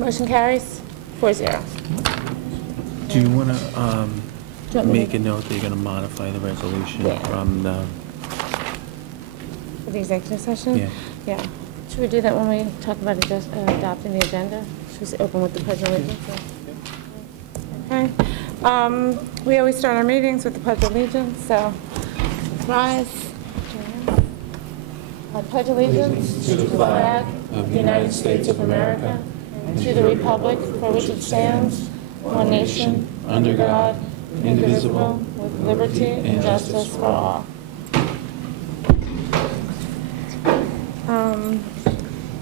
Motion carries 4-0. Do you want to make a note that you're going to modify the resolution from the... For the executive session? Yeah. Yeah. Should we do that when we talk about adopting the agenda? Should we open with the Pledge of Allegiance? Okay. We always start our meetings with the Pledge of Allegiance, so rise. I pledge allegiance to the flag of the United States of America and to the republic for which it stands, one nation, under God, indivisible, with liberty and justice for all.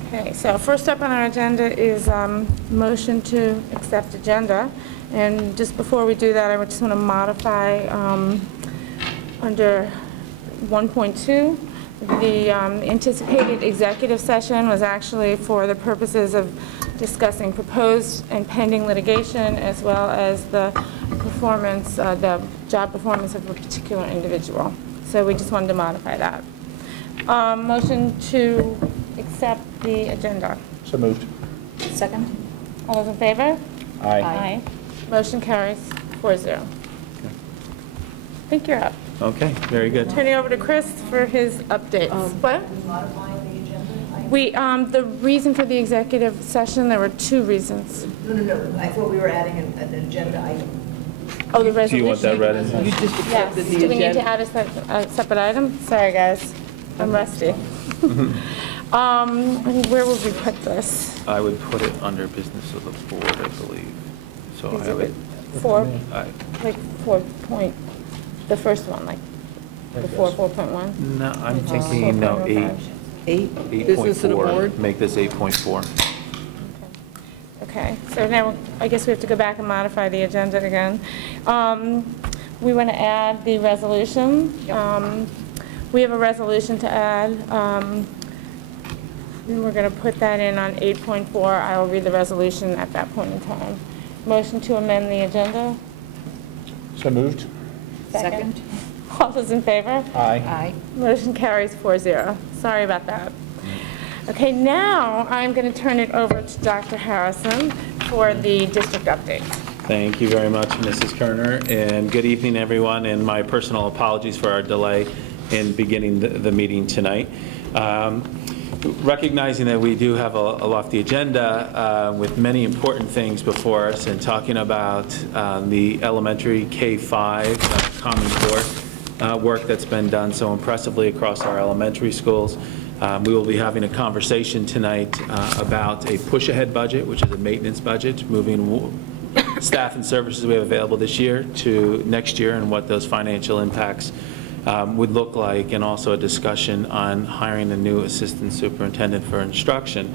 Okay, so first up on our agenda is motion to accept agenda. And just before we do that, I just want to modify under 1.2. The anticipated executive session was actually for the purposes of discussing proposed and pending litigation, as well as the performance, the job performance of a particular individual. So we just wanted to modify that. Motion to accept the agenda. So moved. Second. All those in favor? Aye. Aye. Motion carries 4-0. I think you're up. Okay, very good. Turning over to Chris for his updates. What? Modifying the agenda? We, the reason for the executive session, there were two reasons. No. I thought we were adding an agenda item. Oh, the resolution. Do you want that read in? You just Yes. accepted the Do we need to agenda. add a separate item? Sorry, guys. I'm rusty. Where would we put this? I would put it under business of the board, I believe. So I would... Like 4 point, the first one, like before 4.1? No, I'm thinking, no, 8, business of the 8.4. board. Make this 8.4. Okay, so now I guess we have to go back and modify the agenda again. We want to add the resolution. We have a resolution to add. We're going to put that in on 8.4. I will read the resolution at that point in time. Motion to amend the agenda. So moved. Second. All those in favor? Aye. Motion carries 4-0. Sorry about that. Okay, now I'm going to turn it over to Dr. Harrison for the district update. Thank you very much, Mrs. Kerner, and good evening, everyone, and my personal apologies for our delay in beginning the meeting tonight. Recognizing that we do have a lofty agenda with many important things before us, and talking about the elementary K-5 Common Core work that's been done so impressively across our elementary schools. We will be having a conversation tonight about a push-ahead budget, which is a maintenance budget, moving staff and services we have available this year to next year, and what those financial impacts would look like, and also a discussion on hiring a new assistant superintendent for instruction.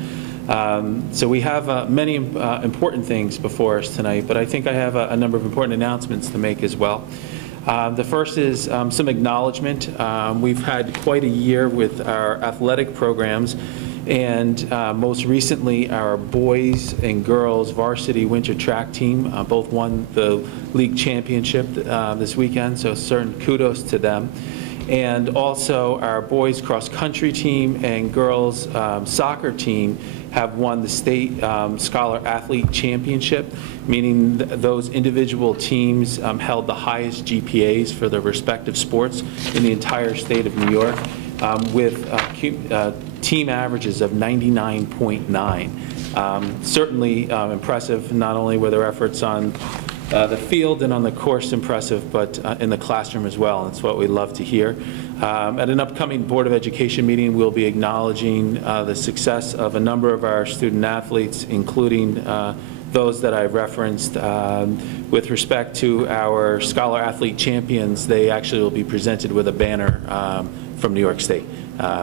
So we have many important things before us tonight, but I think I have a number of important announcements to make as well. The first is some acknowledgement. We've had quite a year with our athletic programs, and most recently our boys and girls varsity winter track team both won the league championship this weekend, so certain kudos to them. And also our boys cross country team and girls soccer team have won the state scholar athlete championship, meaning those individual teams held the highest GPAs for their respective sports in the entire state of New York, with team averages of 99.9. Certainly impressive. Not only were their efforts on the field and on the course impressive, but in the classroom as well. It's what we love to hear. At an upcoming Board of Education meeting, we'll be acknowledging the success of a number of our student athletes, including those that I've referenced. With respect to our Scholar Athlete Champions, they actually will be presented with a banner from New York State,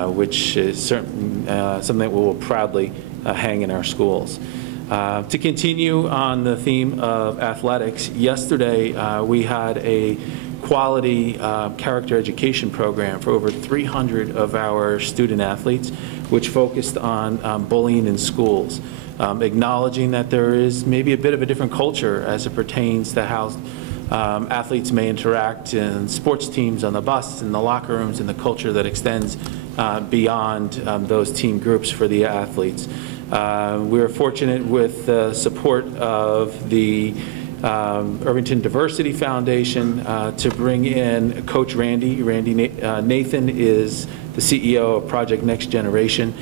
which is certainly something that we will proudly hang in our schools. To continue on the theme of athletics, yesterday we had a quality character education program for over 300 of our student athletes, which focused on bullying in schools, acknowledging that there is maybe a bit of a different culture as it pertains to how athletes may interact in sports teams, on the bus, in the locker rooms, and the culture that extends beyond those team groups for the athletes. We were fortunate with the support of the Irvington Diversity Foundation to bring in Coach Randy. Nathan is the CEO of Project Next Generation,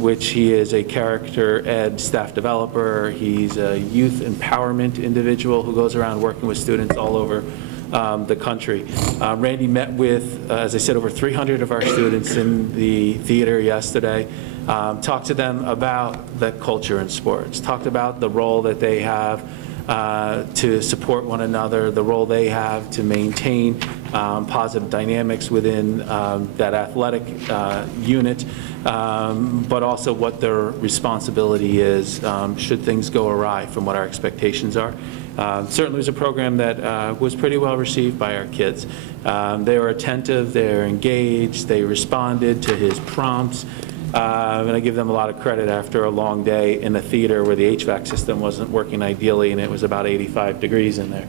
which he is a character ed staff developer. He's a youth empowerment individual who goes around working with students all over the country. Randy met with, as I said, over 300 of our students in the theater yesterday, talked to them about the culture in sports, talked about the role that they have to support one another, the role they have to maintain positive dynamics within that athletic unit, but also what their responsibility is should things go awry from what our expectations are. Certainly was a program that was pretty well received by our kids. They were attentive, they were engaged, they responded to his prompts. And I give them a lot of credit after a long day in a theater where the HVAC system wasn't working ideally and it was about 85 degrees in there.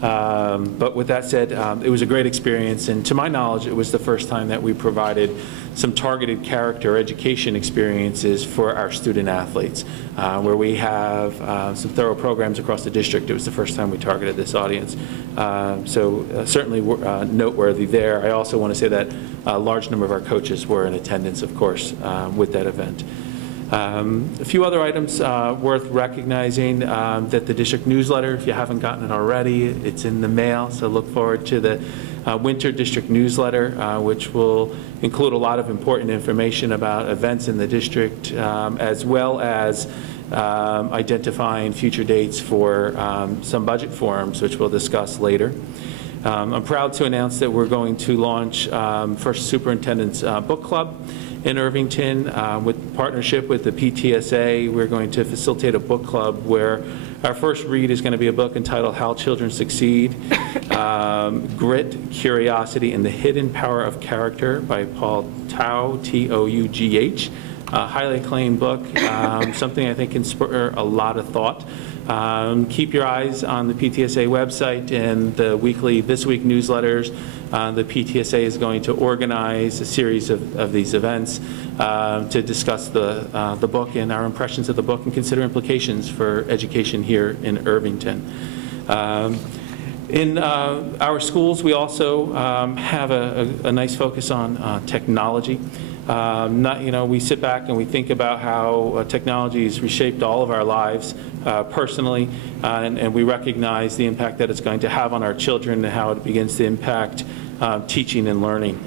But with that said, it was a great experience, and to my knowledge, it was the first time that we provided some targeted character education experiences for our student athletes, where we have some thorough programs across the district. It was the first time we targeted this audience. So certainly noteworthy there. I also want to say that a large number of our coaches were in attendance, of course, with that event. A few other items worth recognizing, that the district newsletter, if you haven't gotten it already, it's in the mail, so look forward to the winter district newsletter, which will include a lot of important information about events in the district, as well as identifying future dates for some budget forums, which we'll discuss later. I'm proud to announce that we're going to launch First Superintendent's Book Club in Irvington with partnership with the PTSA. We're going to facilitate a book club where our first read is going to be a book entitled How Children Succeed, Grit, Curiosity, and the Hidden Power of Character by Paul Tau, T-O-U-G-H. Highly acclaimed book, something I think can spur a lot of thought. Keep your eyes on the PTSA website and the weekly This Week newsletters. The PTSA is going to organize a series of these events to discuss the book and our impressions of the book and consider implications for education here in Irvington. In our schools, we also have a nice focus on technology. We sit back and we think about how technology has reshaped all of our lives personally, and we recognize the impact that it's going to have on our children and how it begins to impact teaching and learning.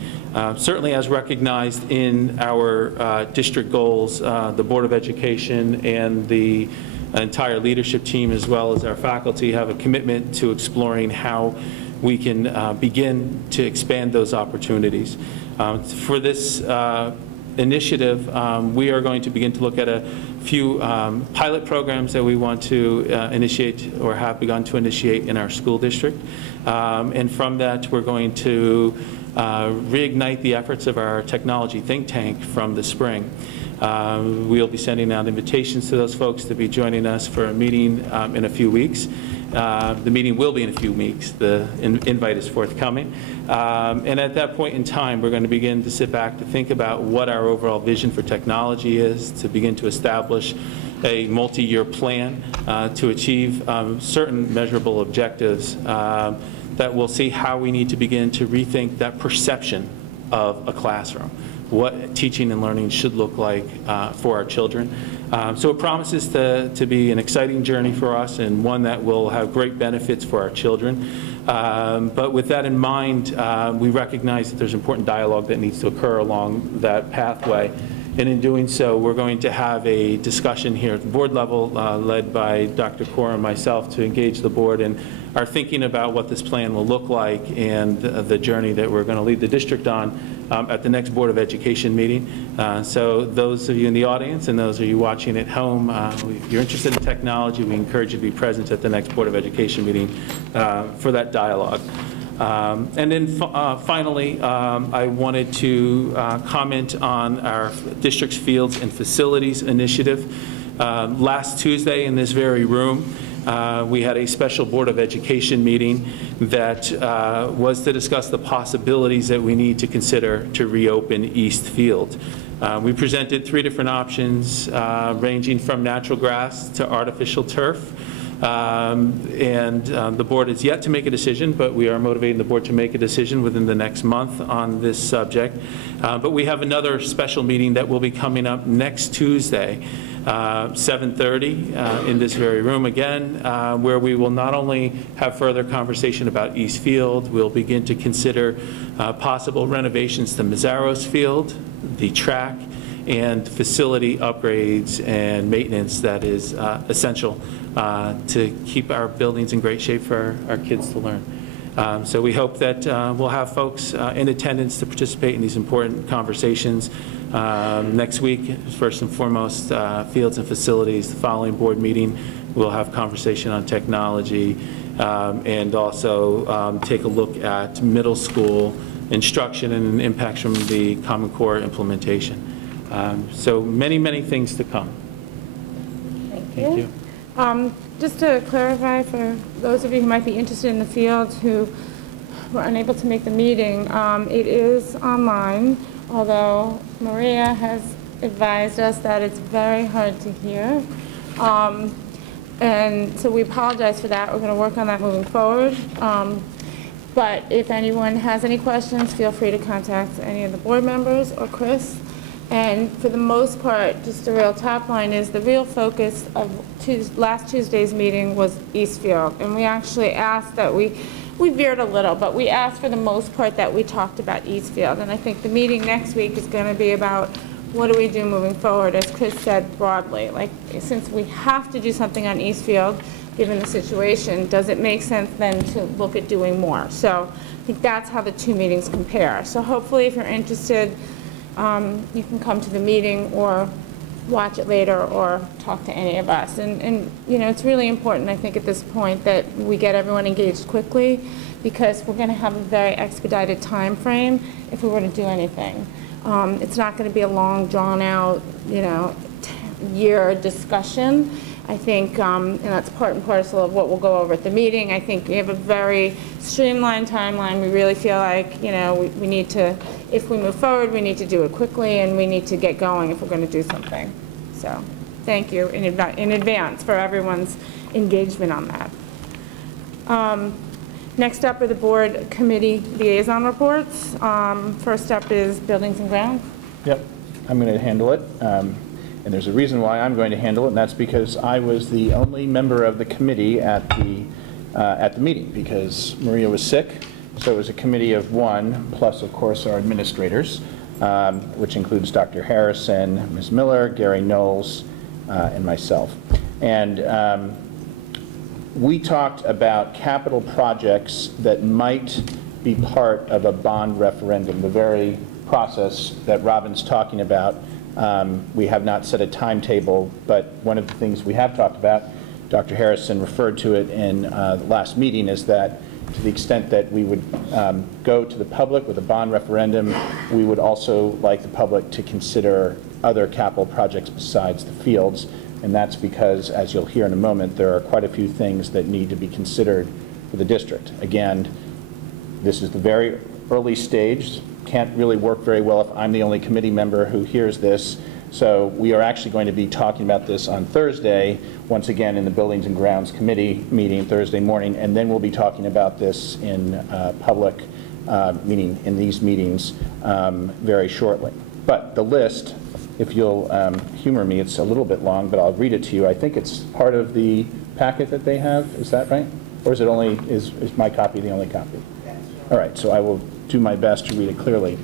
Certainly as recognized in our district goals, the Board of Education and the entire leadership team, as well as our faculty, have a commitment to exploring how we can begin to expand those opportunities. For this initiative, we are going to begin to look at a few pilot programs that we want to initiate or have begun to initiate in our school district. And from that, we're going to reignite the efforts of our technology think tank from the spring. We'll be sending out invitations to those folks to be joining us for a meeting in a few weeks. The meeting will be in a few weeks. The invite is forthcoming. And at that point in time, we're going to begin to sit back to think about what our overall vision for technology is, to begin to establish a multi-year plan to achieve certain measurable objectives that we'll see how we need to begin to rethink that perception of a classroom, what teaching and learning should look like for our children. So it promises to be an exciting journey for us and one that will have great benefits for our children. But with that in mind, we recognize that there's important dialogue that needs to occur along that pathway. And in doing so, we're going to have a discussion here at the board level led by Dr. Kaur and myself to engage the board in our thinking about what this plan will look like and the journey that we're going to lead the district on at the next Board of Education meeting. So those of you in the audience and those of you watching at home, if you're interested in technology, we encourage you to be present at the next Board of Education meeting for that dialogue. And then finally, I wanted to comment on our district's Fields and Facilities initiative. Last Tuesday in this very room, we had a special Board of Education meeting that was to discuss the possibilities that we need to consider to reopen East Field. We presented 3 different options, ranging from natural grass to artificial turf. The board is yet to make a decision, but we are motivating the board to make a decision within the next month on this subject. But we have another special meeting that will be coming up next Tuesday, 7:30 in this very room again, where we will not only have further conversation about East Field, we'll begin to consider possible renovations to Mazzaros Field, the track, and facility upgrades and maintenance that is essential to keep our buildings in great shape for our kids to learn. So we hope that we'll have folks in attendance to participate in these important conversations. Next week, first and foremost, fields and facilities. The following board meeting, we'll have conversation on technology and also take a look at middle school instruction and impacts from the Common Core implementation. So many, many things to come. Thank you. Just to clarify for those of you who might be interested in the field who were unable to make the meeting, it is online, although Maria has advised us that it's very hard to hear. And so we apologize for that. We're going to work on that moving forward. But if anyone has any questions, feel free to contact any of the board members or Chris. And for the most part, just the real top line is the real focus of last Tuesday's meeting was Eastfield. And we actually asked that we veered a little, but we asked for the most part that we talked about Eastfield. And I think the meeting next week is going to be about what do we do moving forward, as Chris said broadly. Like, since we have to do something on Eastfield, given the situation, does it make sense then to look at doing more? So I think that's how the 2 meetings compare. So hopefully if you're interested, you can come to the meeting or watch it later or talk to any of us. And you know, it's really important, I think, at this point that we get everyone engaged quickly, because we're going to have a very expedited time frame if we were to do anything. It's not going to be a long, drawn-out, you know, year discussion. I think, and that's part and parcel of what we'll go over at the meeting. I think we have a very streamlined timeline. We really feel like, you know, we need to, if we move forward, we need to do it quickly, and we need to get going if we're going to do something. So thank you in advance for everyone's engagement on that. Next up are the board committee liaison reports. First up is buildings and grounds. Yep, I'm going to handle it. And there's a reason why I'm going to handle it, and that's because I was the only member of the committee at the meeting, because Maria was sick. So it was a committee of 1, plus, of course, our administrators, which includes Dr. Harrison, Ms. Miller, Gary Knowles, and myself. And we talked about capital projects that might be part of a bond referendum, the very process that Robin's talking about. We have not set a timetable, but one of the things we have talked about, Dr. Harrison referred to it in the last meeting, is that to the extent that we would go to the public with a bond referendum, we would also like the public to consider other capital projects besides the fields. And that's because, as you'll hear in a moment, there are quite a few things that need to be considered for the district. Again, this is the very early stage. Can't really work very well if I'm the only committee member who hears this. So we are actually going to be talking about this on Thursday, once again in the Buildings and Grounds Committee meeting Thursday morning, and then we'll be talking about this in public meeting, in these meetings very shortly. But the list, if you'll humor me, it's a little bit long, but I'll read it to you. I think it's part of the packet that they have. Is that right? Or is it only, is my copy the only copy? All right, so I will do my best to read it clearly.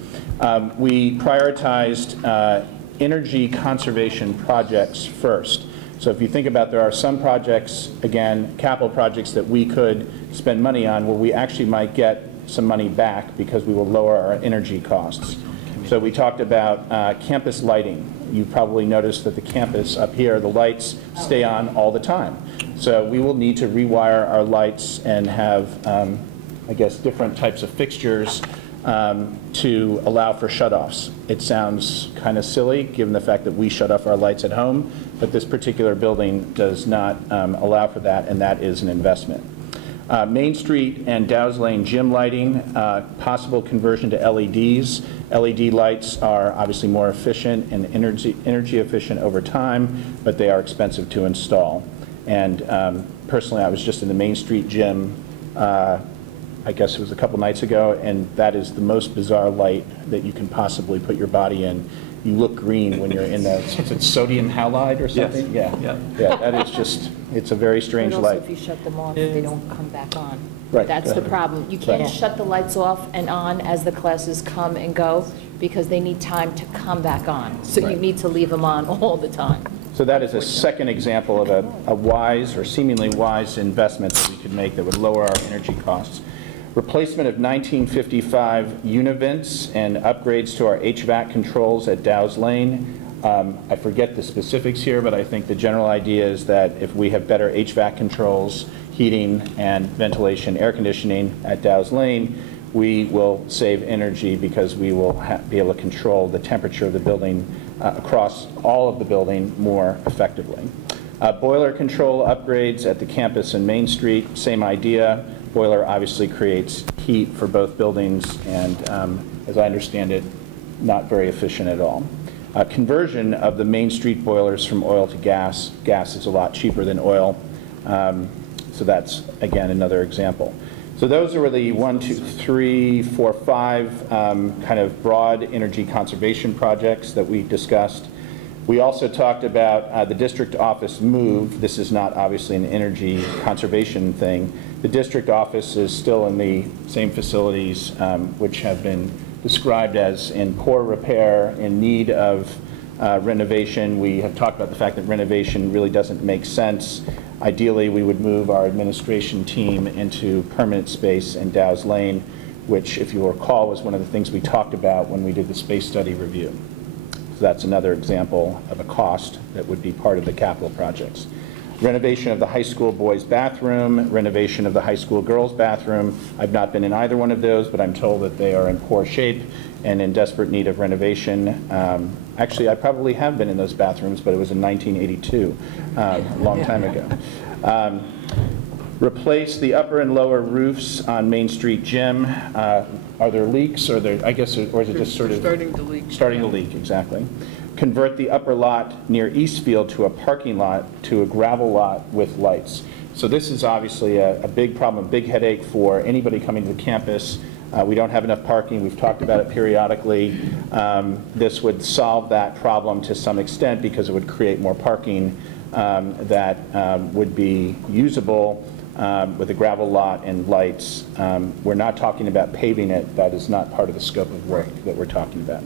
We prioritized energy conservation projects first. So if you think about, there are some projects, again, capital projects that we could spend money on where we actually might get some money back because we will lower our energy costs. So we talked about campus lighting. You probably noticed that the campus up here, the lights stay on all the time. So we will need to rewire our lights and have, I guess, different types of fixtures to allow for shutoffs. It sounds kind of silly, given the fact that we shut off our lights at home, but this particular building does not allow for that, and that is an investment. Main Street and Dow's Lane gym lighting, possible conversion to LEDs. LED lights are obviously more efficient and energy efficient over time, but they are expensive to install. And personally, I was just in the Main Street gym, I guess it was a couple nights ago, and that is the most bizarre light that you can possibly put your body in. You look green when you're in that, is it sodium halide or something? Yes. Yeah. Yeah, that is just, it's a very strange But light. also, if you shut them off, they don't come back on. Right. That's the problem. You can't shut the lights off and on as the classes come and go, because they need time to come back on. So you Right. need to leave them on all the time. So that is a second example of a wise or seemingly wise investment that we could make that would lower our energy costs. Replacement of 1955 univents and upgrades to our HVAC controls at Dow's Lane. I forget the specifics here, but I think the general idea is that if we have better HVAC controls, heating and ventilation, air conditioning at Dow's Lane, we will save energy because we will be able to control the temperature of the building across all of the building more effectively. Boiler control upgrades at the campus and Main Street, same idea. Boiler obviously creates heat for both buildings and, as I understand it, not very efficient at all. Conversion of the Main Street boilers from oil to gas. Gas is a lot cheaper than oil, so that's, again, another example. So those are the 1, 2, 3, 4, 5 kind of broad energy conservation projects that we discussed. We also talked about the district office move. This is not obviously an energy conservation thing. The district office is still in the same facilities which have been described as in poor repair, in need of renovation. We have talked about the fact that renovation really doesn't make sense. Ideally, we would move our administration team into permanent space in Dow's Lane, which, if you recall, was one of the things we talked about when we did the space study review. So that's another example of a cost that would be part of the capital projects. Renovation of the high school boys' bathroom, renovation of the high school girls' bathroom. I've not been in either one of those, but I'm told that they are in poor shape and in desperate need of renovation. Actually, I probably have been in those bathrooms, but it was in 1982, a long time ago. Replace the upper and lower roofs on Main Street Gym. Are there leaks, or I guess, or is it just sort of starting to leak? Starting to leak, exactly. Convert the upper lot near Eastfield to a parking lot, to a gravel lot with lights. So this is obviously a big problem, a big headache for anybody coming to the campus. We don't have enough parking. We've talked about it periodically. This would solve that problem to some extent because it would create more parking that would be usable with a gravel lot and lights. We're not talking about paving it. That is not part of the scope of work that we're talking about.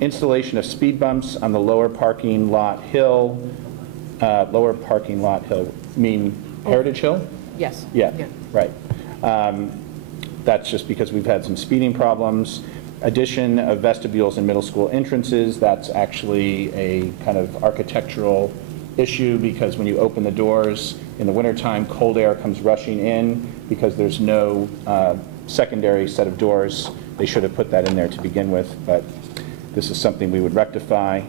Installation of speed bumps on the lower parking lot hill. Lower parking lot hill, mean Heritage Hill? Yes. Yeah, right. That's just because we've had some speeding problems. Addition of vestibules in middle school entrances. That's actually a kind of architectural issue because when you open the doors in the wintertime, cold air comes rushing in because there's no secondary set of doors. They should have put that in there to begin with, but this is something we would rectify.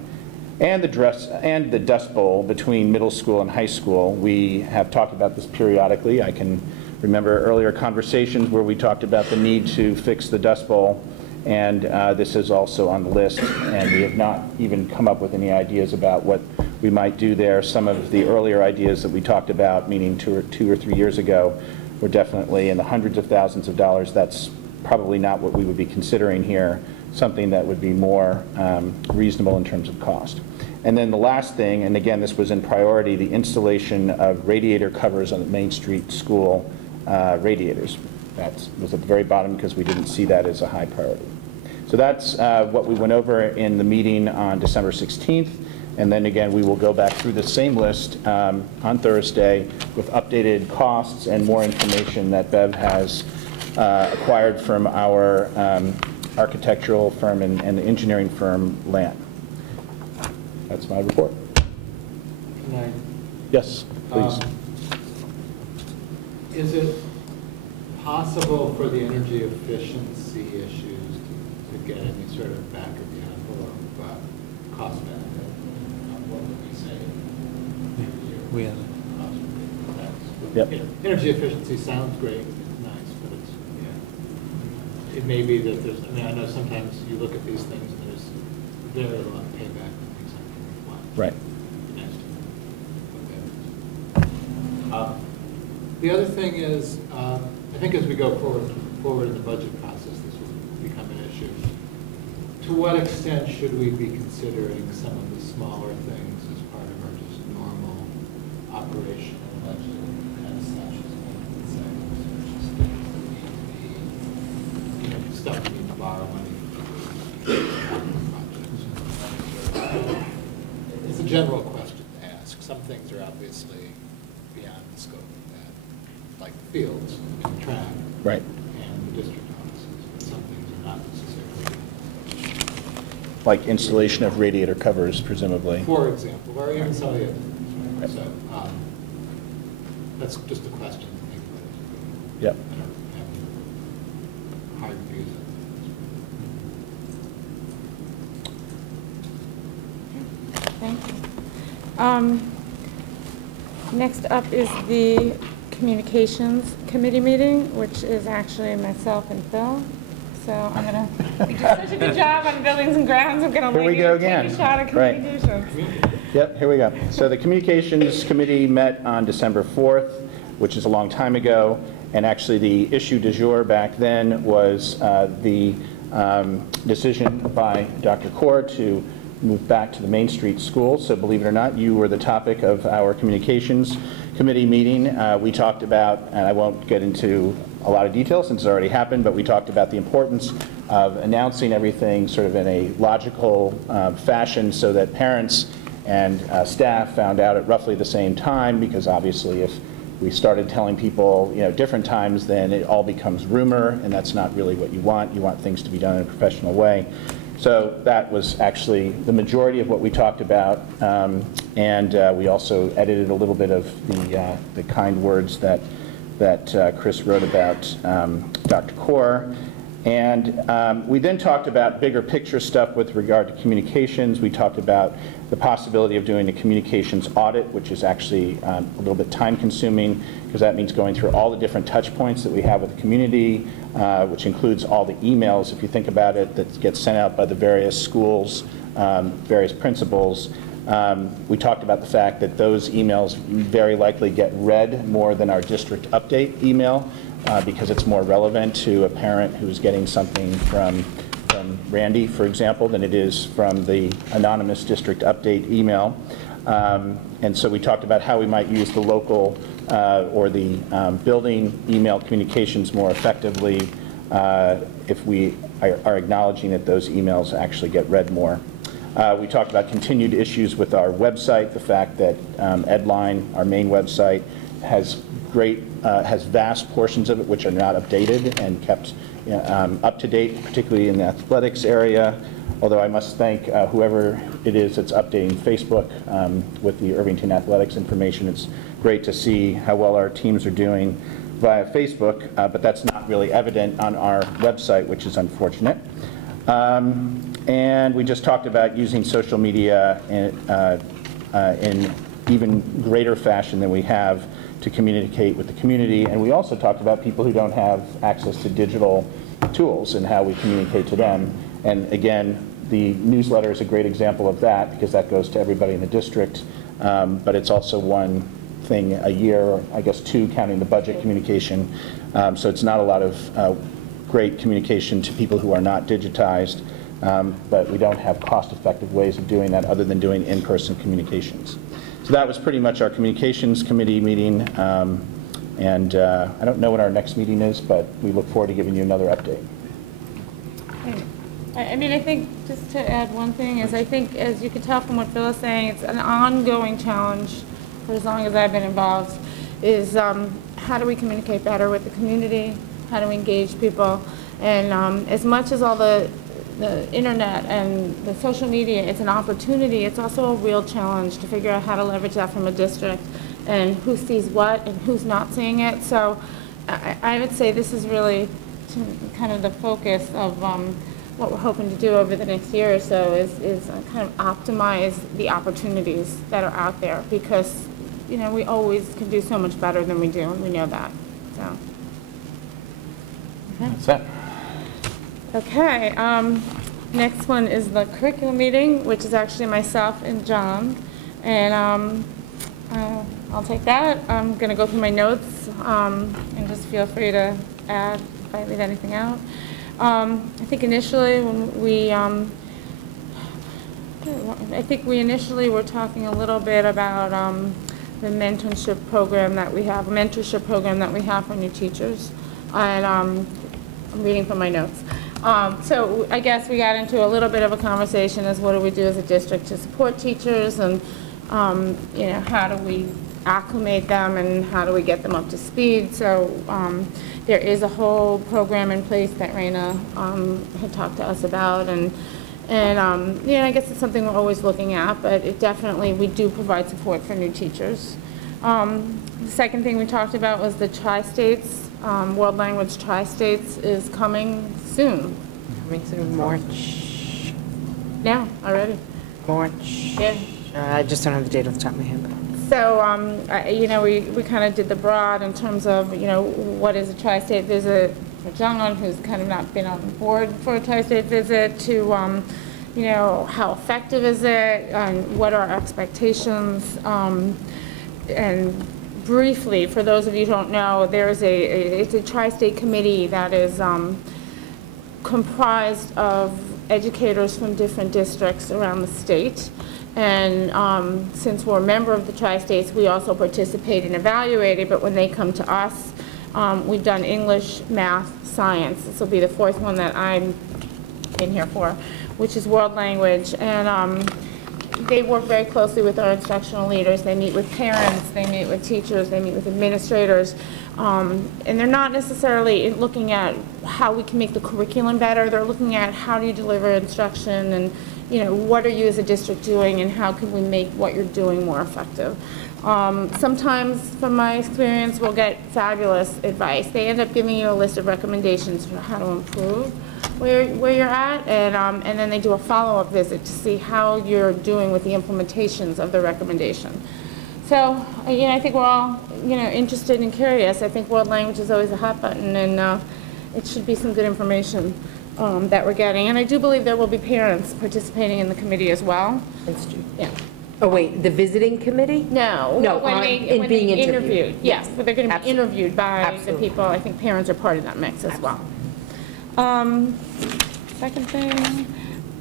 And the dust bowl between middle school and high school. We have talked about this periodically. I can remember earlier conversations where we talked about the need to fix the dust bowl, and this is also on the list, and we have not even come up with any ideas about what we might do there. Some of the earlier ideas that we talked about, meaning two or three years ago, were definitely in the hundreds of thousands of dollars. That's probably not what we would be considering here, something that would be more reasonable in terms of cost. And then the last thing, and again, this was in priority, the installation of radiator covers on the Main Street school radiators. That was at the very bottom because we didn't see that as a high priority. So that's what we went over in the meeting on December 16th. And then again, we will go back through the same list on Thursday with updated costs and more information that Bev has acquired from our architectural firm and the engineering firm, Land. That's my report. Can I? Yes, please. Is it possible for the energy efficiency issues to get any sort of back of the envelope cost benefit? What would we say? We have Cost benefit. Yep. You know, energy efficiency sounds great, it's nice, but it's, yeah. It may be that there's, I mean, I know sometimes you look at these things and there's very long payback and things like that. Right. The other thing is, I think as we go forward in the budget process, this will become an issue. To what extent should we be considering some of the smaller things as part of our just normal operational budget and such as one would say, just things that need to be, you know, stuff we need to borrow money for projects. It's a general question to ask. Some things are obviously beyond the scope of that, like the fields and track. Right. And the district offices, but some things are not necessarily. Like installation of radiator covers, presumably. For example, or even some of the other things, right? So that's just a question to think about. Yep. I don't have hard views on Thank you. Next up is the Communications Committee meeting, which is actually myself and Phil. So I'm going to, we did such a good job on buildings and grounds, I'm going to Here we go again. take a shot at Right. communications. Yep, here we go. So the Communications Committee met on December 4th, which is a long time ago, and actually the issue du jour back then was the decision by Dr. Kaur to move back to the Main Street School. So believe it or not, you were the topic of our Communications Committee meeting. We talked about, and I won't get into a lot of detail since it's already happened, but we talked about the importance of announcing everything sort of in a logical fashion so that parents and staff found out at roughly the same time, because obviously if we started telling people, you know, different times, then it all becomes rumor, and that's not really what you want. You want things to be done in a professional way. So that was actually the majority of what we talked about, and we also edited a little bit of the kind words that Chris wrote about Dr. Kaur. And we then talked about bigger picture stuff with regard to communications. We talked about the possibility of doing a communications audit, which is actually a little bit time consuming, because that means going through all the different touch points that we have with the community, which includes all the emails, if you think about it, that get sent out by the various schools, various principals. We talked about the fact that those emails very likely get read more than our district update email, because it's more relevant to a parent who's getting something from Randy, for example, than it is from the anonymous district update email. And so we talked about how we might use the local or the building email communications more effectively if we are acknowledging that those emails actually get read more. We talked about continued issues with our website, the fact that Edline, our main website, has vast portions of it which are not updated and kept up to date, particularly in the athletics area. Although I must thank whoever it is that's updating Facebook with the Irvington athletics information. It's great to see how well our teams are doing via Facebook, but that's not really evident on our website, which is unfortunate. And we just talked about using social media in even greater fashion than we have to communicate with the community. And we also talked about people who don't have access to digital tools and how we communicate to them. And again, the newsletter is a great example of that, because that goes to everybody in the district. But it's also one thing a year, or I guess two, counting the budget communication. So it's not a lot of great communication to people who are not digitized. But we don't have cost-effective ways of doing that other than doing in-person communications. So that was pretty much our Communications Committee meeting. And I don't know when our next meeting is, but we look forward to giving you another update. I mean, I think, just to add one thing, is I think, as you can tell from what Phil is saying, it's an ongoing challenge for as long as I've been involved, is how do we communicate better with the community? How do we engage people? And as much as all the internet and the social media, it's an opportunity, it's also a real challenge to figure out how to leverage that from a district and who sees what and who's not seeing it. So I would say this is really kind of the focus of what we're hoping to do over the next year or so is kind of optimize the opportunities that are out there, because, you know, we always can do so much better than we do, and we know that, so. That's it. Okay, next one is the curriculum meeting, which is actually myself and John, and I'll take that. I'm going to go through my notes, and just feel free to add if I leave anything out. I think initially when we, I think we initially were talking a little bit about the mentorship program that we have for new teachers, and I'm reading from my notes. So I guess we got into a little bit of a conversation as what do we do as a district to support teachers, and you know, how do we acclimate them and how do we get them up to speed. So there is a whole program in place that Raina had talked to us about, and yeah, I guess it's something we're always looking at, but it definitely, we do provide support for new teachers. The second thing we talked about was the Tri-States, World Language Tri-States is coming soon. Coming soon, March. Now, already. March. Yeah. I just don't have the date off the top of my head. So, you know, we kind of did the broad in terms of, you know, what is a tri-state visit for John, who's kind of not been on board for a tri-state visit, to, you know, how effective is it, and what are our expectations, and briefly, for those of you who don't know, there's it's a tri-state committee that is comprised of educators from different districts around the state. And since we're a member of the Tri-States, we also participate and evaluate it, but when they come to us, we've done English, math, science. This will be the fourth one that I'm in here for, which is world language. And they work very closely with our instructional leaders. They meet with parents, they meet with teachers, they meet with administrators. And they're not necessarily looking at how we can make the curriculum better. They're looking at how do you deliver instruction, and, you know, what are you as a district doing, and how can we make what you're doing more effective. Sometimes, from my experience, we'll get fabulous advice. They end up giving you a list of recommendations for how to improve where you're at, and then they do a follow-up visit to see how you're doing with the implementations of the recommendation. So, you know, I think we're all, you know, interested and curious. I think world language is always a hot button, and it should be some good information that we're getting. And I do believe there will be parents participating in the committee as well. Yeah. Oh, wait, the visiting committee? No. No, when they interviewed. Yes, but they're going to be interviewed by the people. I think parents are part of that mix as well. Second thing,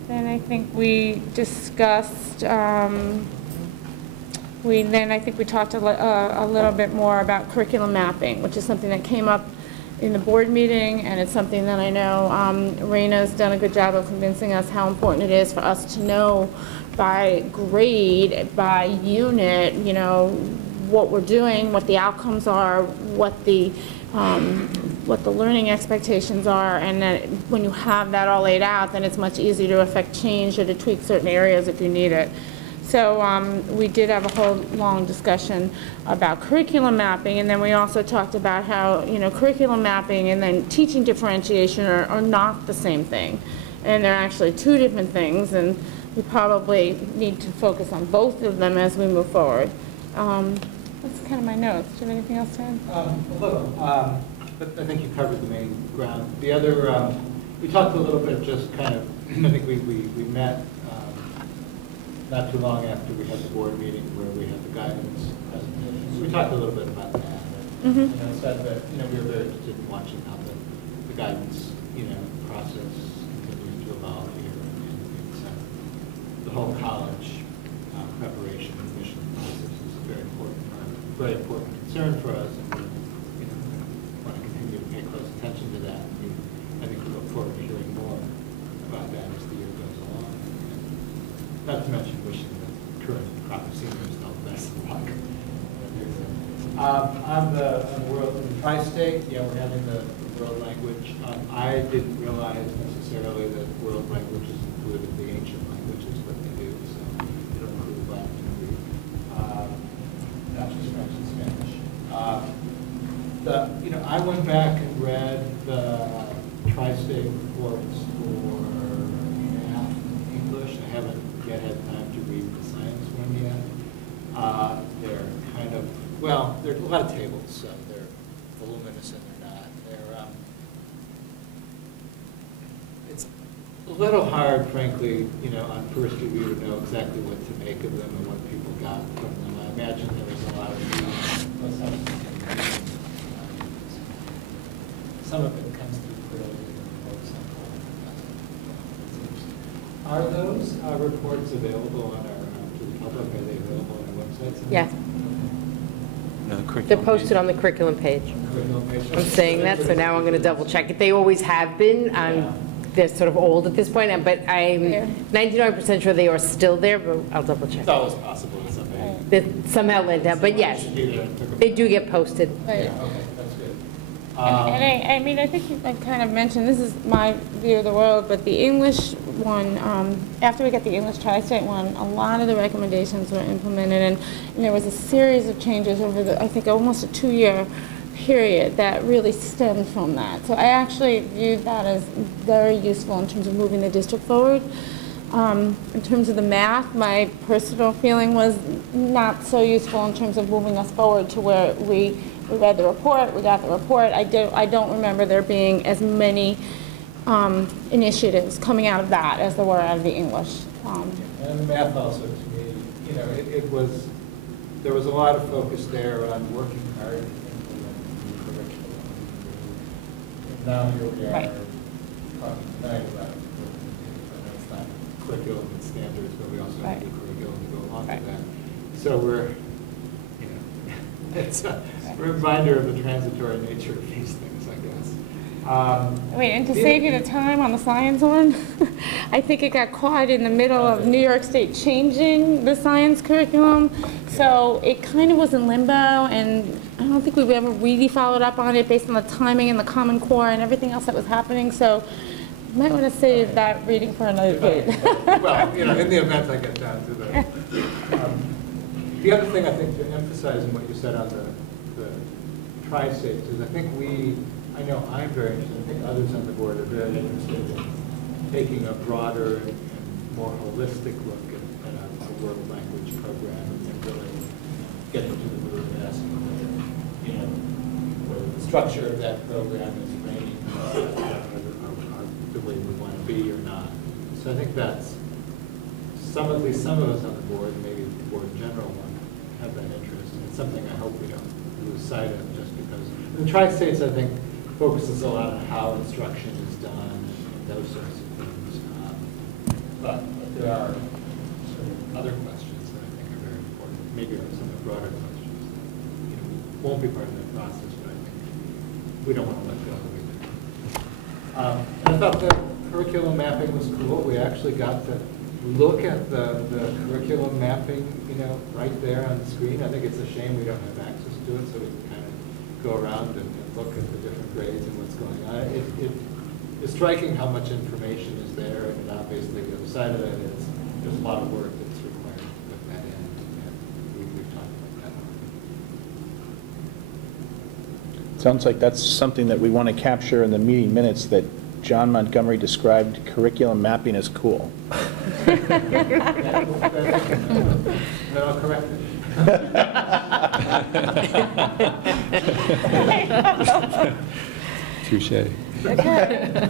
then I think we discussed, I think we talked a little bit more about curriculum mapping, which is something that came up in the board meeting, and it's something that I know Raina's done a good job of convincing us how important it is for us to know by grade, by unit, you know, what we're doing, what the outcomes are, what the learning expectations are, and then when you have that all laid out, then it's much easier to affect change or to tweak certain areas if you need it. So we did have a whole long discussion about curriculum mapping, and then we also talked about how, you know, curriculum mapping and then teaching differentiation are not the same thing, and they're actually two different things, and we probably need to focus on both of them as we move forward. That's kind of my notes. Do you have anything else to add? A little, but I think you covered the main ground. The other, we talked a little bit, just kind of, I think we met not too long after we had the board meeting where we had the guidance presentation. So we talked a little bit about that. And I said that, you know, we were very interested in watching how the guidance, you know, process continues to evolve here. And it's, the whole college preparation and admission process is a very important concern for us, and we, you know, want to continue to pay close attention to that. And I think we look forward to hearing more about that as the year goes along. And not to mention wishing the current crop of seniors all the best of luck. On the world, in the tri-state, yeah, we're having the world language. I didn't realize necessarily that world languages included the ancient languages, but they do. So it'll include Latin and Greek, not just French and Spanish. I went back and read the tri-state reports for math and English. I haven't yet had time to read the science one yet. They're kind of, well, there are a lot of tables, so they're voluminous and they're not. It's a little hard, frankly, on first review to know exactly what to make of them and what people got from them. I imagine there was a lot of some of it comes through clearly in the reports. Are those reports available on to the public? Are they available on our website? Yes. They're posted on the curriculum page. I'm saying that, so now I'm going to double check it. They always have been. They're sort of old at this point, but I'm 99% sure they are still there, but I'll double check. It's always possible that somebody. That somehow went down, but yes, they do get posted. Right. Yeah, okay, that's good. And I mean, I think I kind of mentioned, this is my view of the world, but the English one, after we got the English tri-state one, a lot of the recommendations were implemented, and there was a series of changes over the, I think, almost a 2-year period that really stemmed from that. So I actually viewed that as very useful in terms of moving the district forward. In terms of the math, my personal feeling was not so useful in terms of moving us forward to where we read the report, we got the report. I don't remember there being as many initiatives coming out of that as there were out of the English. And the math also, to me, there was a lot of focus there on working hard to implement the curriculum. And now here we are talking tonight about it's not curriculum and standards, but we also have the curriculum to go along with that. So we're, it's a reminder of the transitory nature of these things, I guess. And to save you the time on the science one, I think it got caught in the middle of New York State changing the science curriculum, so it kind of was in limbo, and I don't think we've ever really followed up on it based on the timing and the Common Core and everything else that was happening, so you might want to save that reading for another day. Well, in the event I get down to the... The other thing I think to emphasize in what you said on the tri-states is I know I'm very interested, I think others on the board are very interested in taking a broader and more holistic look at a world language program and really getting to the root and asking whether the structure of that program is framing the way we want to be or not. So I think that's at least some of us on the board, maybe the board in general, want to have that interest. And it's something I hope we don't lose sight of just because the tri-states, I think, focuses a lot on how instruction is done and those sorts of things. But there are sort of other questions that I think are very important, maybe some of the broader questions that won't be part of that process, but I think we don't want to let go of it. I thought the curriculum mapping was cool. We actually got to look at the curriculum mapping, right there on the screen. I think it's a shame we don't have access to it, so we can kind of go around and look at the different grades and what's going on. It is striking how much information is there, and obviously the other side of it is there's a lot of work that's required to put that in, and we've talked about that. Sounds like that's something that we want to capture in the meeting minutes, that John Montgomery described curriculum mapping as cool. Then I'll correct it. Touche. Okay.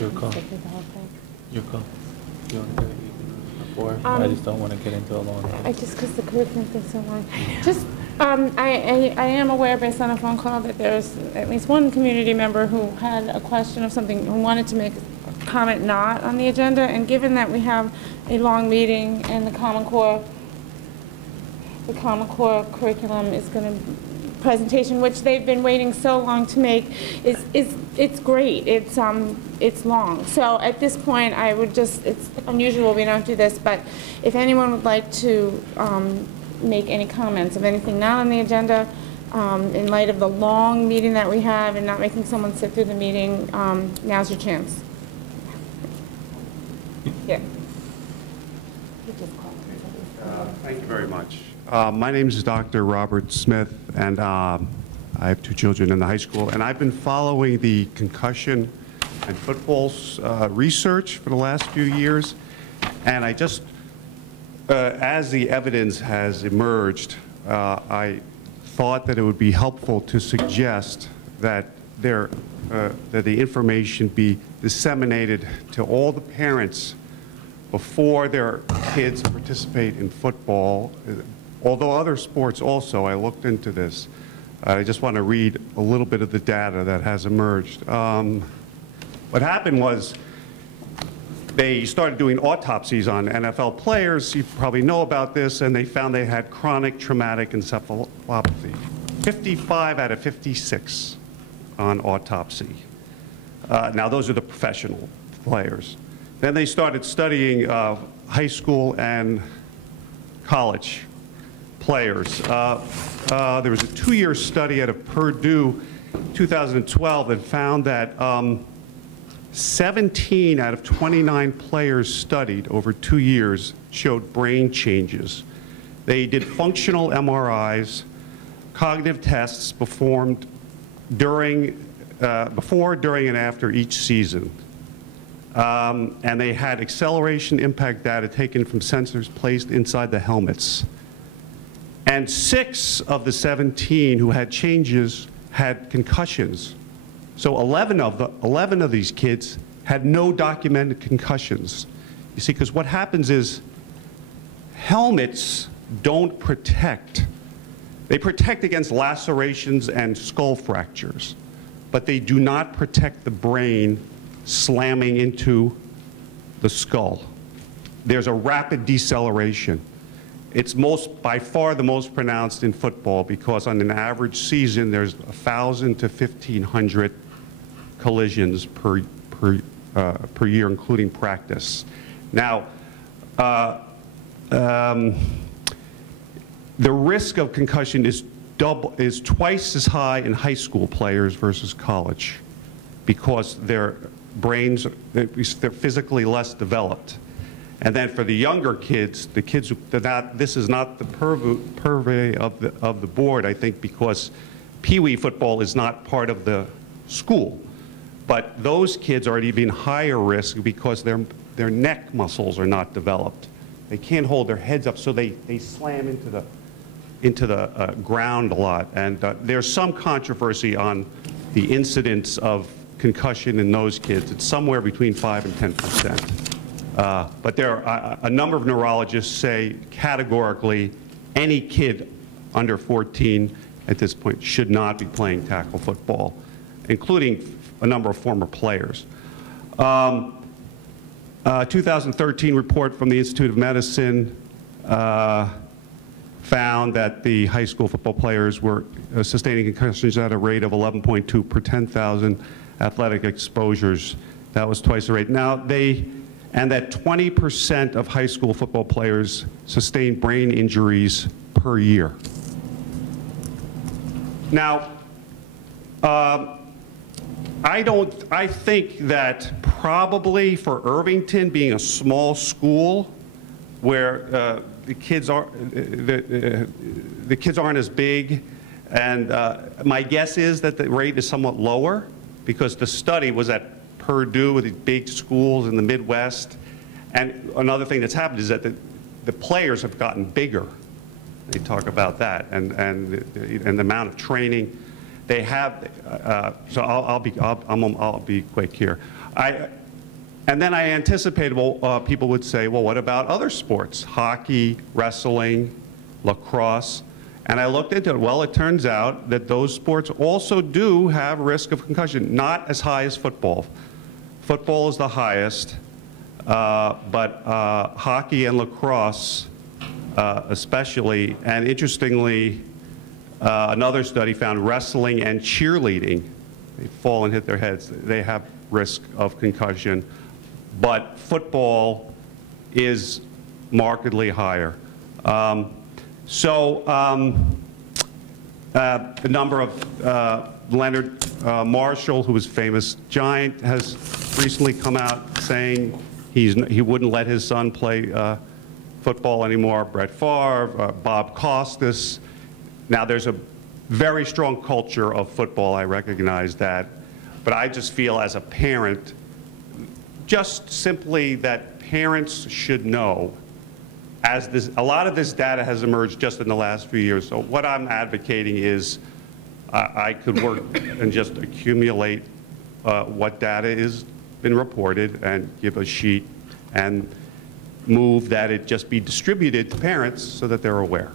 Your call. Your call. You want to do it before? I just don't want to get into a long thing. Because the curriculum thing's so long. Just, I am aware based on a phone call that there's at least one community member who had a question of something, who wanted to make a comment not on the agenda, and given that we have a long meeting and the Common Core curriculum is going to, presentation, which they've been waiting so long to make, it's great. It's long. So at this point, I would just, it's unusual we don't do this, but if anyone would like to make any comments of anything not on the agenda, in light of the long meeting that we have and not making someone sit through the meeting, now's your chance. Yeah. Thank you very much. My name is Dr. Robert Smith, and I have 2 children in the high school, and I've been following the concussion and football research for the last few years, and I just, as the evidence has emerged, I thought that it would be helpful to suggest that that the information be disseminated to all the parents before their kids participate in football, although other sports also. I looked into this. I just want to read a little bit of the data that has emerged. What happened was they started doing autopsies on NFL players. You probably know about this, and they found they had chronic traumatic encephalopathy. 55 out of 56 on autopsy. Now, those are the professional players. Then they started studying high school and college players. There was a 2-year study out of Purdue, 2012, that found that 17 out of 29 players studied over 2 years showed brain changes. They did functional MRIs, cognitive tests performed before, during, and after each season. And they had acceleration impact data taken from sensors placed inside the helmets. And 6 of the 17 who had changes had concussions. So 11 of these kids had no documented concussions. You see, because what happens is helmets don't protect. They protect against lacerations and skull fractures, but they do not protect the brain slamming into the skull. There's a rapid deceleration. It's by far the most pronounced in football, because on an average season, there's 1,000 to 1,500 collisions per year, including practice. Now, the risk of concussion is twice as high in high school players versus college, because their brains, they're physically less developed. And then for the younger kids, this is not the purvey of the board, I think, because Pee Wee football is not part of the school. But those kids are at even higher risk because their neck muscles are not developed. They can't hold their heads up, so they slam into the ground a lot. And there's some controversy on the incidence of concussion in those kids. It's somewhere between 5 and 10%. But there are a number of neurologists say categorically any kid under 14 at this point should not be playing tackle football, including a number of former players. 2013 report from the Institute of Medicine found that the high school football players were sustaining concussions at a rate of 11.2 per 10,000 athletic exposures. That was twice the rate. Now, and that 20% of high school football players sustain brain injuries per year. Now, I think that probably for Irvington, being a small school where the kids aren't as big, and my guess is that the rate is somewhat lower, because the study was at Purdue with these big schools in the Midwest. And another thing that's happened is that the players have gotten bigger. They talk about that, and the amount of training they have. So I'll be quick here. And then I anticipated, well, people would say, well, what about other sports? Hockey, wrestling, lacrosse. And I looked into it. Well, it turns out that those sports also do have risk of concussion, not as high as football. Football is the highest, but hockey and lacrosse especially, and interestingly, another study found wrestling and cheerleading, they fall and hit their heads, they have risk of concussion, but football is markedly higher. A number of Leonard Marshall, who was a famous giant, has recently come out saying He wouldn't let his son play football anymore. Brett Favre, Bob Costas. Now, there's a very strong culture of football, I recognize that. But I just feel as a parent, just simply that parents should know, as a lot of this data has emerged just in the last few years. So what I'm advocating is I could work and just accumulate what data is been reported and give a sheet and move that it just be distributed to parents so that they're aware.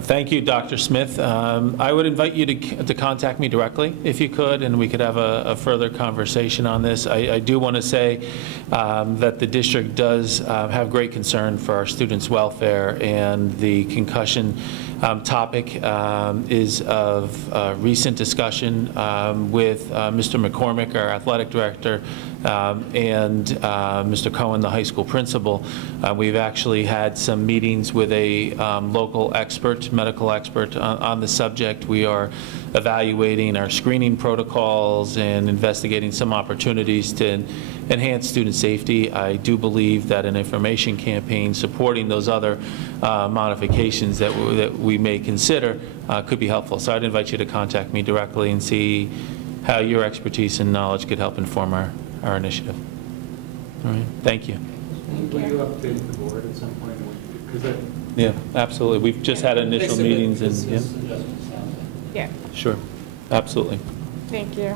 Thank you, Dr. Smith. I would invite you to contact me directly if you could, and we could have a further conversation on this. I do want to say that the district does have great concern for our students' welfare, and the concussion topic is of recent discussion with Mr. McCormick, our athletic director, and Mr. Cohen, the high school principal. We've actually had some meetings with a local expert, medical expert on the subject. We are evaluating our screening protocols and investigating some opportunities to enhance student safety. I do believe that an information campaign supporting those other modifications that we may consider could be helpful. So I'd invite you to contact me directly and see how your expertise and knowledge could help inform our initiative. All right, thank you. Will you update the board at some point? Yeah, absolutely. We've just had initial meetings and Yeah. Sure, absolutely. Thank you.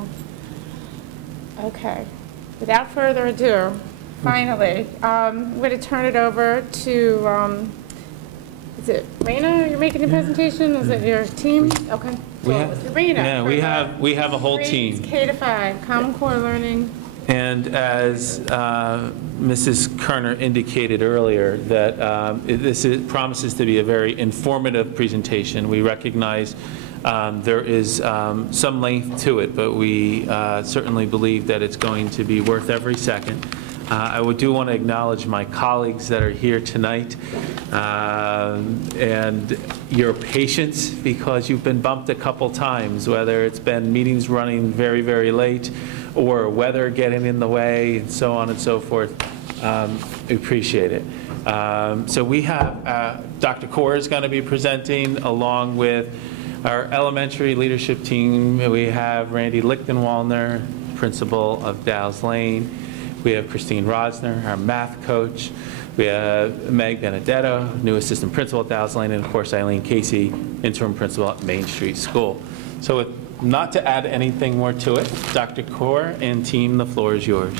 Okay. Without further ado, finally, I'm going to turn it over to, is it Raina you're making the presentation? Is it your team? Okay. Raina. Yeah, we have a whole team. K to 5, Common Core Learning. And as Mrs. Kerner indicated earlier, that promises to be a very informative presentation. We recognize there is some length to it, but we certainly believe that it's going to be worth every second. I do want to acknowledge my colleagues that are here tonight and your patience, because you've been bumped a couple times, whether it's been meetings running very, very late or weather getting in the way and so on and so forth. We appreciate it. So we have Dr. Kaur is going to be presenting along with our elementary leadership team. We have Randy Lichtenwaldner, principal of Dow's Lane. We have Christine Rosner, our math coach. We have Meg Benedetto, new assistant principal at Dow's Lane, and of course Eileen Casey, interim principal at Main Street School. So with not to add anything more to it, Dr. Kaur and team, the floor is yours.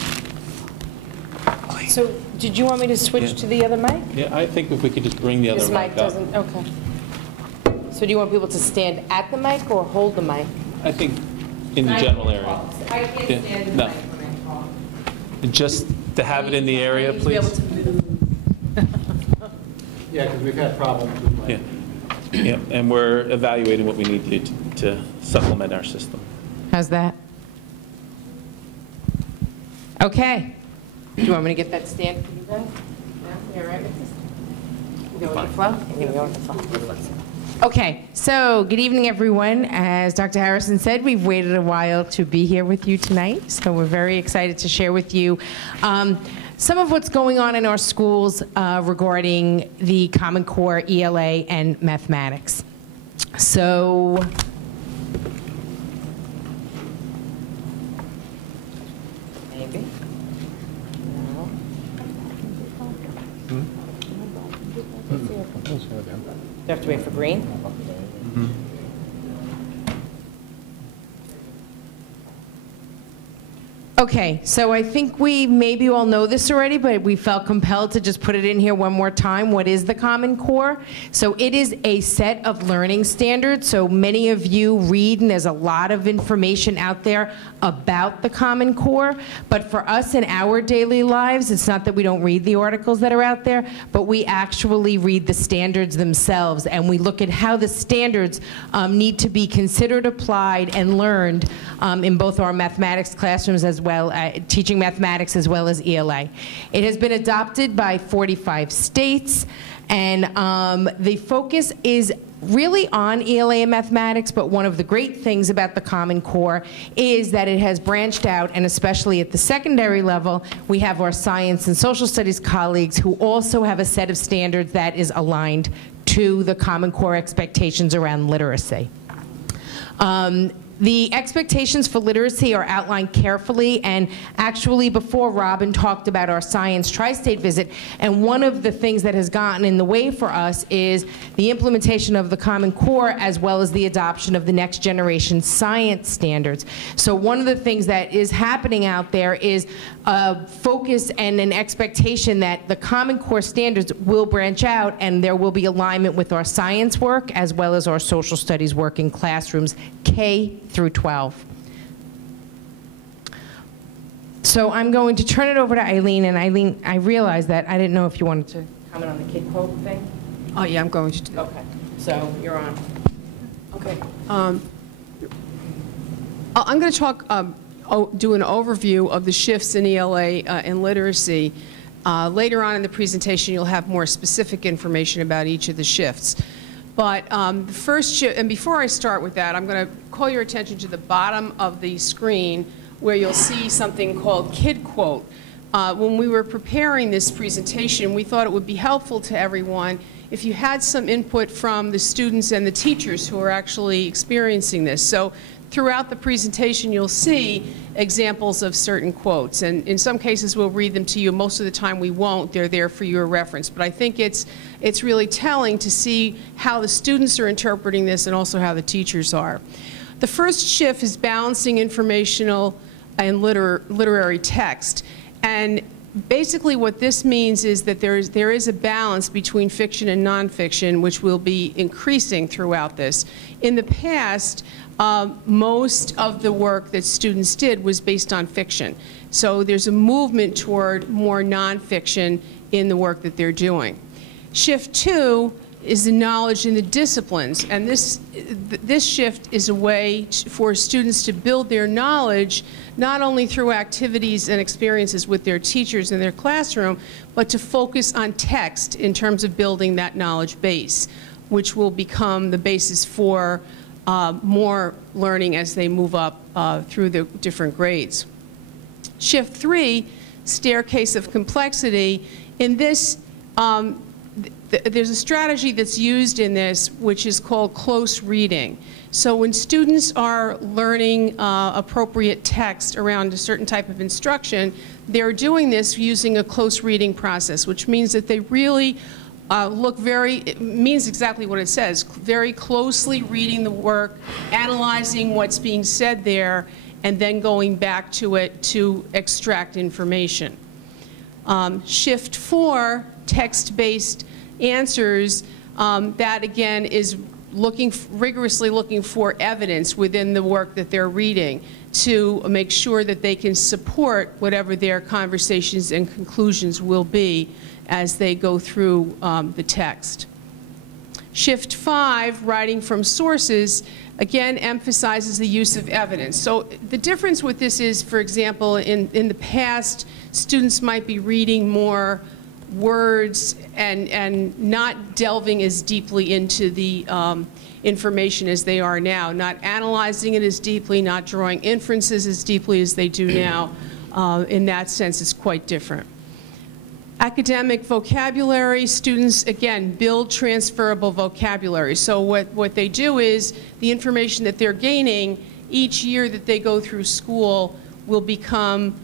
So did you want me to switch to the other mic? Yeah, I think if we could just bring the other This mic up. doesn't, okay. So do you want people to stand at the mic or hold the mic? I think in the general area. I can't stand in the mic when I talk. Just to have it in the area, please. Yeah, because we've had problems with like. Yeah, and we're evaluating what we need to supplement our system. How's that? Okay. Do you want me to get that stand for you guys? No? You're right with this? You go with the flow? You're going to go with the flow. Okay, so good evening, everyone. As Dr. Harrison said, we've waited a while to be here with you tonight, so we're very excited to share with you some of what's going on in our schools regarding the Common Core, ELA, and mathematics. So, maybe. No. Do I have to wait for green? Okay, so I think we maybe all know this already, but we felt compelled to just put it in here one more time. What is the Common Core? So it is a set of learning standards. So many of you read, and there's a lot of information out there about the Common Core. But for us in our daily lives, it's not that we don't read the articles that are out there, but we actually read the standards themselves, and we look at how the standards need to be considered, applied, and learned in both our mathematics classrooms as well, teaching mathematics as well as ELA. It has been adopted by 45 states, and the focus is really on ELA and mathematics, but one of the great things about the Common Core is that it has branched out, and especially at the secondary level, we have our science and social studies colleagues who also have a set of standards that is aligned to the Common Core expectations around literacy. The expectations for literacy are outlined carefully, and actually before Robin talked about our science tri-state visit, and one of the things that has gotten in the way for us is the implementation of the Common Core as well as the adoption of the next generation science standards. So one of the things that is happening out there is a focus and an expectation that the Common Core standards will branch out and there will be alignment with our science work as well as our social studies work in classrooms K through 12. So I'm going to turn it over to Eileen, and Eileen, I realized that I didn't know if you wanted to comment on the kid quote thing. Oh, yeah, I'm going to do that. Okay, so you're on. Okay. I'm going to talk, do an overview of the shifts in ELA and literacy. Later on in the presentation, you'll have more specific information about each of the shifts. But the first shift, and before I start with that, I'm going to call your attention to the bottom of the screen where you'll see something called Kid Quote. When we were preparing this presentation, we thought it would be helpful to everyone if you had some input from the students and the teachers who are actually experiencing this. So throughout the presentation, you'll see examples of certain quotes. And in some cases, we'll read them to you. Most of the time, we won't. They're there for your reference. But I think it's really telling to see how the students are interpreting this and also how the teachers are. The first shift is balancing informational and literary text. And basically what this means is that there is a balance between fiction and nonfiction, which will be increasing throughout this. In the past, most of the work that students did was based on fiction. So there's a movement toward more nonfiction in the work that they're doing. Shift 2 is the knowledge in the disciplines, and this shift is a way for students to build their knowledge not only through activities and experiences with their teachers in their classroom, but to focus on text in terms of building that knowledge base, which will become the basis for more learning as they move up through the different grades. Shift 3, staircase of complexity. In this, there's a strategy that's used in this which is called close reading. So when students are learning appropriate text around a certain type of instruction, they're doing this using a close reading process, which means that they really it means exactly what it says, very closely reading the work, analyzing what's being said there, and then going back to it to extract information. Shift 4, text-based answers, that again is rigorously looking for evidence within the work that they're reading to make sure that they can support whatever their conversations and conclusions will be as they go through the text. Shift 5, writing from sources, again emphasizes the use of evidence. So the difference with this is, for example, in the past, students might be reading more words and not delving as deeply into the information as they are now, not analyzing it as deeply, not drawing inferences as deeply as they do now. In that sense, it's quite different. Academic vocabulary, students, again, build transferable vocabulary. So what they do is the information that they're gaining each year that they go through school will become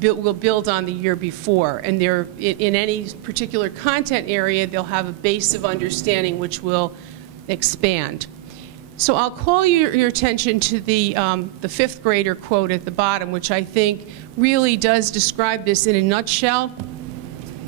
will build on the year before, and they're in any particular content area they'll have a base of understanding which will expand. So I'll call your attention to the 5th grader quote at the bottom, which I think really does describe this in a nutshell.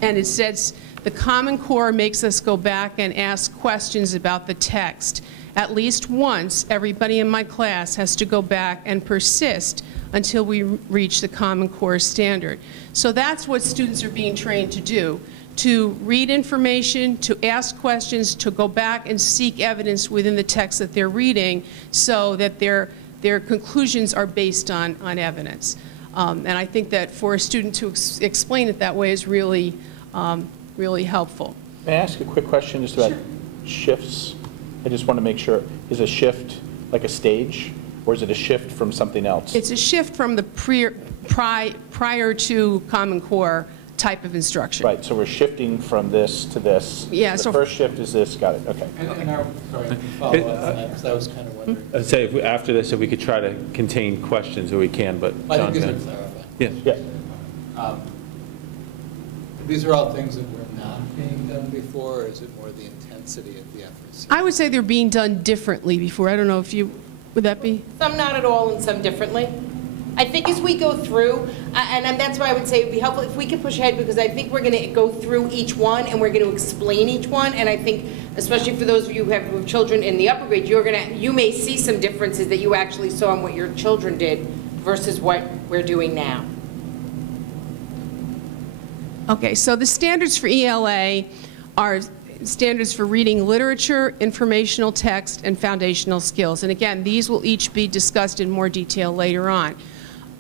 And it says, "The Common Core makes us go back and ask questions about the text. At least once, everybody in my class has to go back and persist until we reach the Common Core standard." So that's what students are being trained to do, to read information, to ask questions, to go back and seek evidence within the text that they're reading so that their conclusions are based on evidence. And I think that for a student to explain it that way is really, really helpful. May I ask a quick question just about shifts? I just want to make sure, is a shift like a stage, or is it a shift from something else? It's a shift from the prior to Common Core type of instruction. Right, so we're shifting from this to this. Yeah, The so first shift is this, got it, okay. And our, sorry, follow up on that, because I was kind of wondering. I'd say if after this, if we could try to contain questions, or we can, but I John think these are can. clarified. Yeah. Yeah. These are all things that were not being done before, or is it more the intensity of the efforts? I would say they're being done differently before. I don't know if you, would that be? Some not at all and some differently. I think as we go through, and that's why I would say it would be helpful if we could push ahead, because I think we're going to go through each one and we're going to explain each one. And I think, especially for those of you who have children in the upper grade, you may see some differences that you actually saw in what your children did versus what we're doing now. Okay, so the standards for ELA are standards for reading literature, informational text, and foundational skills. And again, these will each be discussed in more detail later on,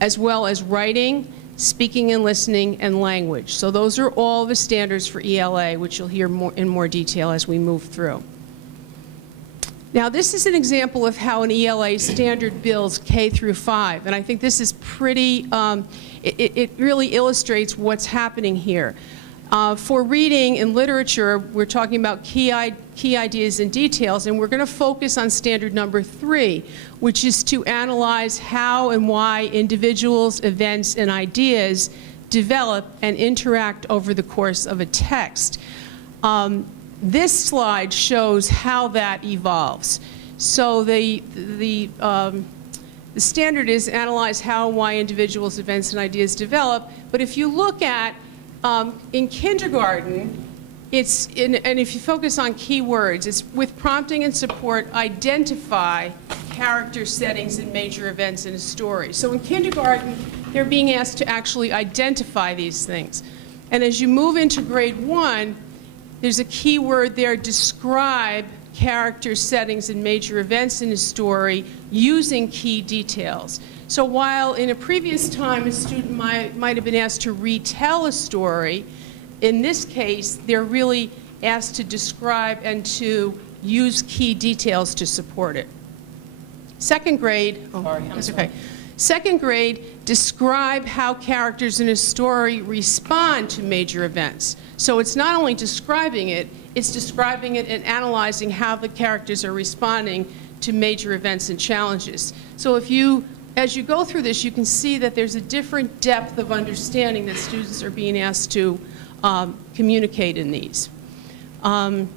as well as writing, speaking and listening, and language. So those are all the standards for ELA, which you'll hear in more detail as we move through. Now, this is an example of how an ELA standard builds K through 5, and I think this is pretty, it really illustrates what's happening here. For reading and literature, we're talking about key ideas and details, and we're going to focus on standard number 3, which is to analyze how and why individuals, events, and ideas develop and interact over the course of a text. This slide shows how that evolves. So the standard is analyze how and why individuals, events, and ideas develop, but if you look at in kindergarten, and if you focus on keywords, it's with prompting and support, identify character settings and major events in a story. So in kindergarten, they're being asked to actually identify these things. And as you move into grade 1, there's a key word there, describe character settings and major events in a story using key details. So while in a previous time a student might have been asked to retell a story, in this case they're really asked to describe and to use key details to support it. Second grade, Second grade, describe how characters in a story respond to major events. So it's not only describing it, it's describing it and analyzing how the characters are responding to major events and challenges. So as you go through this, you can see that there's a different depth of understanding that students are being asked to communicate in these. In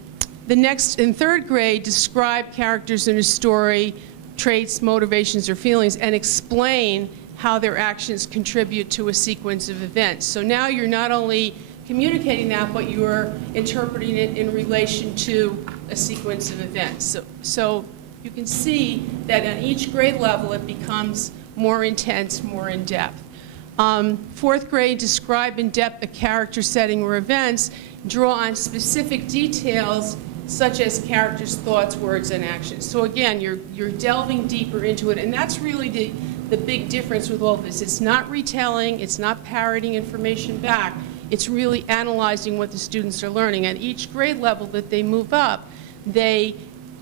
third grade, describe characters in a story, traits, motivations, or feelings, and explain how their actions contribute to a sequence of events. So now you're not only communicating that, but you're interpreting it in relation to a sequence of events. So you can see that at each grade level it becomes more intense, more in-depth. Fourth grade, describe in depth a character setting or events, draw on specific details such as characters' thoughts, words, and actions. So again, you're delving deeper into it, and that's really the big difference with all of this. It's not retelling, it's not parroting information back, it's really analyzing what the students are learning. At each grade level that they move up, they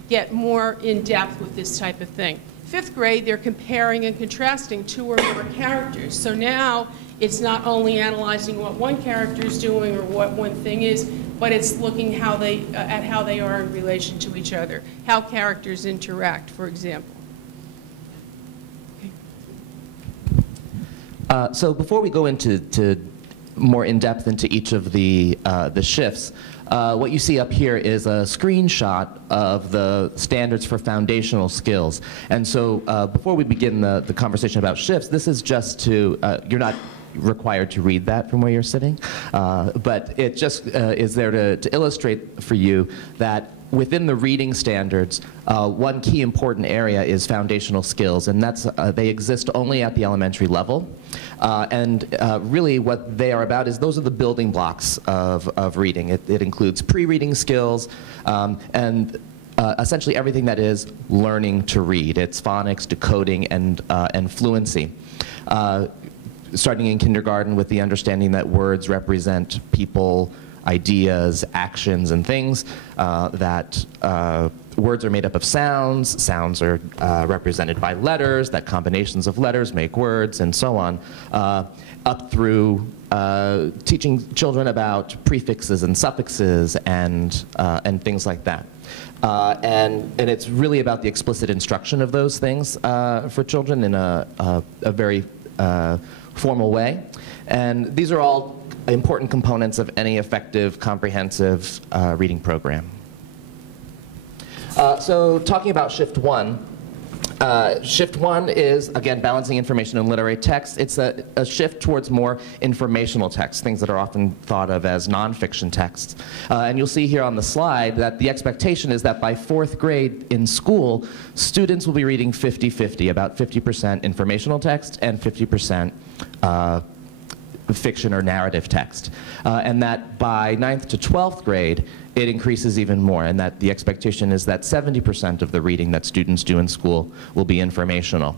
get more in-depth with this type of thing. Fifth grade, they're comparing and contrasting 2 or more characters. So now it's not only analyzing what one character is doing or what one thing is, but it's looking at how they are in relation to each other, how characters interact, for example. So before we go into more in depth into each of the shifts, what you see up here is a screenshot of the standards for foundational skills. And so before we begin the conversation about shifts, this is just to, you're not required to read that from where you're sitting, but it just is there to illustrate for you that within the reading standards, one key important area is foundational skills, and that's they exist only at the elementary level. Really what they are about is those are the building blocks of reading. It includes pre-reading skills and essentially everything that is learning to read. It's phonics, decoding, and fluency. Starting in kindergarten with the understanding that words represent people, ideas, actions, and things that words are made up of sounds, sounds are represented by letters, that combinations of letters make words, and so on, up through teaching children about prefixes and suffixes and things like that. And it's really about the explicit instruction of those things for children in a very formal way. And these are all important components of any effective, comprehensive reading program. So talking about Shift 1. Shift 1 is, again, balancing information and literary text. It's a shift towards more informational texts, things that are often thought of as nonfiction texts. And you'll see here on the slide that the expectation is that by 4th grade in school, students will be reading 50-50, about 50% informational text and 50% fiction or narrative text. And that by 9th to 12th grade, it increases even more, and that the expectation is that 70% of the reading that students do in school will be informational.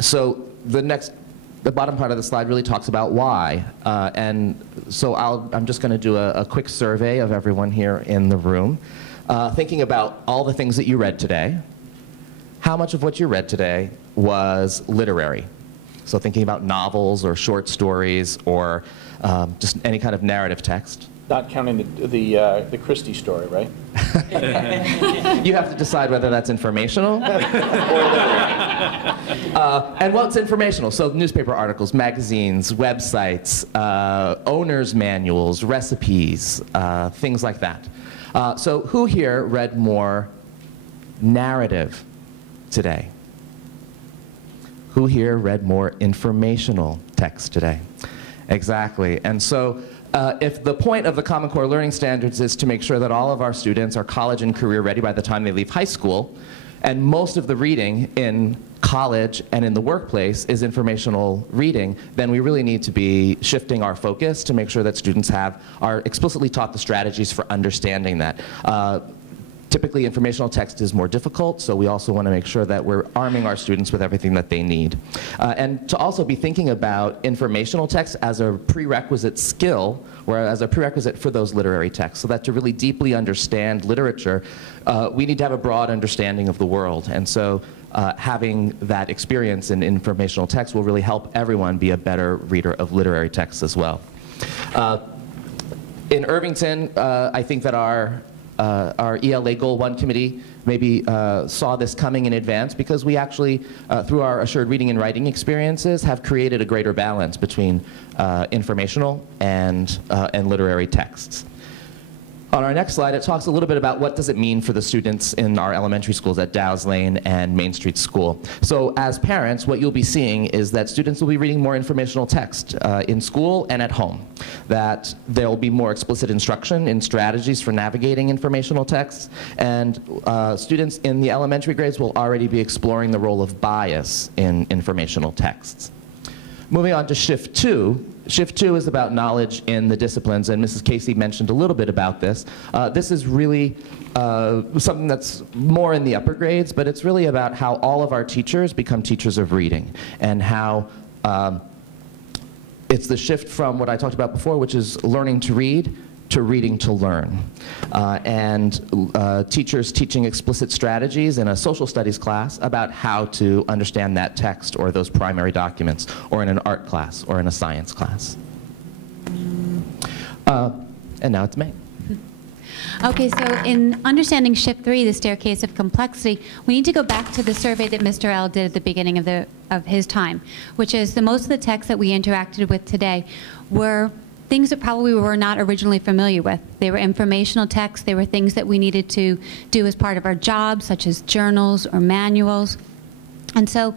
So the bottom part of the slide really talks about why. And so I'm just going to do a quick survey of everyone here in the room. Thinking about all the things that you read today, how much of what you read today was literary? So thinking about novels or short stories or just any kind of narrative text. Not counting the Christie story, right? You have to decide whether that's informational or literary. And what's informational? So newspaper articles, magazines, websites, owner's manuals, recipes, things like that. So who here read more narrative today? Who here read more informational text today? Exactly. And so if the point of the Common Core Learning Standards is to make sure that all of our students are college and career ready by the time they leave high school, and most of the reading in college and in the workplace is informational reading, then we really need to be shifting our focus to make sure that students are explicitly taught the strategies for understanding that. Typically, informational text is more difficult, so we also want to make sure that we're arming our students with everything that they need. And to also be thinking about informational text as a prerequisite skill, or as a prerequisite for those literary texts, so that to really deeply understand literature, we need to have a broad understanding of the world. And so having that experience in informational text will really help everyone be a better reader of literary texts as well. In Irvington, I think that our ELA Goal 1 committee maybe saw this coming in advance, because we actually, through our assured reading and writing experiences, have created a greater balance between informational and literary texts. On our next slide, it talks a little bit about what does it mean for the students in our elementary schools at Dow's Lane and Main Street School. So as parents, what you'll be seeing is that students will be reading more informational text in school and at home, that there will be more explicit instruction in strategies for navigating informational texts, and students in the elementary grades will already be exploring the role of bias in informational texts. Moving on to Shift 2. Shift 2 is about knowledge in the disciplines, and Mrs. Casey mentioned a little bit about this. This is really something that's more in the upper grades, but it's really about how all of our teachers become teachers of reading, and how it's the shift from what I talked about before, which is learning to read, to reading to learn. And teachers teaching explicit strategies in a social studies class about how to understand that text or those primary documents, or in an art class or in a science class. And now it's May. Okay, so in understanding Shift 3, the staircase of complexity, we need to go back to the survey that Mr. L did at the beginning of his time, which is most of the texts that we interacted with today were things that probably we were not originally familiar with. They were informational texts. They were things that we needed to do as part of our job, such as journals or manuals. And so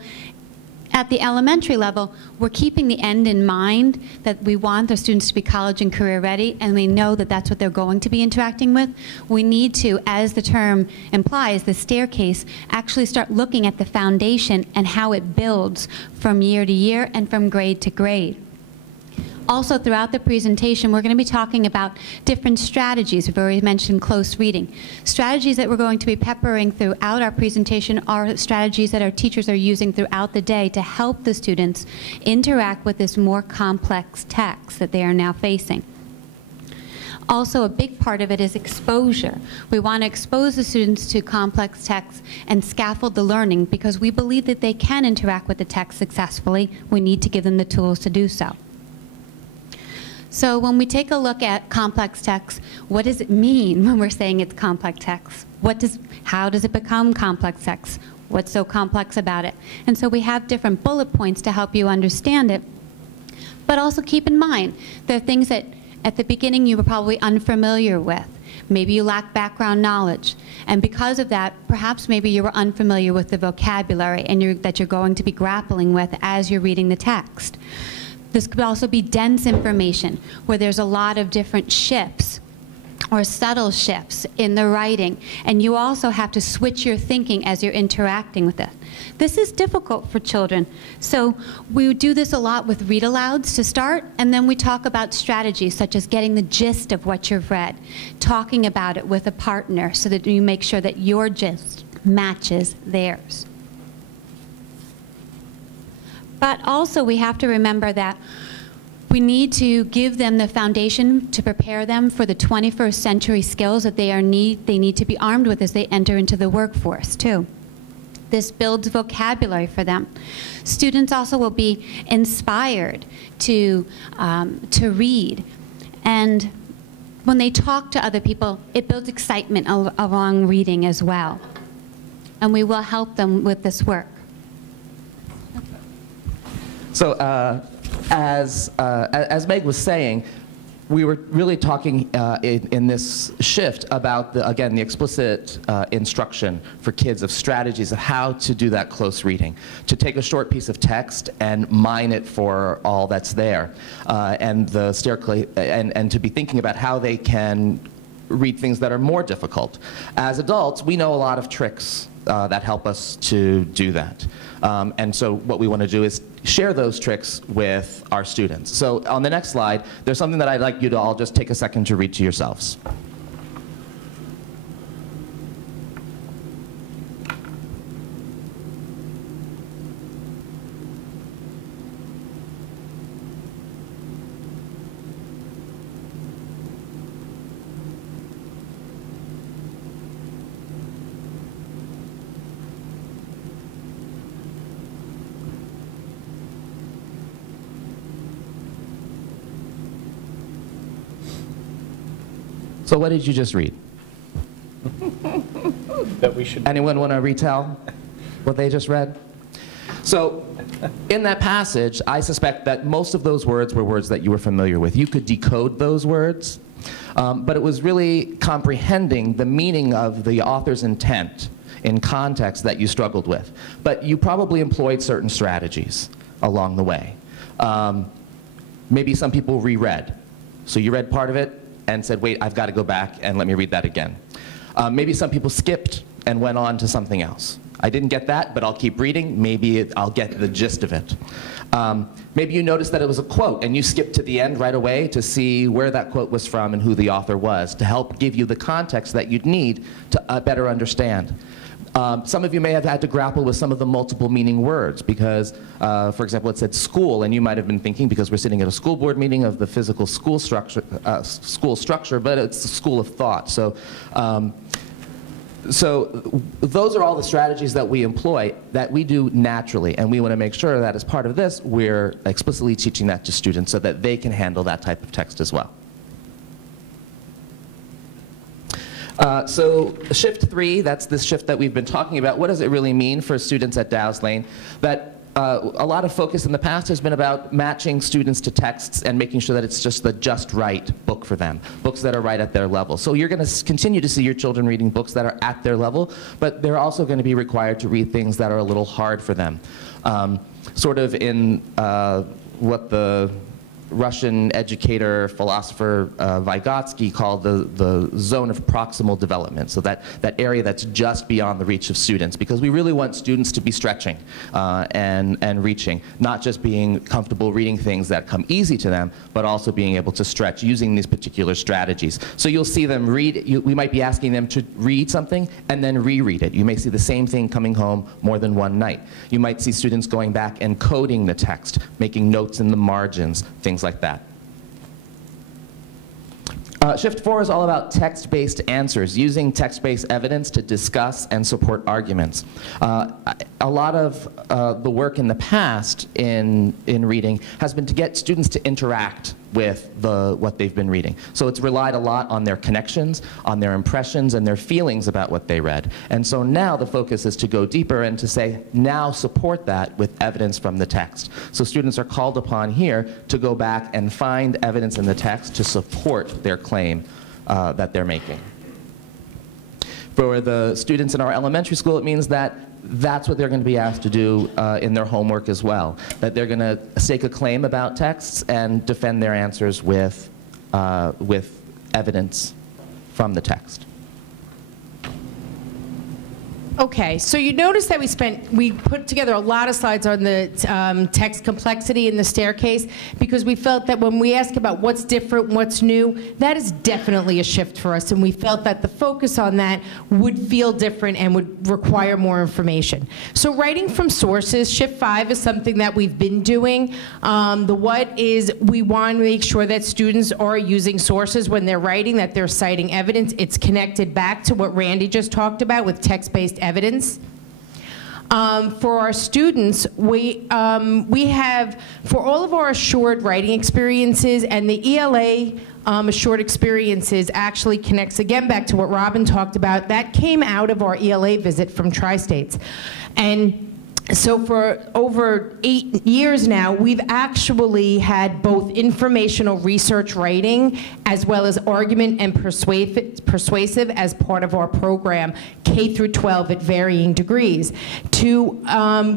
at the elementary level, we're keeping the end in mind, that we want our students to be college and career ready, and we know that that's what they're going to be interacting with. We need to, as the term implies, the staircase, actually start looking at the foundation and how it builds from year to year and from grade to grade. Also, throughout the presentation, we're going to be talking about different strategies. We've already mentioned close reading. Strategies that we're going to be peppering throughout our presentation are strategies that our teachers are using throughout the day to help the students interact with this more complex text that they are now facing. Also, a big part of it is exposure. We want to expose the students to complex texts and scaffold the learning because we believe that they can interact with the text successfully. We need to give them the tools to do so. So when we take a look at complex text, what does it mean when we're saying it's complex text? How does it become complex text? What's so complex about it? And so we have different bullet points to help you understand it. But also keep in mind, there are things that at the beginning you were probably unfamiliar with. Maybe you lack background knowledge. And because of that, perhaps maybe you were unfamiliar with the vocabulary that you're going to be grappling with as you're reading the text. This could also be dense information, where there's a lot of different shifts or subtle shifts in the writing, and you also have to switch your thinking as you're interacting with it. This is difficult for children, so we do this a lot with read-alouds to start, and then we talk about strategies such as getting the gist of what you've read, talking about it with a partner so that you make sure that your gist matches theirs. But also we have to remember that we need to give them the foundation to prepare them for the 21st century skills that they need to be armed with as they enter into the workforce too. This builds vocabulary for them. Students also will be inspired to read, and when they talk to other people, it builds excitement along reading as well. And we will help them with this work. So as Meg was saying, we were really talking in this shift about, again, the explicit instruction for kids of strategies of how to do that close reading, to take a short piece of text and mine it for all that's there, and to be thinking about how they can read things that are more difficult. As adults, we know a lot of tricks that help us to do that. And so what we want to do is share those tricks with our students. So on the next slide, there's something that I'd like you to all just take a second to read to yourselves. So what did you just read? That we should. Anyone want to retell what they just read? So in that passage, I suspect that most of those words were words that you were familiar with. You could decode those words, but it was really comprehending the meaning of the author's intent in context that you struggled with. But you probably employed certain strategies along the way. Maybe some people reread. So you read part of it and said, wait, I've got to go back and let me read that again. Maybe some people skipped and went on to something else. I didn't get that, but I'll keep reading. Maybe I'll get the gist of it. Maybe you noticed that it was a quote and you skipped to the end right away to see where that quote was from and who the author was to help give you the context that you'd need to better understand. Some of you may have had to grapple with some of the multiple meaning words because, for example, it said school, and you might have been thinking, because we're sitting at a school board meeting, of the physical school structure, but it's a school of thought. So those are all the strategies that we employ that we do naturally, and we want to make sure that as part of this, we're explicitly teaching that to students so that they can handle that type of text as well. So shift 3, that's this shift that we've been talking about. What does it really mean for students at Dow's Lane? That a lot of focus in the past has been about matching students to texts and making sure that it's just the just right book for them, books that are right at their level. So you're going to continue to see your children reading books that are at their level, but they're also going to be required to read things that are a little hard for them. Sort of in what the Russian educator, philosopher Vygotsky called the zone of proximal development, so that area that's just beyond the reach of students, because we really want students to be stretching and reaching, not just being comfortable reading things that come easy to them, but also being able to stretch using these particular strategies. So you'll see them read, we might be asking them to read something and then reread it. You may see the same thing coming home more than one night. You might see students going back and coding the text, making notes in the margins, things like that. Shift 4 is all about text-based answers, using text-based evidence to discuss and support arguments. A lot of the work in the past in reading has been to get students to interact with what they've been reading. So it's relied a lot on their connections, on their impressions, and their feelings about what they read. And so now the focus is to go deeper and to say, now support that with evidence from the text. So students are called upon here to go back and find evidence in the text to support their claim that they're making. For the students in our elementary school, it means that that's what they're going to be asked to do in their homework as well, that they're going to stake a claim about texts and defend their answers with evidence from the text. Okay, so you notice that we put together a lot of slides on the text complexity in the staircase, because we felt that when we ask about what's different, what's new, that is definitely a shift for us, and we felt that the focus on that would feel different and would require more information. So writing from sources, shift 5 is something that we've been doing. The what is, we want to make sure that students are using sources when they're writing, that they're citing evidence. It's connected back to what Randy just talked about with text-based evidence. For our students, we have, for all of our assured writing experiences, and the ELA assured experiences actually connects again back to what Robin talked about. That came out of our ELA visit from Tri-States. And so for over 8 years now, we've actually had both informational research writing as well as argument and persuasive as part of our program, K through 12 at varying degrees. To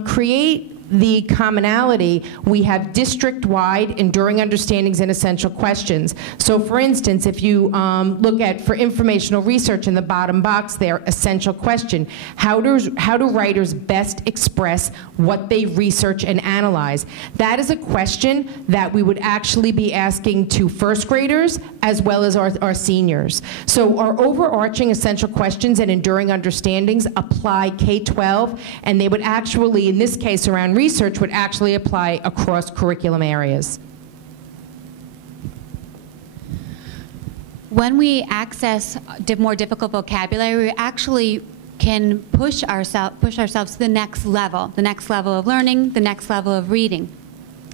create the commonality, we have district-wide enduring understandings and essential questions. So for instance, if you look at, for informational research in the bottom box there, essential question, how do writers best express what they research and analyze? That is a question that we would actually be asking to first graders as well as our seniors. So our overarching essential questions and enduring understandings apply K-12, and they would actually, in this case around research, would actually apply across curriculum areas. When we access more difficult vocabulary, we actually can push ourselves to the next level of learning, the next level of reading.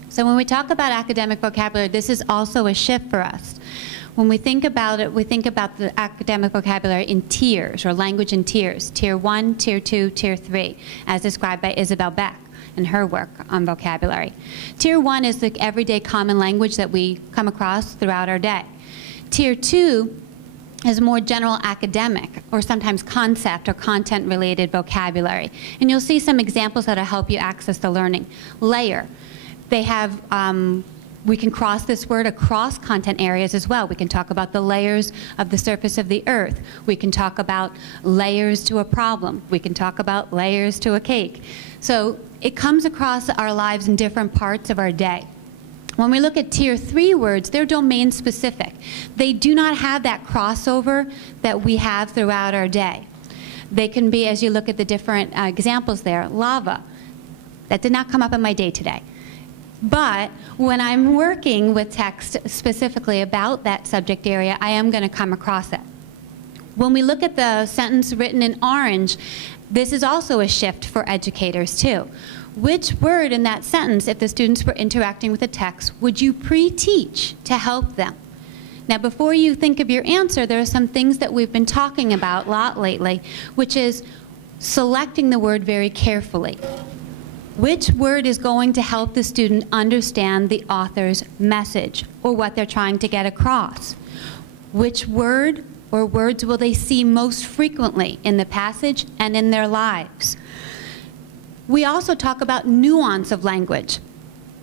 So when we talk about academic vocabulary, this is also a shift for us. When we think about it, we think about the academic vocabulary in tiers, or language in tiers, Tier 1, Tier 2, Tier 3, as described by Isabel Beck in her work on vocabulary. Tier 1 is the everyday common language that we come across throughout our day. Tier 2 is more general academic, or sometimes concept or content-related vocabulary. And you'll see some examples that'll help you access the learning. Layer. They have, we can cross this word across content areas as well. We can talk about the layers of the surface of the earth. We can talk about layers to a problem. We can talk about layers to a cake. So it comes across our lives in different parts of our day. When we look at Tier 3 words, they're domain specific. They do not have that crossover that we have throughout our day. They can be, as you look at the different examples there, lava. That did not come up in my day today. But when I'm working with text specifically about that subject area, I am going to come across it. When we look at the sentence written in orange, this is also a shift for educators too. Which word in that sentence, if the students were interacting with the text, would you pre-teach to help them? Now, before you think of your answer, there are some things that we've been talking about a lot lately, which is selecting the word very carefully. Which word is going to help the student understand the author's message or what they're trying to get across? Which word or words will they see most frequently in the passage and in their lives? We also talk about nuance of language.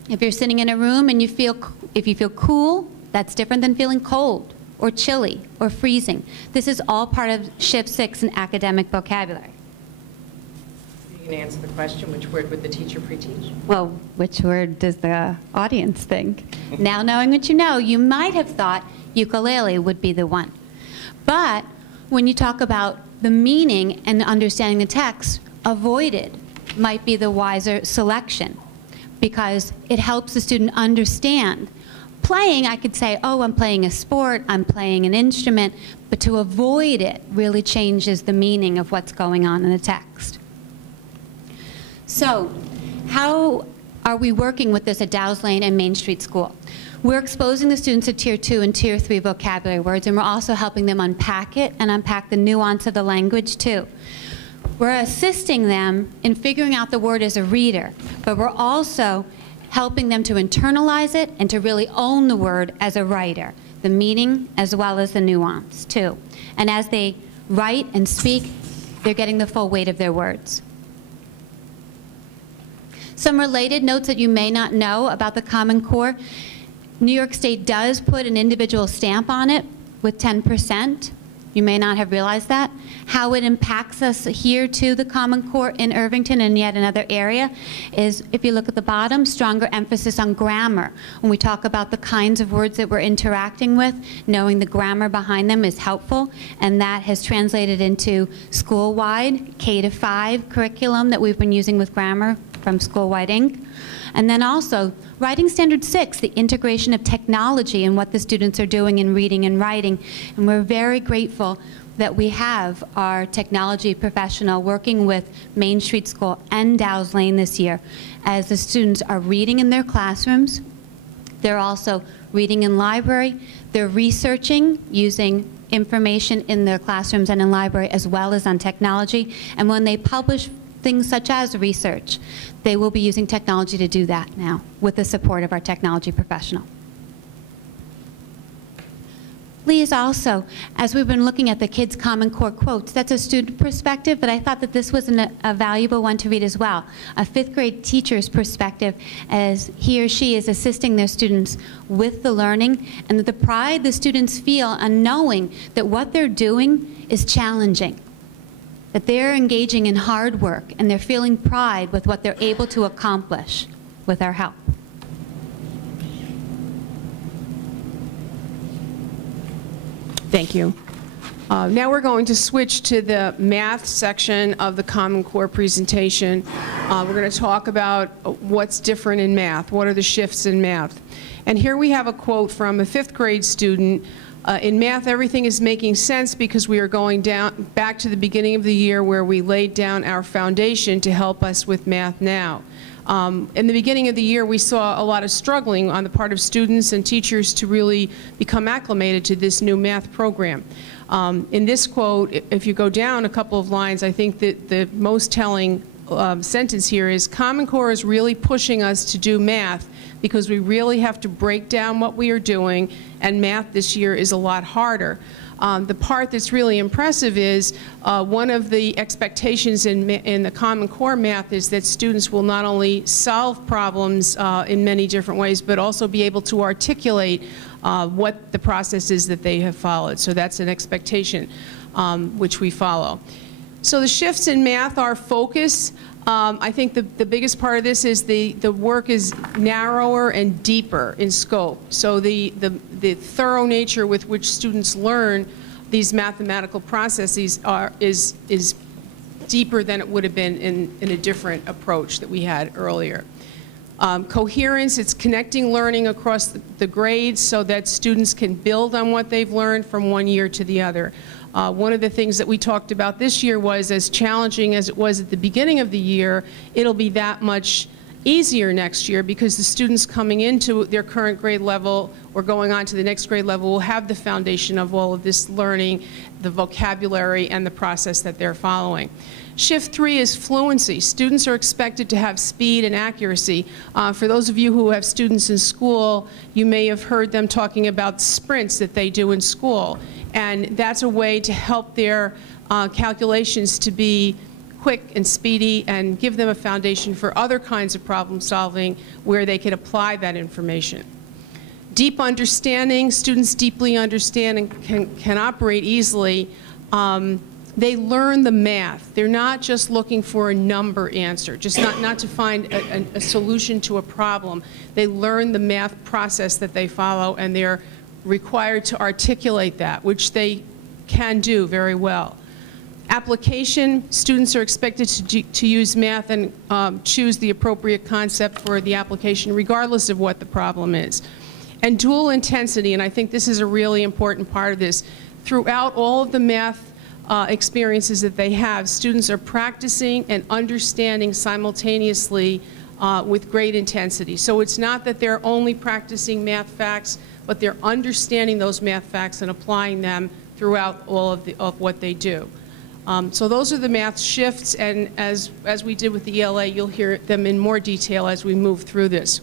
If you're sitting in a room and if you feel cool, that's different than feeling cold or chilly or freezing. This is all part of Shift 6 in academic vocabulary. You can answer the question, which word would the teacher pre-teach? Well, which word does the audience think? Now knowing what you know, you might have thought ukulele would be the one. But when you talk about the meaning and understanding the text, avoided might be the wiser selection, because it helps the student understand. playing, I could say, oh, I'm playing a sport, I'm playing an instrument, but to avoid it really changes the meaning of what's going on in the text. So, how are we working with this at Dow's Lane and Main Street School? We're exposing the students to Tier 2 and Tier 3 vocabulary words, and we're also helping them unpack it and unpack the nuance of the language too. We're assisting them in figuring out the word as a reader, but we're also helping them to internalize it and to really own the word as a writer, the meaning as well as the nuance too. And as they write and speak, they're getting the full weight of their words. Some related notes that you may not know about the Common Core. New York State does put an individual stamp on it with 10%. You may not have realized that. How it impacts us here to the Common Core in Irvington and yet another area is, if you look at the bottom, stronger emphasis on grammar. When we talk about the kinds of words that we're interacting with, knowing the grammar behind them is helpful, and that has translated into school-wide K-5 curriculum that we've been using with grammar from School-Wide Inc. And then also, Writing Standard 6, the integration of technology and what the students are doing in reading and writing. And we're very grateful that we have our technology professional working with Main Street School and Dow's Lane this year. As the students are reading in their classrooms, they're also reading in library, they're researching using information in their classrooms and in library as well as on technology. And when they publish things such as research, they will be using technology to do that now with the support of our technology professional. Please also, as we've been looking at the Kids Common Core quotes, that's a student perspective, but I thought that this was a valuable one to read as well. A 5th grade teacher's perspective as he or she is assisting their students with the learning, and the pride the students feel on knowing that what they're doing is challenging, that they're engaging in hard work, and they're feeling pride with what they're able to accomplish with our help. Thank you. Now we're going to switch to the math section of the Common Core presentation. We're going to talk about what's different in math, what are the shifts in math. And here we have a quote from a 5th grade student. In math, everything is making sense because we are going back to the beginning of the year where we laid down our foundation to help us with math now. In the beginning of the year, we saw a lot of struggling on the part of students and teachers to really become acclimated to this new math program. In this quote, if you go down a couple of lines, I think that the most telling sentence here is, Common Core is really pushing us to do math because we really have to break down what we are doing, and math this year is a lot harder. The part that's really impressive is one of the expectations in the Common Core math is that students will not only solve problems in many different ways, but also be able to articulate what the process is that they have followed. So that's an expectation which we follow. So the shifts in math are focus. I think the biggest part of this is the work is narrower and deeper in scope. So the thorough nature with which students learn these mathematical processes is deeper than it would have been in a different approach that we had earlier. Coherence, it's connecting learning across the grades so that students can build on what they've learned from one year to the other. One of the things that we talked about this year was, as challenging as it was at the beginning of the year, it'll be that much easier next year because the students coming into their current grade level or going on to the next grade level will have the foundation of all of this learning, the vocabulary, and the process that they're following. Shift 3 is fluency. Students are expected to have speed and accuracy. For those of you who have students in school, you may have heard them talking about sprints that they do in school. And that's a way to help their calculations to be quick and speedy and give them a foundation for other kinds of problem solving where they can apply that information. Deep understanding, students deeply understand and can operate easily. They learn the math. They're not just looking for a number answer, just not to find a solution to a problem. They learn the math process that they follow, and they're required to articulate that, which they can do very well. Application, students are expected to use math and choose the appropriate concept for the application regardless of what the problem is. And dual intensity, and I think this is a really important part of this. Throughout all of the math experiences that they have, students are practicing and understanding simultaneously with great intensity. So it's not that they're only practicing math facts, but they're understanding those math facts and applying them throughout all of what they do. So those are the math shifts, and as we did with the ELA, you'll hear them in more detail as we move through this.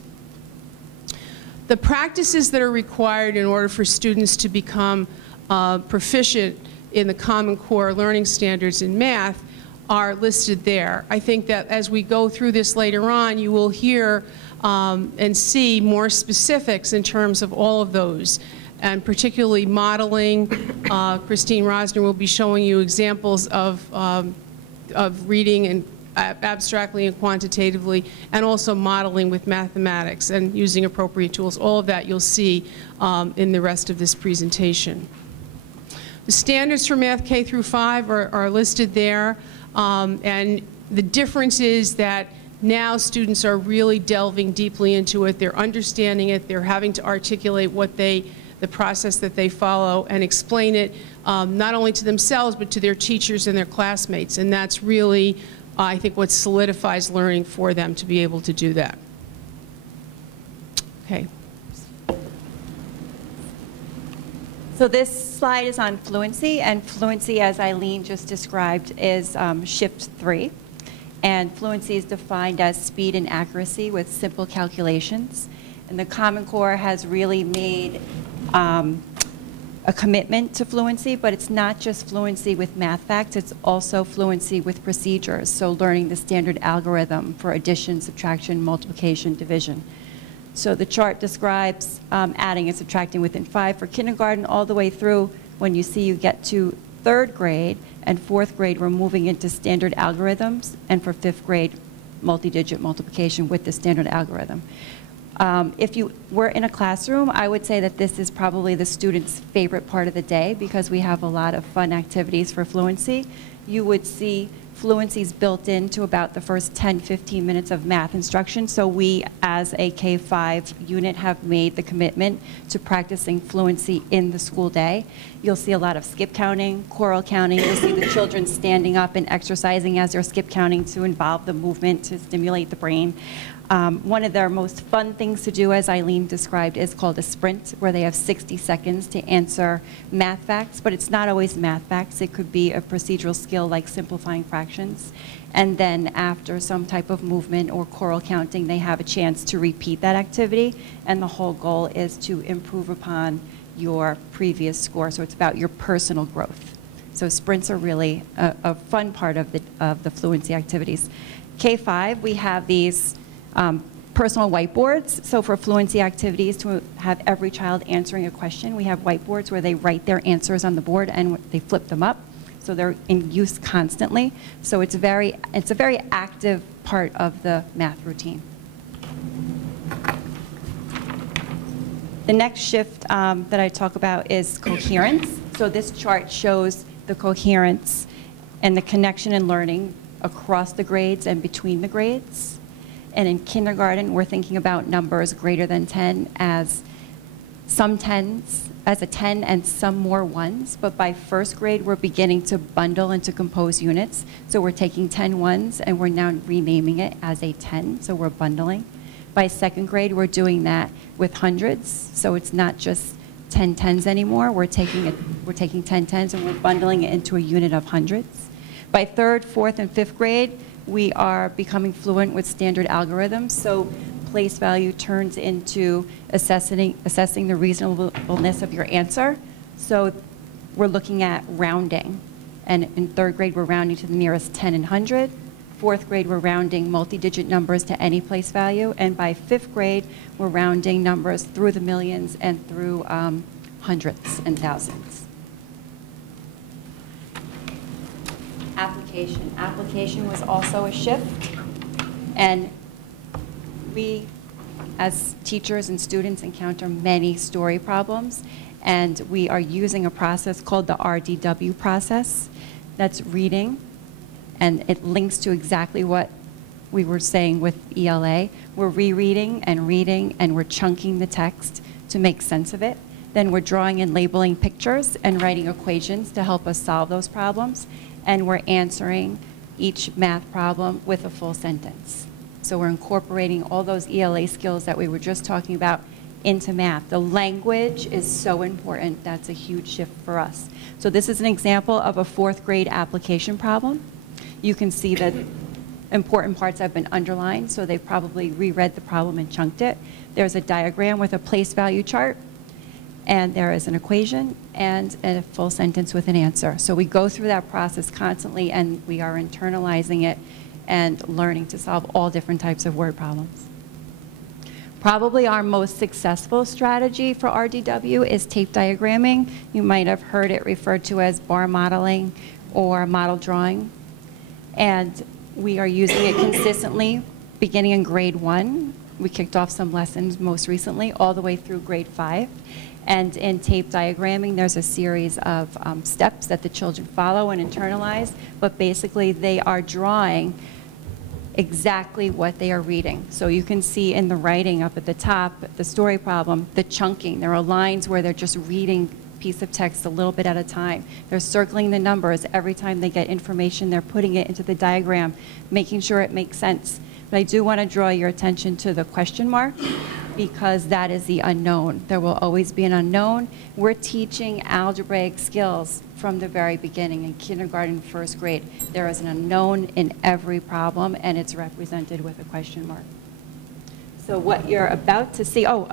The practices that are required in order for students to become proficient in the Common Core learning standards in math are listed there. I think that as we go through this later on, you will hear and see more specifics in terms of all of those, and particularly modeling. Christine Rosner will be showing you examples of reading and abstractly and quantitatively, and also modeling with mathematics and using appropriate tools. All of that you'll see in the rest of this presentation. The standards for Math K through 5 are listed there, and the difference is that now students are really delving deeply into it. They're understanding it. They're having to articulate the process that they follow and explain it not only to themselves but to their teachers and their classmates, and that's really I think what solidifies learning for them to be able to do that. Okay. So this slide is on fluency, and fluency, as Eileen just described, is shift 3. And fluency is defined as speed and accuracy with simple calculations. And the Common Core has really made a commitment to fluency, but it's not just fluency with math facts, it's also fluency with procedures, so learning the standard algorithm for addition, subtraction, multiplication, division. So the chart describes adding and subtracting within 5 for kindergarten all the way through. When you see you get to 3rd grade and 4th grade, we're moving into standard algorithms, and for 5th grade, multi-digit multiplication with the standard algorithm. If you were in a classroom, I would say that this is probably the student's favorite part of the day because we have a lot of fun activities for fluency. You would see fluencies built into about the first 10-15 minutes of math instruction. So we, as a K-5 unit, have made the commitment to practicing fluency in the school day. You'll see a lot of skip counting, choral counting. You'll see the children standing up and exercising as they're skip counting to involve the movement to stimulate the brain. One of their most fun things to do, as Eileen described, is called a sprint, where they have 60 seconds to answer math facts, but it's not always math facts. It could be a procedural skill like simplifying fractions. And then after some type of movement or choral counting, they have a chance to repeat that activity, and the whole goal is to improve upon your previous score. So it's about your personal growth. So sprints are really a fun part of the fluency activities. K-5, we have these personal whiteboards. So for fluency activities, to have every child answering a question, we have whiteboards where they write their answers on the board and they flip them up. So they're in use constantly. So it's a very active part of the math routine. The next shift that I talk about is coherence. So this chart shows the coherence and the connection in learning across the grades and between the grades. And in kindergarten, we're thinking about numbers greater than 10 as some 10s, as a 10 and some more 1s. But by 1st grade, we're beginning to bundle and to compose units. So we're taking 10 1s and we're now renaming it as a 10. So we're bundling. By 2nd grade, we're doing that with hundreds. So it's not just 10 10s anymore. We're taking 10 10s and we're bundling it into a unit of hundreds. By 3rd, 4th, and 5th grade, we are becoming fluent with standard algorithms. So place value turns into assessing the reasonableness of your answer. So we're looking at rounding. And in 3rd grade, we're rounding to the nearest 10 and 100. 4th grade, we're rounding multi-digit numbers to any place value. And by 5th grade, we're rounding numbers through the millions and through hundreds and thousands. Application. Application was also a shift. And we, as teachers and students, encounter many story problems. And we are using a process called the RDW process. That's reading. And it links to exactly what we were saying with ELA. We're rereading and reading, and we're chunking the text to make sense of it. Then we're drawing and labeling pictures and writing equations to help us solve those problems. And we're answering each math problem with a full sentence. So we're incorporating all those ELA skills that we were just talking about into math. The language is so important. That's a huge shift for us. So this is an example of a 4th grade application problem. You can see that important parts have been underlined, so they probably reread the problem and chunked it. There's a diagram with a place value chart, and there is an equation and a full sentence with an answer. So we go through that process constantly, and we are internalizing it and learning to solve all different types of word problems. Probably our most successful strategy for RDW is tape diagramming. You might have heard it referred to as bar modeling or model drawing. And we are using it consistently beginning in grade 1. We kicked off some lessons most recently all the way through grade 5. And in tape diagramming, there's a series of steps that the children follow and internalize, but basically they are drawing exactly what they are reading. So you can see in the writing up at the top, the story problem, the chunking. There are lines where they're just reading a piece of text a little bit at a time. They're circling the numbers every time they get information. They're putting it into the diagram, making sure it makes sense. But I do want to draw your attention to the question mark, because that is the unknown. There will always be an unknown. We're teaching algebraic skills from the very beginning. In kindergarten, 1st grade, there is an unknown in every problem, and it's represented with a question mark. So what you're about to see, I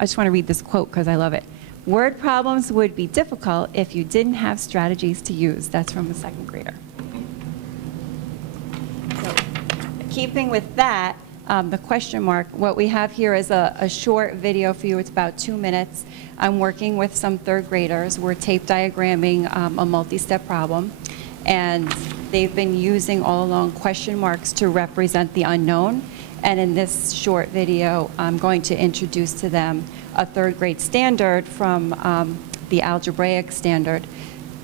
just want to read this quote because I love it. Word problems would be difficult if you didn't have strategies to use. That's from a 2nd grader. So, keeping with that, the question mark, what we have here is a short video for you. It's about 2 minutes. I'm working with some 3rd graders. We're tape diagramming a multi-step problem, and they've been using all along question marks to represent the unknown. And in this short video, I'm going to introduce to them a 3rd grade standard from the algebraic standard,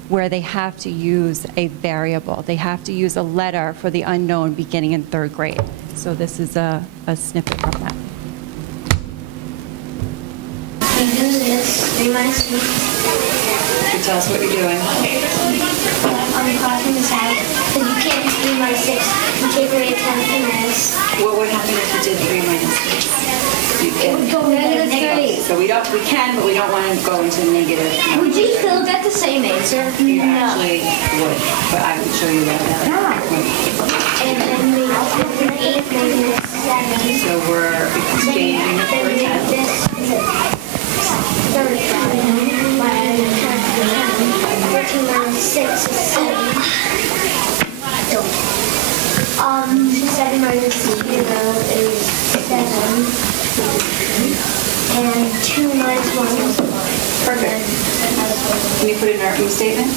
where they have to use a variable. They have to use a letter for the unknown beginning in 3rd grade. So this is a snippet from that. You do this 3 minus 2. Can you tell us what you're doing? I'm crossing this out. Because you can't do 3 minus 6. You take away 10 minutes. What would happen if you did 3 minus 6? It would go negative 3. So we can, but we don't want to go into negative. Would you still get the same answer? You actually would, but I would show you that. And then we also have 8 minus 7. So we're exchanging it for 10. This is 35. 14 minus 6 is 7. 7 minus 0 is 7. And 2 minus 1 is 1. Perfect. Can you put it in our room statement?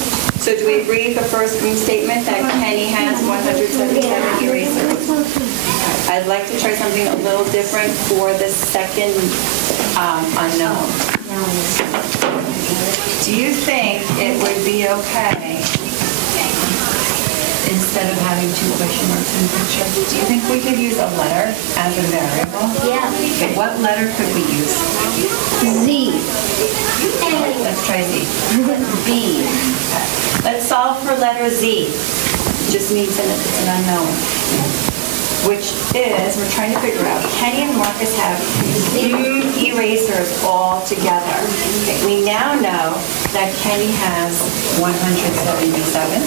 So do we read the first room statement that Kenny has 177 erasers? I'd like to try something a little different for the second unknown. Do you think it would be okay, instead of having 2 question marks in the picture, do you think we could use a letter as a variable? Yeah. Okay, what letter could we use? Z. Let's try Z. B. Let's solve for letter Z. It just means that it's an unknown. Which is, we're trying to figure out, Kenny and Marcus have erasers all together. Okay, we now know that Kenny has 177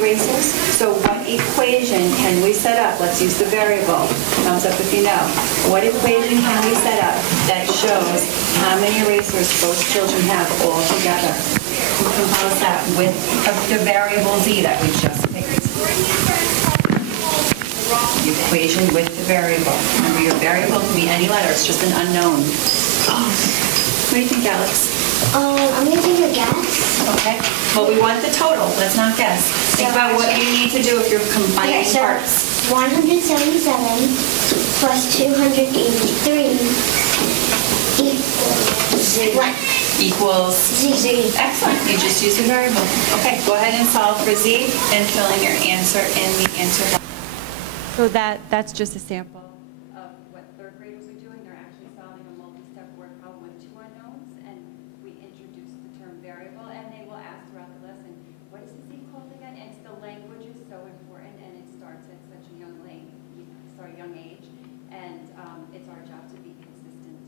erasers. So what equation can we set up? Let's use the variable. Thumbs up if you know. What equation can we set up that shows how many erasers both children have all together? We can compose that with the variable Z that we just picked. The equation with the variable. Remember, your variable can be any letter. It's just an unknown. What do you think, Alex? I'm going to take a guess. Okay. Well, we want the total. Let's not guess. Think about what you need to do if you're combining parts. 177 plus 283 equals Z. Excellent. You just use the variable. Okay, go ahead and solve for Z and fill in your answer in the answer box. So that's just a sample of what third graders are doing. They're actually solving a multi-step word problem with 2 unknowns, and we introduced the term variable, and they will ask throughout the lesson, what is this called again? And the language is so important, and it starts at such a young age, and it's our job to be consistent.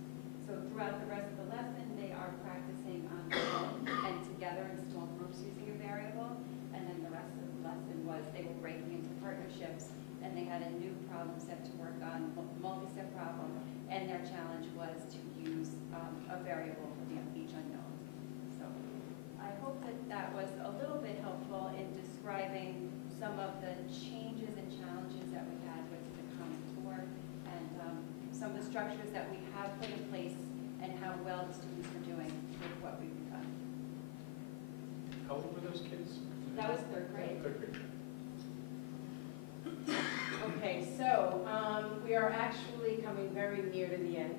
So throughout the rest of the lesson, they are practicing on their own and together in small groups using a variable, and then the rest of the lesson was they were breaking into partnerships, and they had a new problem set to work on, multi-step problem, and their challenge was to use a variable for each unknown. So I hope that that was a little bit helpful in describing some of the changes and challenges that we had with the Common Core, and some of the structures that we have put in place and how well the students are doing with what we've done. How old were those kids? That was third grade. Third grade. Okay, so we are actually coming very near to the end.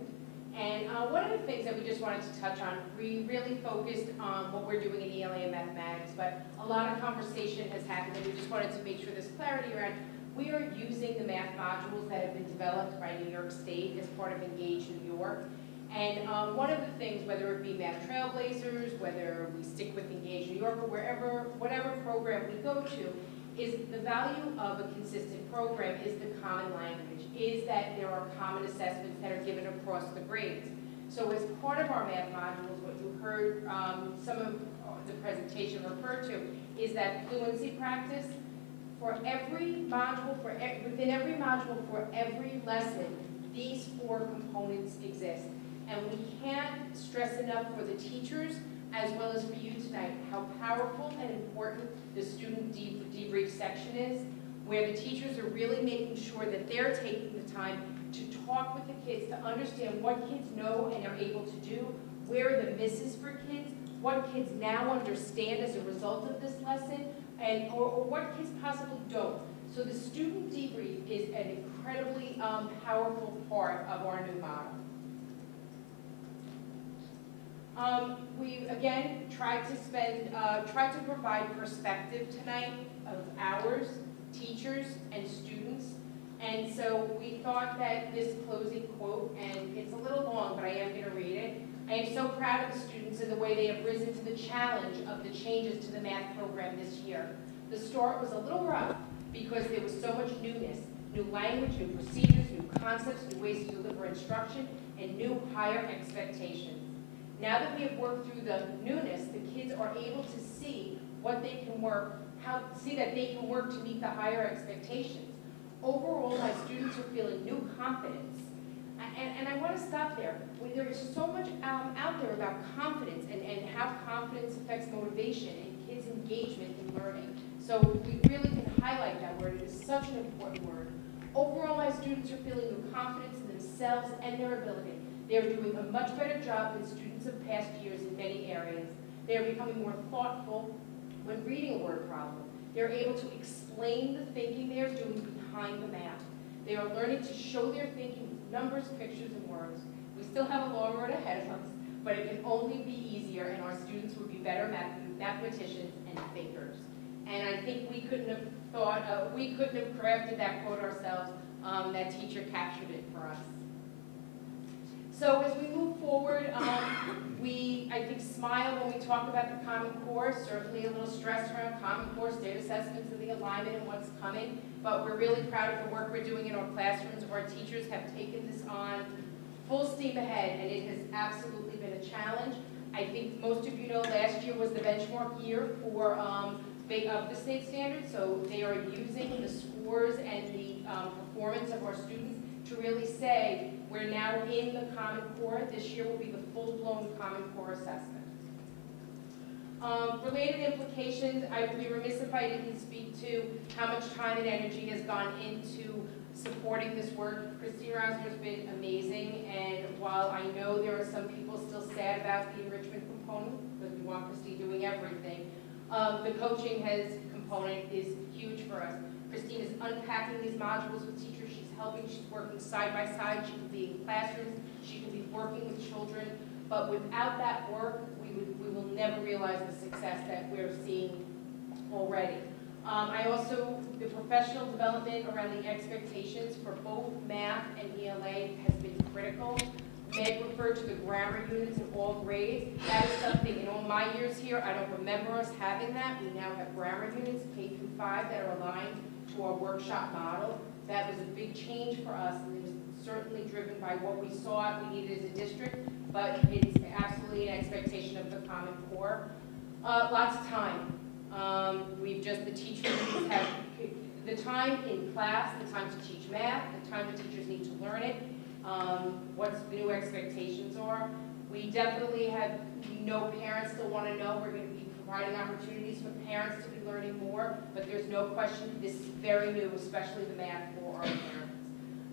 And one of the things that we just wanted to touch on, we really focused on what we're doing in ELA and mathematics, but a lot of conversation has happened, and we just wanted to make sure there's clarity around. We are using the math modules that have been developed by New York State as part of Engage New York. And one of the things, whether it be Math Trailblazers, whether we stick with Engage New York, or whatever program we go to, is the value of a consistent program is the common language, is that there are common assessments that are given across the grades. So as part of our math modules, what you heard some of the presentation refer to is that fluency practice. For every module, within every module, for every lesson, these 4 components exist. And we can't stress enough for the teachers, as well as for you tonight, how powerful and important the student debrief section is, where the teachers are really making sure that they're taking the time to talk with the kids, to understand what kids know and are able to do, where are the misses for kids, what kids now understand as a result of this lesson, and or what kids possibly don't. So the student debrief is an incredibly powerful part of our new model. We again tried to provide perspective tonight of ours, teachers, and students. And so we thought that this closing quote, and it's a little long, but I am going to read it. I am so proud of the students and the way they have risen to the challenge of the changes to the math program this year. The start was a little rough because there was so much newness, new language, new procedures, new concepts, new ways to deliver instruction, and new higher expectations. Now that we have worked through the newness, the kids are able to see what they can work, see that they can work to meet the higher expectations. Overall, my students are feeling new confidence. And I want to stop there. There is so much out there about confidence and how confidence affects motivation and kids' engagement in learning. So we really can highlight that word. It is such an important word. Overall, my students are feeling new confidence in themselves and their ability. They are doing a much better job than students of past years in many areas. They are becoming more thoughtful when reading a word problem. They're able to explain the thinking they are doing behind the math. They are learning to show their thinking with numbers, pictures, and words. We still have a long road ahead of us, but it can only be easier, and our students will be better mathematicians and thinkers. And I think we couldn't have crafted that quote ourselves. That teacher captured it for us. So as we move forward, we, I think, smile when we talk about the Common Core. Certainly a little stress around Common Core, state assessments, and the alignment and what's coming. But we're really proud of the work we're doing in our classrooms. Our teachers have taken this on full steam ahead, and it has absolutely been a challenge. I think most of you know last year was the benchmark year for the state standards. So they are using the scores and the performance of our students to really say we're now in the Common Core. This year will be the full-blown Common Core assessment. Related implications, I would be remiss if I didn't speak to how much time and energy has gone into supporting this work. Christine Rausner has been amazing, and while I know there are some people still sad about the enrichment component, because we want Christine doing everything, the coaching component is huge for us. Christine is unpacking these modules with teachers. She's helping. She's working side by side. She can be in classrooms. She can be working with children. But without that work, we will never realize the success that we're seeing already. I also the professional development around the expectations for both math and ELA has been critical. Meg referred to the grammar units in all grades. That is something, in all my years here, I don't remember us having that. We now have grammar units, K through 5, that are aligned to our workshop model. That was a big change for us, and it was certainly driven by what we saw we needed as a district, but it's absolutely an expectation of the Common Core. Lots of time. The teachers have the time in class, the time to teach math, the time the teachers need to learn it, what the new expectations are. We definitely know parents still want to know. We're going to be providing opportunities for parents to be learning more, but there's no question this is very new, especially the math for our parents.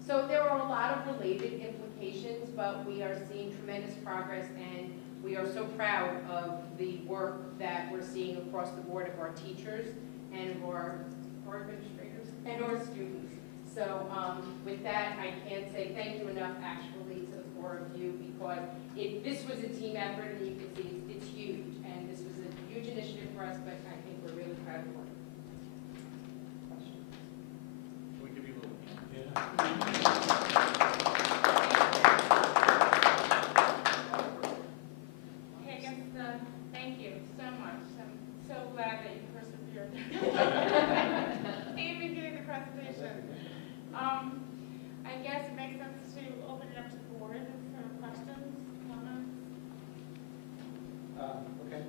So there are a lot of related implications, but we are seeing tremendous progress, and we are so proud of the work that we're seeing across the board of our teachers and of our administrators and our students. So with that, I can't say thank you enough actually to the four of you, because this was a team effort, and you can see it's huge, and this was a huge initiative for us, but I think we're really proud of it. Questions? Can we give you a little? Yeah. Okay, I guess, thank you so much. I'm so glad that you persevered. Even getting the presentation. I guess it makes sense to open it up to the board for questions, comments. Okay.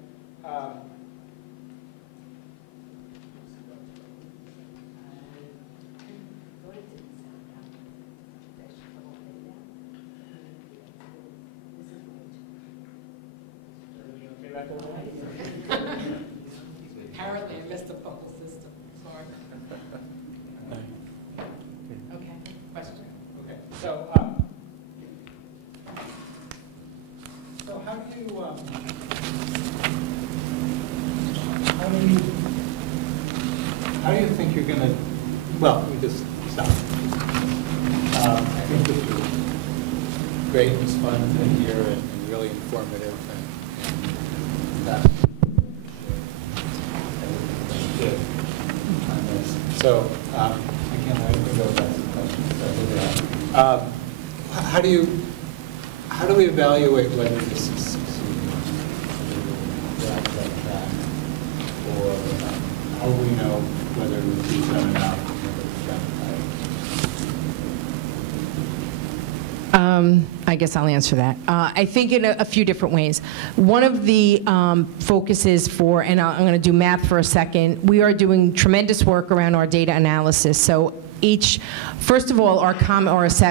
Apparently, I missed the bubble system. Sorry. Okay. Question. Okay. So how do you think you're going to? Well, we just stop. I think this was great. It was fun to hear and really informative. So I can't let you go back to the questions. How do we evaluate whether this is succeeding? Or how do we know whether we've done enough? I guess I'll answer that. I think in a few different ways. One of the focuses for, and I'm going to do math for a second, we are doing tremendous work around our data analysis. So first of all,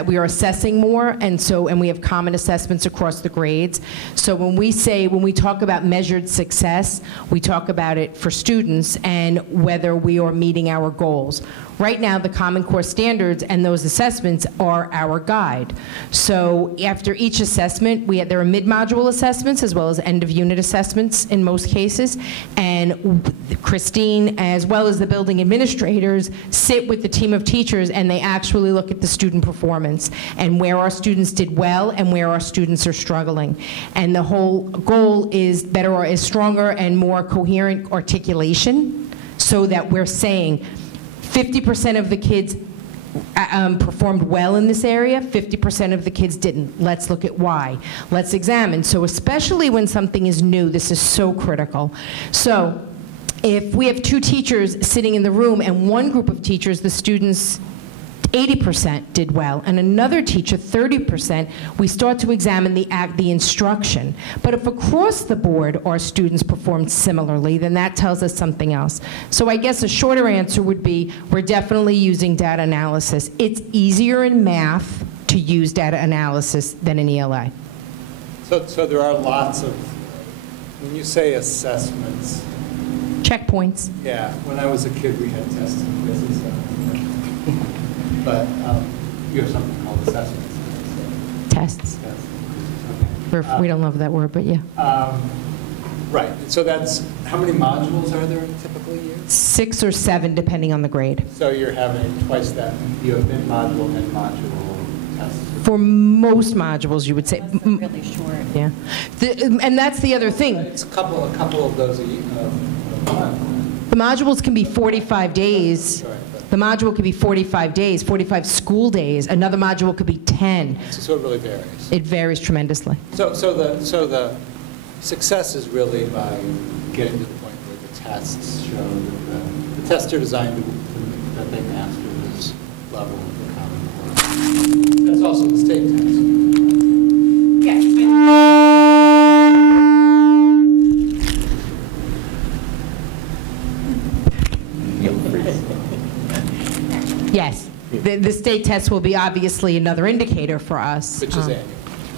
we are assessing more, and we have common assessments across the grades. So when we talk about measured success, we talk about it for students and whether we are meeting our goals. Right now, the Common Core standards and those assessments are our guide. So after each assessment, there are mid-module assessments as well as end-of-unit assessments in most cases. And Christine, as well as the building administrators, sit with the team of teachers, and they actually look at the student performance and where our students did well and where our students are struggling. And the whole goal is stronger and more coherent articulation, so that we're saying 50% of the kids performed well in this area, 50% of the kids didn't. Let's look at why. Let's examine. So especially when something is new, this is so critical. So if we have two teachers sitting in the room, and one group of teachers, the students 80% did well, and another teacher 30%, we start to examine the instruction. But if across the board our students performed similarly, then that tells us something else. So I guess a shorter answer would be, we're definitely using data analysis. It's easier in math to use data analysis than in ELA. So there are lots of, when you say assessments. Checkpoints. Yeah, when I was a kid, we had tests and quizzes. But you have something called assessments. Tests. Okay. We don't love that word, but yeah. Right. So that's, how many modules are there typically a year? 6 or 7, depending on the grade. So you're having twice that. You have mid-module, mid-module tests. For most modules, you would say. That's really short. Yeah. And that's the other thing. It's a couple of those a month. The modules can be 45 days. Right, but The module could be 45 days, 45 school days. Another module could be 10. So it really varies. It varies tremendously. So the success is really by getting to the point where the tests show that the tests are designed that they master this level of the Common Core. That's also the state test. Yes. The state test will be obviously another indicator for us. Which is annual.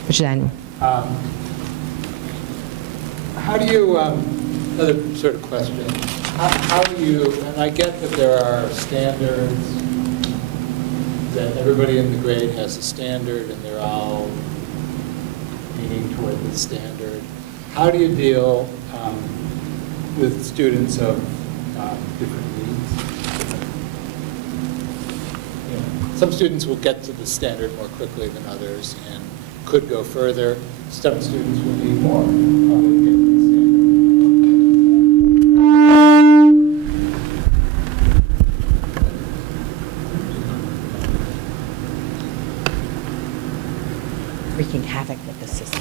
Which is annual. How do you, another sort of question, how do you, and I get that there are standards, that everybody in the grade has a standard and they're all leaning toward the standard. How do you deal with students of different needs? You know, some students will get to the standard more quickly than others and could go further. Some students will need more. Wreaking havoc with the system.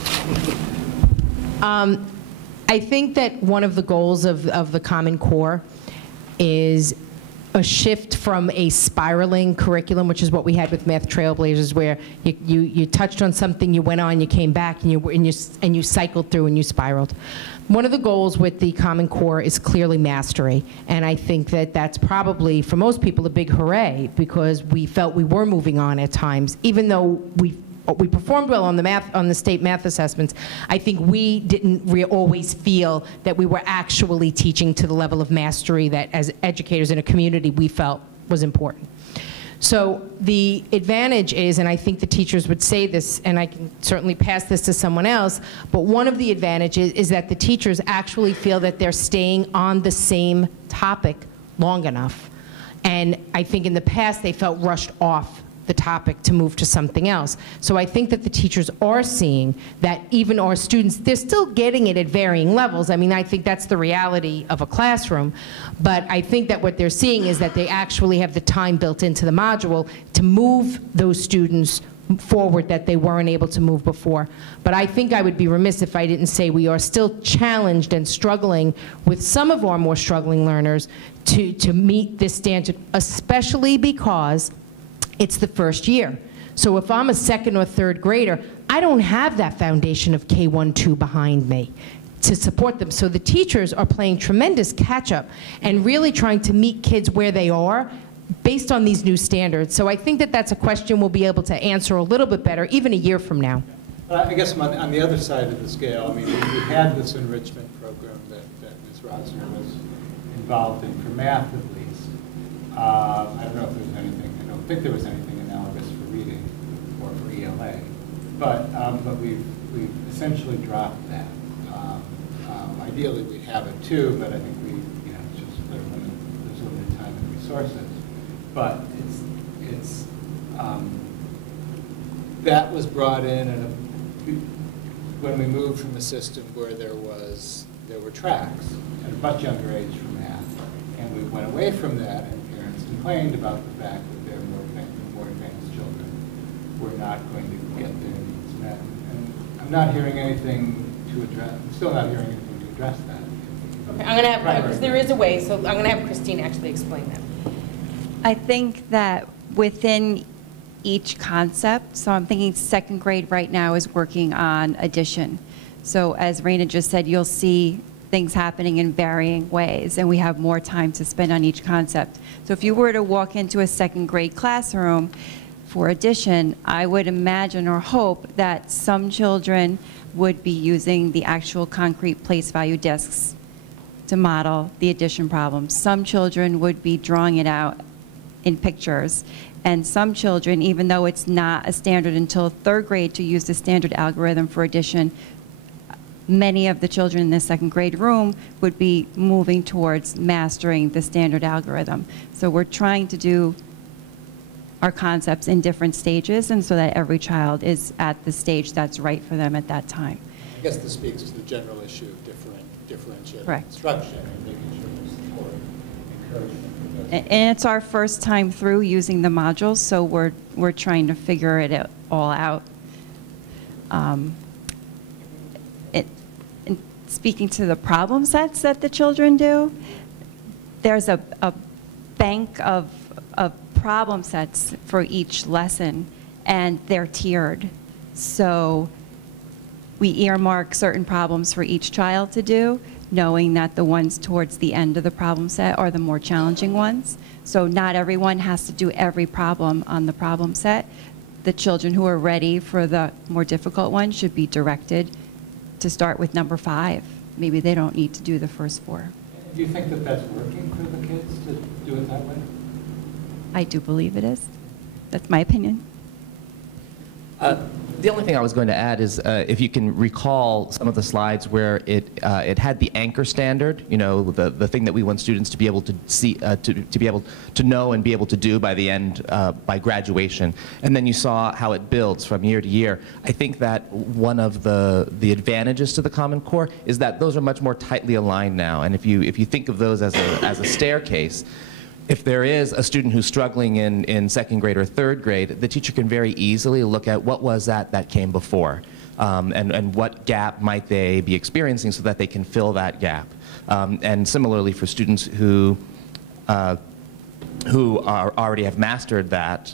I think that one of the goals of the Common Core is a shift from a spiraling curriculum, which is what we had with Math Trailblazers, where you touched on something, you went on, you came back, and you cycled through and you spiraled. One of the goals with the Common Core is clearly mastery, and I think that that's probably, for most people, a big hooray, because we felt we were moving on at times, even though we performed well on the state math assessments. I think we didn't always feel that we were actually teaching to the level of mastery that, as educators in a community, we felt was important. So the advantage is, and I think the teachers would say this, and I can certainly pass this to someone else, but one of the advantages is that the teachers actually feel that they're staying on the same topic long enough. And I think in the past they felt rushed off the topic to move to something else. So I think that the teachers are seeing that even our students, they're still getting it at varying levels. I mean, I think that's the reality of a classroom, but I think that what they're seeing is that they actually have the time built into the module to move those students forward that they weren't able to move before. But I think I would be remiss if I didn't say we are still challenged and struggling with some of our more struggling learners to meet this standard, especially because it's the first year. So if I'm a second or third grader, I don't have that foundation of K1, 2 behind me to support them. So the teachers are playing tremendous catch-up and really trying to meet kids where they are based on these new standards. So I think that that's a question we'll be able to answer a little bit better, even a year from now. I guess on the other side of the scale, I mean, we had this enrichment program that Ms. Rosner was involved in for math, at least. I don't know if there's anything. I don't think there was anything analogous for reading or for ELA, but we've essentially dropped that. Ideally, we'd have it too, but I think it's just there's limited time and resources. But it's that was brought in when we moved from a system where there were tracks at a much younger age for math, and we went away from that, and parents complained about the fact that their more advanced children were not going to get their needs met. And I'm not hearing anything to address. I'm still not hearing anything to address that. Okay, I'm going to have, because there is a way, so I'm going to have Christine actually explain that. I think that within each concept, so I'm thinking second grade right now is working on addition. So as Raina just said, you'll see things happening in varying ways, and we have more time to spend on each concept. So if you were to walk into a second grade classroom for addition, I would imagine or hope that some children would be using the actual concrete place value discs to model the addition problem. Some children would be drawing it out in pictures, and some children, even though it's not a standard until third grade to use the standard algorithm for addition, many of the children in the second grade room would be moving towards mastering the standard algorithm. So we're trying to do our concepts in different stages, and so that every child is at the stage that's right for them at that time. I guess this speaks to the general issue of differentiated Correct. instruction and making sure there's support, encouragement for And it's our first time through using the modules, so we're trying to figure it all out. In speaking to the problem sets that the children do, there's a bank of problem sets for each lesson, and they're tiered. So we earmark certain problems for each child to do, knowing that the ones towards the end of the problem set are the more challenging ones. So not everyone has to do every problem on the problem set. The children who are ready for the more difficult one should be directed to start with number 5. Maybe they don't need to do the first 4. Do you think that that's working for the kids to do it that way? I do believe it is. That's my opinion. The only thing I was going to add is if you can recall some of the slides where it had the anchor standard, you know, the thing that we want students to be able to see, to be able to know and be able to do by the end, by graduation. And then you saw how it builds from year to year. I think that one of the advantages to the Common Core is that those are much more tightly aligned now. And if you think of those as a staircase, if there is a student who's struggling in second grade or third grade, the teacher can very easily look at what was that came before, and what gap might they be experiencing so that they can fill that gap. And similarly for students who already have mastered that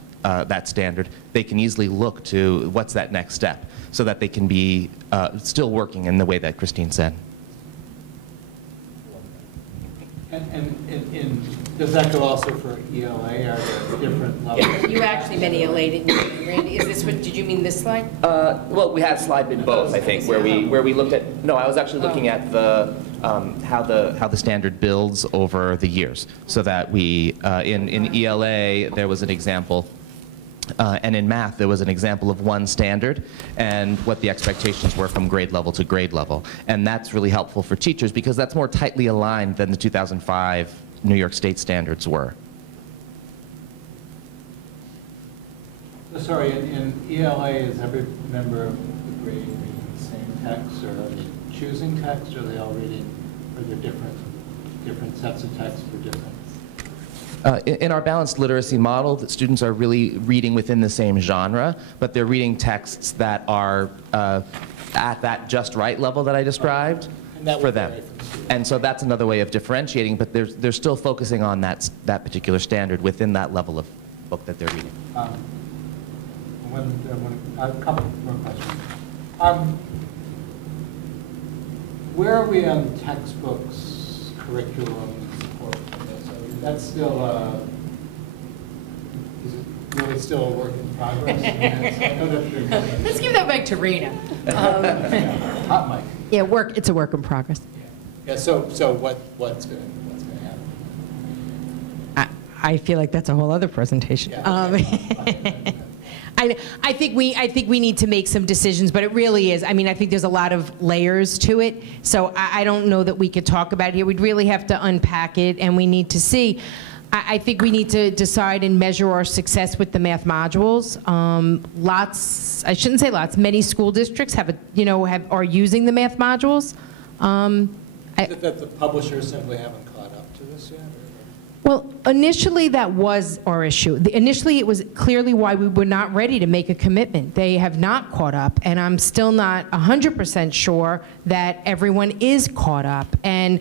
standard, they can easily look to what's that next step so that they can be still working in the way that Christine said. And does that go also for ELA? Are there different levels? You actually meant ELA, didn't you, Randy? Is this what, did you mean this slide? Well, we had a slide in both, I think, where we looked at, no, I was actually looking at the, how the standard builds over the years. So that we, in ELA, there was an example, and in math, there was an example of one standard and what the expectations were from grade level to grade level. And that's really helpful for teachers because that's more tightly aligned than the 2005 New York State standards were. Sorry, in ELA, is every member of the grade reading the same text, or are they choosing text, or are they all reading, are there different sets of text for different? In our balanced literacy model, the students are really reading within the same genre, but they're reading texts that are at that just right level that I described for them. And so that's another way of differentiating, but they're still focusing on that particular standard within that level of book that they're reading. A couple more questions. Where are we on textbooks, curriculum, support for this? I mean, that's still, is it really still a work in progress? I know that's Let's give that back to Rena. Hot mic. Yeah, it's a work in progress. Yeah, so what's going to happen? I feel like that's a whole other presentation. Yeah, okay. I think we need to make some decisions, but it really is. I mean, I think there's a lot of layers to it, so I don't know that we could talk about it here. We'd really have to unpack it, and we need to see. I think we need to decide and measure our success with the math modules. I shouldn't say lots. Many school districts are using the math modules. Is it that the publishers simply haven't caught up to this yet? Well, initially that was our issue. Initially it was clearly why we were not ready to make a commitment. They have not caught up, and I'm still not 100% sure that everyone is caught up. And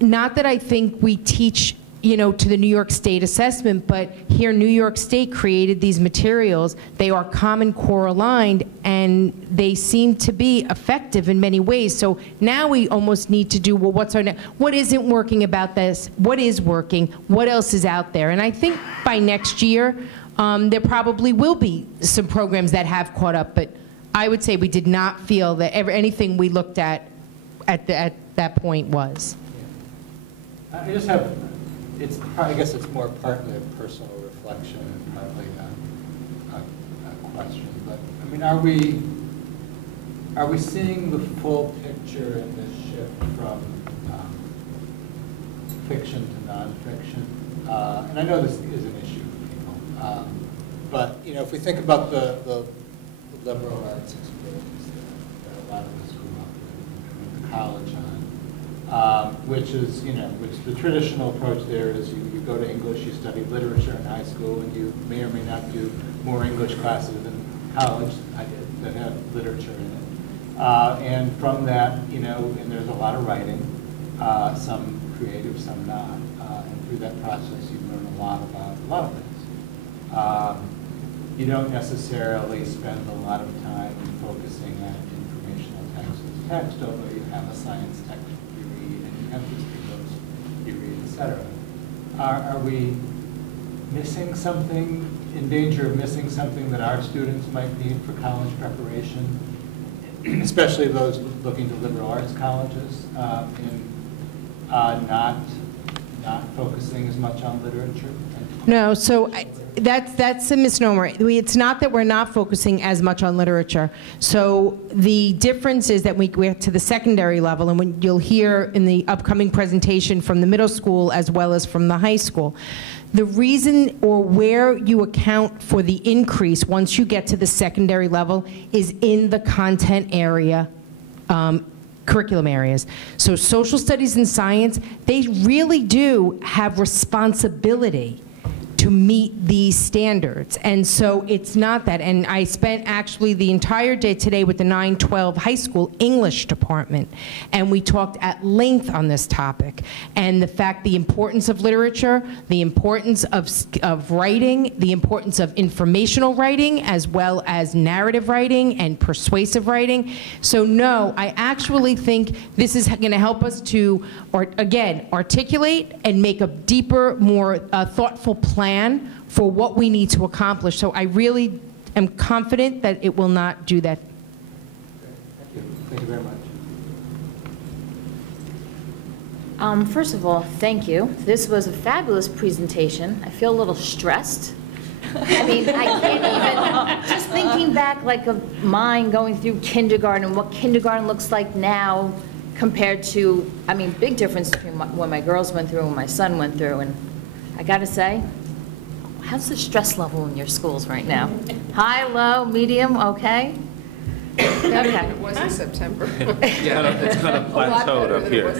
not that I think we teach, to the New York State assessment, but here New York State created these materials. They are Common Core aligned, and they seem to be effective in many ways. So now we almost need to do, well, what isn't working about this? What is working? What else is out there? And I think by next year, there probably will be some programs that have caught up, but I would say we did not feel that anything we looked at that point was. I just have, I guess it's more partly a personal reflection and partly a question. But I mean, are we seeing the full picture in this shift from fiction to nonfiction? And I know this is an issue for people, but if we think about the liberal arts experience that a lot of us grew up with, and went to college on, which is, which the traditional approach there is you go to English, you study literature in high school, and you may or may not do more English classes in college, I did, that have literature in it. And from that, and there's a lot of writing, some creative, some not. And through that process, you learn a lot about a lot of things. You don't necessarily spend a lot of time focusing on informational text as text, although you have a science text you read and you have history books you read, etc. Are we missing something, in danger of missing something that our students might need for college preparation, especially those looking to liberal arts colleges, in not focusing as much on literature? No, so that's a misnomer. It's not that we're not focusing as much on literature. So the difference is that we get to the secondary level, and when you'll hear in the upcoming presentation from the middle school as well as from the high school, the reason or where you account for the increase once you get to the secondary level is in the content area, curriculum areas. So social studies and science, they really do have responsibility to meet these standards. And so it's not that. And I spent actually the entire day today with the 9-12 high school English department, and we talked at length on this topic. And the fact, the importance of literature, the importance of writing, the importance of informational writing, as well as narrative writing and persuasive writing. So no, I actually think this is going to help us to, again, articulate and make a deeper, more thoughtful plan for what we need to accomplish. So I really am confident that it will not do that. Thank you. Thank you very much. First of all, thank you. This was a fabulous presentation. I feel a little stressed. I mean, I can't even, just thinking back like of mine going through kindergarten and what kindergarten looks like now compared to, I mean, big difference between what my girls went through and what my son went through. And I gotta say, how's the stress level in your schools right now? High, low, medium, okay? Okay. It was in September. Yeah, it's kind of plateaued up here.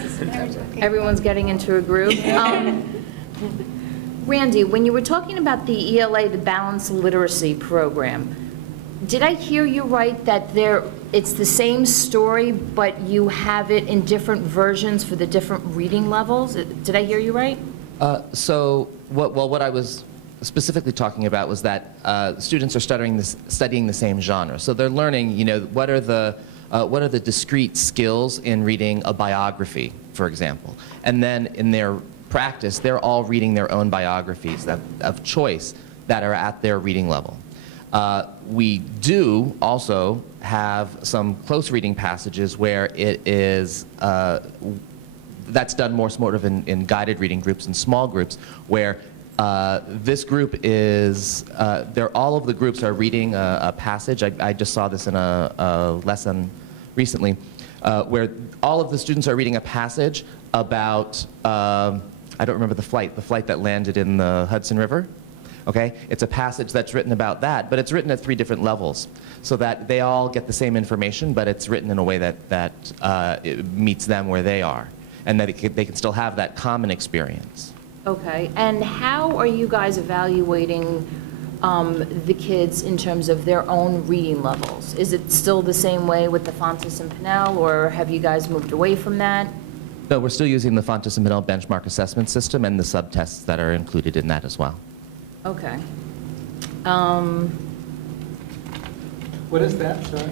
Everyone's getting into a groove. Randy, when you were talking about the ELA, the Balanced Literacy Program, did I hear you right that it's the same story, but you have it in different versions for the different reading levels? Did I hear you right? So what I was specifically talking about was that students are studying the same genre. So they're learning, what are the discrete skills in reading a biography, for example. And then in their practice, they're all reading their own biographies of choice that are at their reading level. We do also have some close reading passages where it is that's done more sort of in guided reading groups and small groups, where this group is, all of the groups are reading a passage. I just saw this in a lesson recently, where all of the students are reading a passage about, I don't remember the flight that landed in the Hudson River. Okay? It's a passage that's written about that, but it's written at 3 different levels, so that they all get the same information, but it's written in a way that it meets them where they are, and that they can still have that common experience. Okay, and how are you guys evaluating the kids in terms of their own reading levels? Is it still the same way with the Fontes and Pinnell, or have you guys moved away from that? No, we're still using the Fontes and Pinnell benchmark assessment system and the subtests that are included in that as well. Okay. What is that, sorry?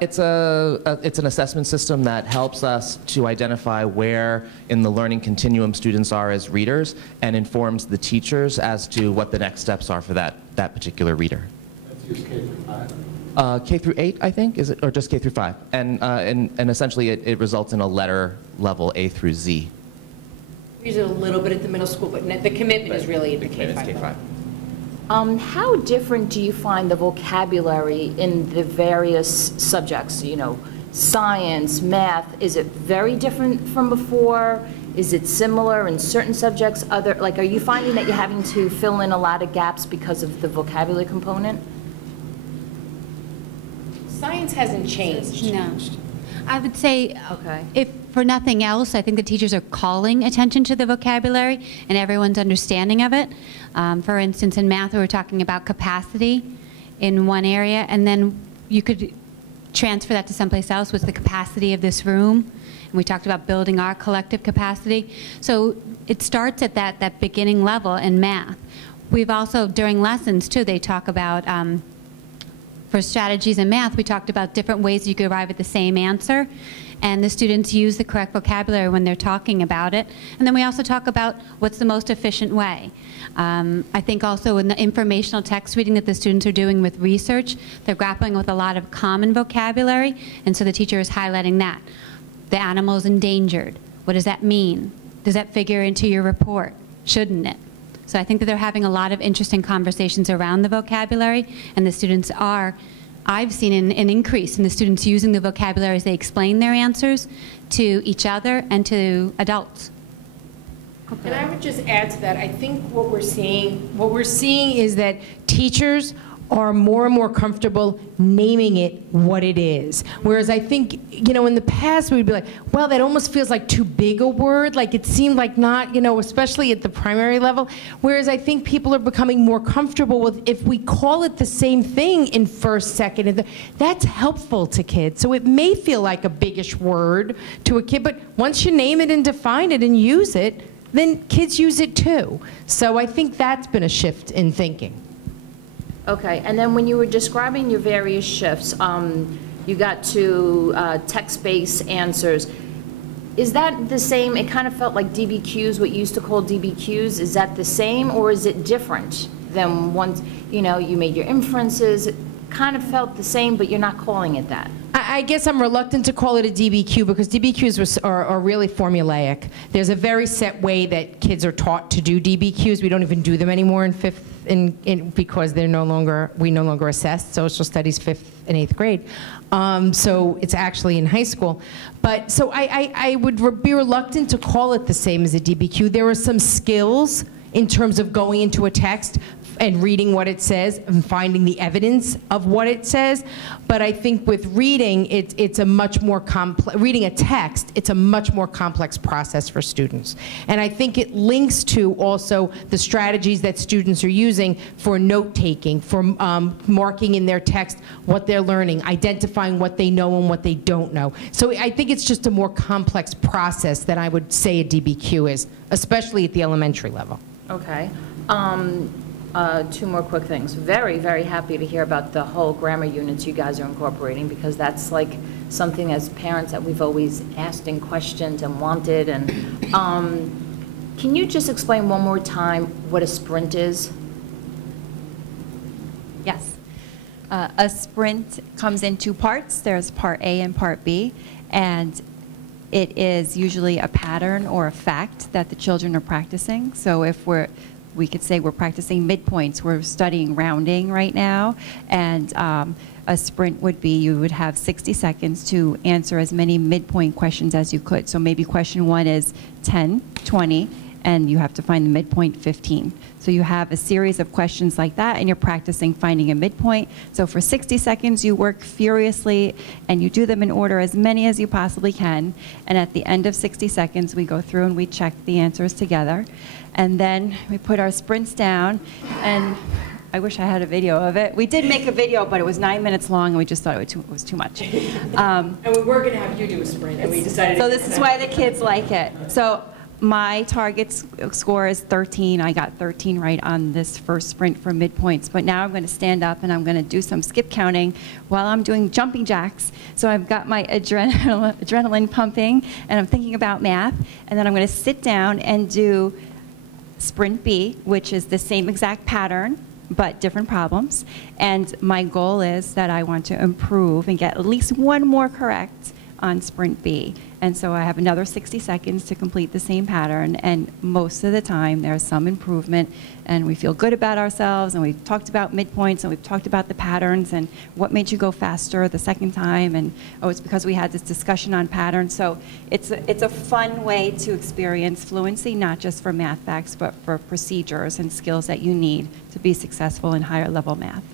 It's an assessment system that helps us to identify where in the learning continuum students are as readers, and informs the teachers as to what the next steps are for that particular reader. That's used K through 5? K through 8, I think, is it, or just K through 5? And essentially it results in a letter level A through Z. We use it a little bit at the middle school, but the commitment is really in the K-5. How different do you find the vocabulary in the various subjects? Science, math, is it very different from before? Is it similar in certain subjects? Are you finding that you're having to fill in a lot of gaps because of the vocabulary component? Science hasn't changed. No. I would say, Okay. if for nothing else, I think the teachers are calling attention to the vocabulary and everyone's understanding of it. For instance, in math, we were talking about capacity in one area, and then you could transfer that to someplace else, was the capacity of this room. And we talked about building our collective capacity. So it starts at that beginning level in math. We've also, during lessons too, they talk about, for strategies in math, we talked about different ways you could arrive at the same answer. And the students use the correct vocabulary when they're talking about it. And then we also talk about what's the most efficient way. I think also in the informational text reading that the students are doing with research, they're grappling with a lot of common vocabulary, and so the teacher is highlighting that. The animal's endangered. What does that mean? Does that figure into your report? Shouldn't it? So I think that they're having a lot of interesting conversations around the vocabulary, and the students are, I've seen an increase in the students using the vocabulary as they explain their answers to each other and to adults. And I would just add to that, I think what we're seeing is that teachers are more and more comfortable naming it what it is. Whereas I think, in the past we'd be like, well, that almost feels like too big a word, like it seemed like not, especially at the primary level. Whereas I think people are becoming more comfortable with, if we call it the same thing in first, second, and that's helpful to kids. So it may feel like a biggish word to a kid, but once you name it and define it and use it, then kids use it too. So I think that's been a shift in thinking. Okay, and then when you were describing your various shifts, you got to text-based answers. Is that the same? It kind of felt like DBQs, what you used to call DBQs. Is that the same, or is it different than once, you made your inferences? It kind of felt the same, but you're not calling it that. I guess I'm reluctant to call it a DBQ because DBQs are really formulaic. There's a very set way that kids are taught to do DBQs. We don't even do them anymore in fifth, because we no longer assess social studies 5th and 8th grade. So it's actually in high school. But so I would be reluctant to call it the same as a DBQ. There are some skills in terms of going into a text and reading what it says and finding the evidence of what it says. But I think with reading, it's a much more complex, reading a text, it's a much more complex process for students. And I think it links to also the strategies that students are using for note-taking, for marking in their text what they're learning, identifying what they know and what they don't know. So I think it's just a more complex process than I would say a DBQ is, especially at the elementary level. Okay. 2 more quick things. Very, very happy to hear about the whole grammar units you guys are incorporating, because that's like something as parents that we've always asked and questioned and wanted. And can you just explain one more time what a sprint is? Yes. A sprint comes in 2 parts. There's part A and part B, and it is usually a pattern or a fact that the children are practicing. So if we could say we're practicing midpoints. We're studying rounding right now, and a sprint would be you would have 60 seconds to answer as many midpoint questions as you could. So maybe question 1 is 10, 20, and you have to find the midpoint 15. So you have a series of questions like that, and you're practicing finding a midpoint. So for 60 seconds, you work furiously, and you do them in order, as many as you possibly can. And at the end of 60 seconds, we go through and we check the answers together. And then we put our sprints down, and I wish I had a video of it. We did make a video, but it was 9 minutes long, and we just thought it was too much. And we were going to have you do a sprint, and we decided. So this is why the kids like it. So my target score is 13. I got 13 right on this first sprint for midpoints. But now I'm going to stand up, and I'm going to do some skip counting while I'm doing jumping jacks. So I've got my adrenaline pumping, and I'm thinking about math. And then I'm going to sit down and do sprint B, which is the same exact pattern, but different problems. And my goal is that I want to improve and get at least 1 more correct on sprint B. And so I have another 60 seconds to complete the same pattern, and most of the time there's some improvement, and we feel good about ourselves, and we've talked about midpoints, and we've talked about the patterns, and what made you go faster the second time, and oh, it's because we had this discussion on patterns. So it's a fun way to experience fluency, not just for math facts, but for procedures and skills that you need to be successful in higher level math.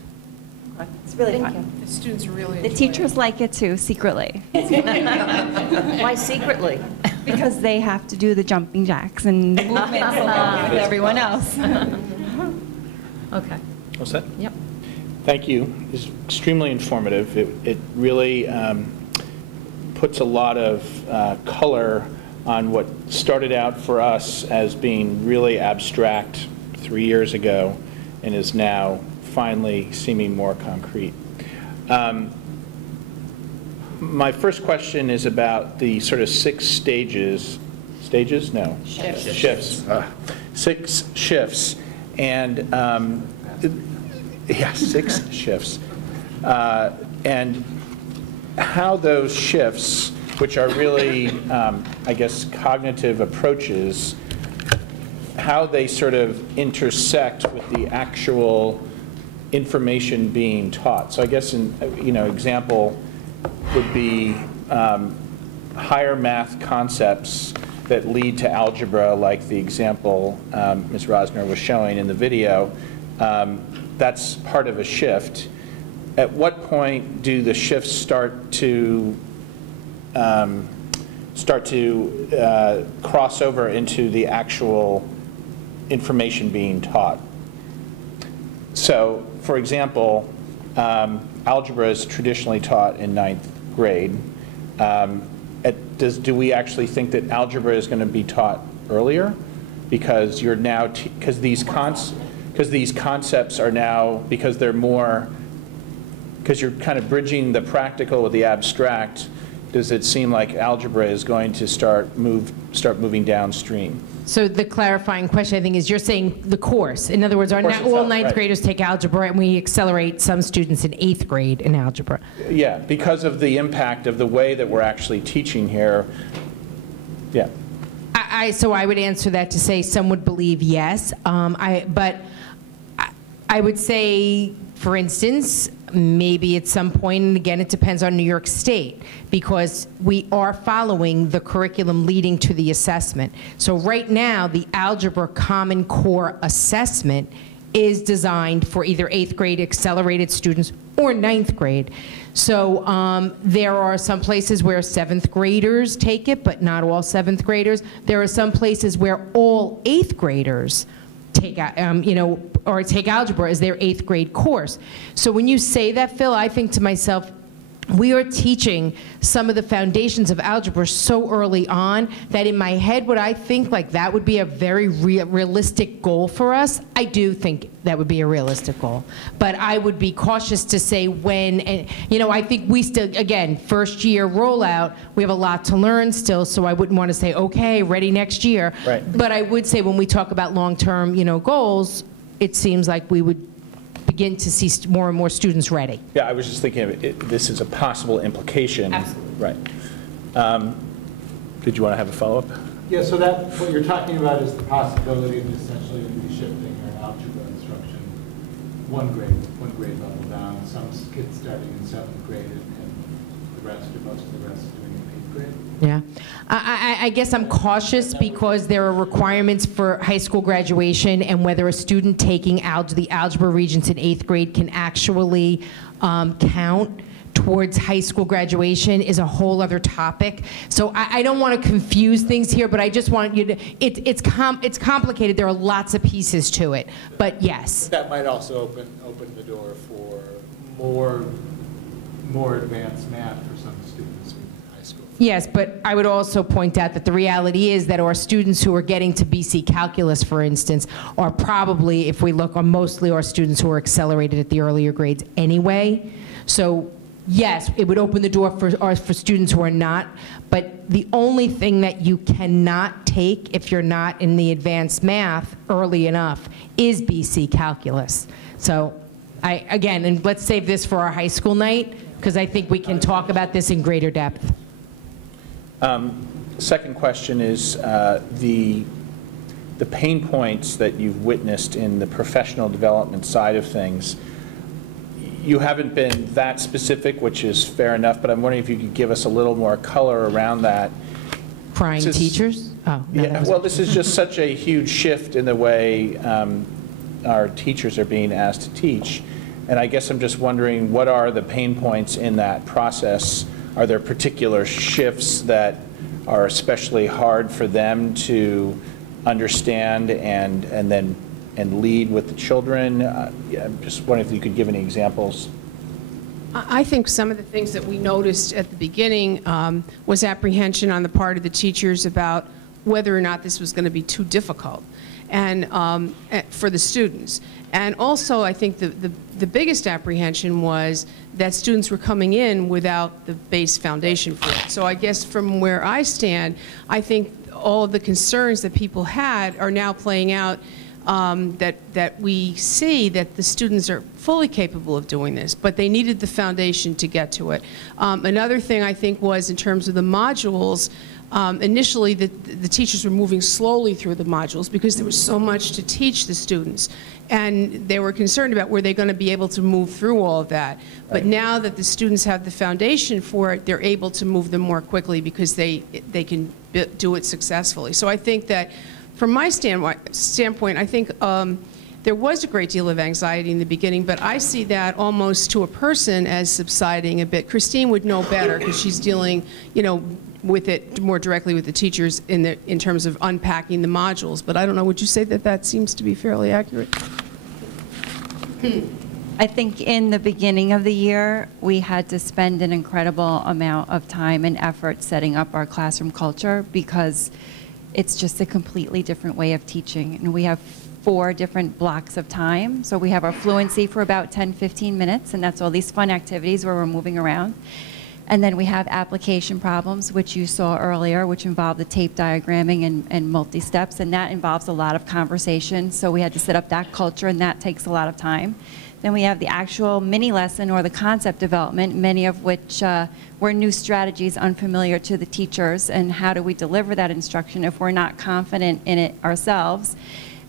It's really Thank fun. The students really The teachers like it too, secretly. Why secretly? Because they have to do the jumping jacks and the movements along with everyone else. Okay. All set? Yep. Thank you. It's extremely informative. It really puts a lot of color on what started out for us as being really abstract 3 years ago and is now finally seeming more concrete. My first question is about the sort of 6 stages. Stages? No. Shifts. 6 shifts. And, yeah, 6 shifts. And how those shifts, which are really, I guess, cognitive approaches, how they sort of intersect with the actual information being taught. So I guess an example would be higher math concepts that lead to algebra, like the example Ms. Rosner was showing in the video. That's part of a shift. At what point do the shifts start to cross over into the actual information being taught? So, for example, algebra is traditionally taught in 9th grade. Do we actually think that algebra is going to be taught earlier? Because you're now, because these concepts are now, because they're more, because you're kind of bridging the practical with the abstract, does it seem like algebra is going to start moving downstream? So the clarifying question, I think, is you're saying the course. In other words, all ninth graders take algebra, and we accelerate some students in 8th grade in algebra. Yeah, because of the impact of the way that we're actually teaching here. Yeah. So I would answer that to say some would believe yes. But I would say, for instance, maybe at some point, and again, it depends on New York State, because we are following the curriculum leading to the assessment. So right now, the Algebra Common Core Assessment is designed for either 8th grade accelerated students or 9th grade. So there are some places where 7th graders take it, but not all 7th graders. There are some places where all 8th graders take, or take algebra as their 8th grade course. So when you say that, Phil, I think to myself, we are teaching some of the foundations of algebra so early on that in my head, what I think like that would be a very realistic goal for us. I do think that would be a realistic goal. But I would be cautious to say when, and I think we still, again, first year rollout, we have a lot to learn still, so I wouldn't want to say, okay, ready next year. Right. But I would say when we talk about long-term, goals, it seems like we would begin to see more and more students ready. Yeah, I was just thinking of it, this is a possible implication. Absolutely. Right. Did you want to have a follow-up? Yeah, so that, what you're talking about is the possibility of essentially reshifting our algebra instruction one grade level down. Some kids starting in 7th grade and the rest, or most of the rest, doing in 8th grade. Yeah. I guess I'm cautious because there are requirements for high school graduation, and whether a student taking the algebra regents in 8th grade can actually count towards high school graduation is a whole other topic. So I don't want to confuse things here, but I just want you to, it's complicated. There are lots of pieces to it, but yes. That might also open the door for more advanced math for some students in high school. Yes, but I would also point out that the reality is that our students who are getting to BC Calculus, for instance, are probably, if we look, are mostly our students who are accelerated at the earlier grades anyway. So yes, it would open the door for students who are not, but the only thing that you cannot take if you're not in the advanced math early enough is BC Calculus. So again, and let's save this for our high school night, because I think we can talk about this in greater depth. Second question is the pain points that you've witnessed in the professional development side of things. You haven't been that specific, which is fair enough, but I'm wondering if you could give us a little more color around that. Crying teachers? Oh, no, yeah, well, this is just such a huge shift in the way our teachers are being asked to teach. And I guess I'm just wondering, what are the pain points in that process? Are there particular shifts that are especially hard for them to understand and lead with the children? Yeah, I'm just wondering if you could give any examples. I think some of the things that we noticed at the beginning was apprehension on the part of the teachers about whether or not this was going to be too difficult and for the students. And also, I think the biggest apprehension was that students were coming in without the base foundation for it. So I guess from where I stand, I think all of the concerns that people had are now playing out, that we see that the students are fully capable of doing this, but they needed the foundation to get to it. Another thing I think was in terms of the modules, initially the teachers were moving slowly through the modules because there was so much to teach the students. And they were concerned about were they going to be able to move through all of that. But now that the students have the foundation for it, they're able to move them more quickly because they can do it successfully. So I think that from my standpoint, I think there was a great deal of anxiety in the beginning, but I see that almost to a person as subsiding a bit. Christine would know better because she's dealing, with it more directly with the teachers in terms of unpacking the modules. But I don't know, would you say that that seems to be fairly accurate? I think in the beginning of the year, we had to spend an incredible amount of time and effort setting up our classroom culture because it's just a completely different way of teaching. And we have 4 different blocks of time. So we have our fluency for about 10-15 minutes, and that's all these fun activities where we're moving around. And then we have application problems, which you saw earlier, which involve the tape diagramming and multi-steps, and that involves a lot of conversation. So we had to set up that culture, and that takes a lot of time. Then we have the actual mini lesson or the concept development, many of which were new strategies unfamiliar to the teachers, and how do we deliver that instruction if we're not confident in it ourselves.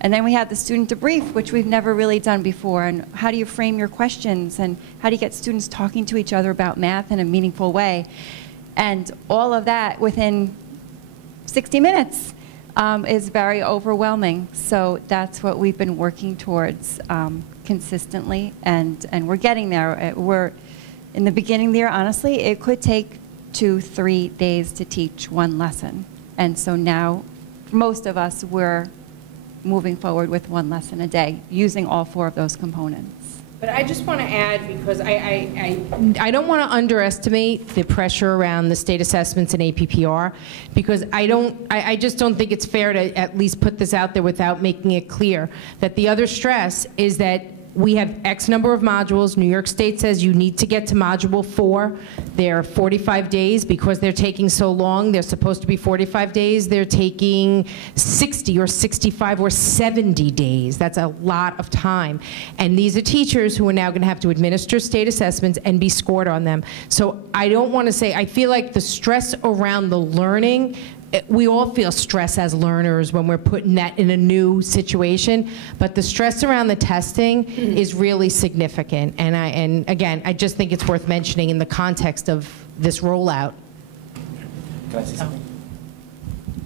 And then we have the student debrief, which we've never really done before, and how do you frame your questions, and how do you get students talking to each other about math in a meaningful way. And all of that within 60 minutes is very overwhelming. So that's what we've been working towards consistently, and we're getting there. We're in the beginning of the year, honestly, it could take 2-3 days to teach one lesson. And so now, most of us, we're moving forward with one lesson a day, using all 4 of those components. But I just want to add, because I don't want to underestimate the pressure around the state assessments and APPR, because I just don't think it's fair to at least put this out there without making it clear that the other stress is that we have X number of modules. New York State says you need to get to module 4. They're 45 days because they're taking so long. They're supposed to be 45 days. They're taking 60 or 65 or 70 days. That's a lot of time. And these are teachers who are now going to have to administer state assessments and be scored on them. So I don't want to say, I feel like the stress around the learning, we all feel stress as learners when we're putting that in a new situation, but the stress around the testing is really significant. And again, I just think it's worth mentioning in the context of this rollout. Can I say something?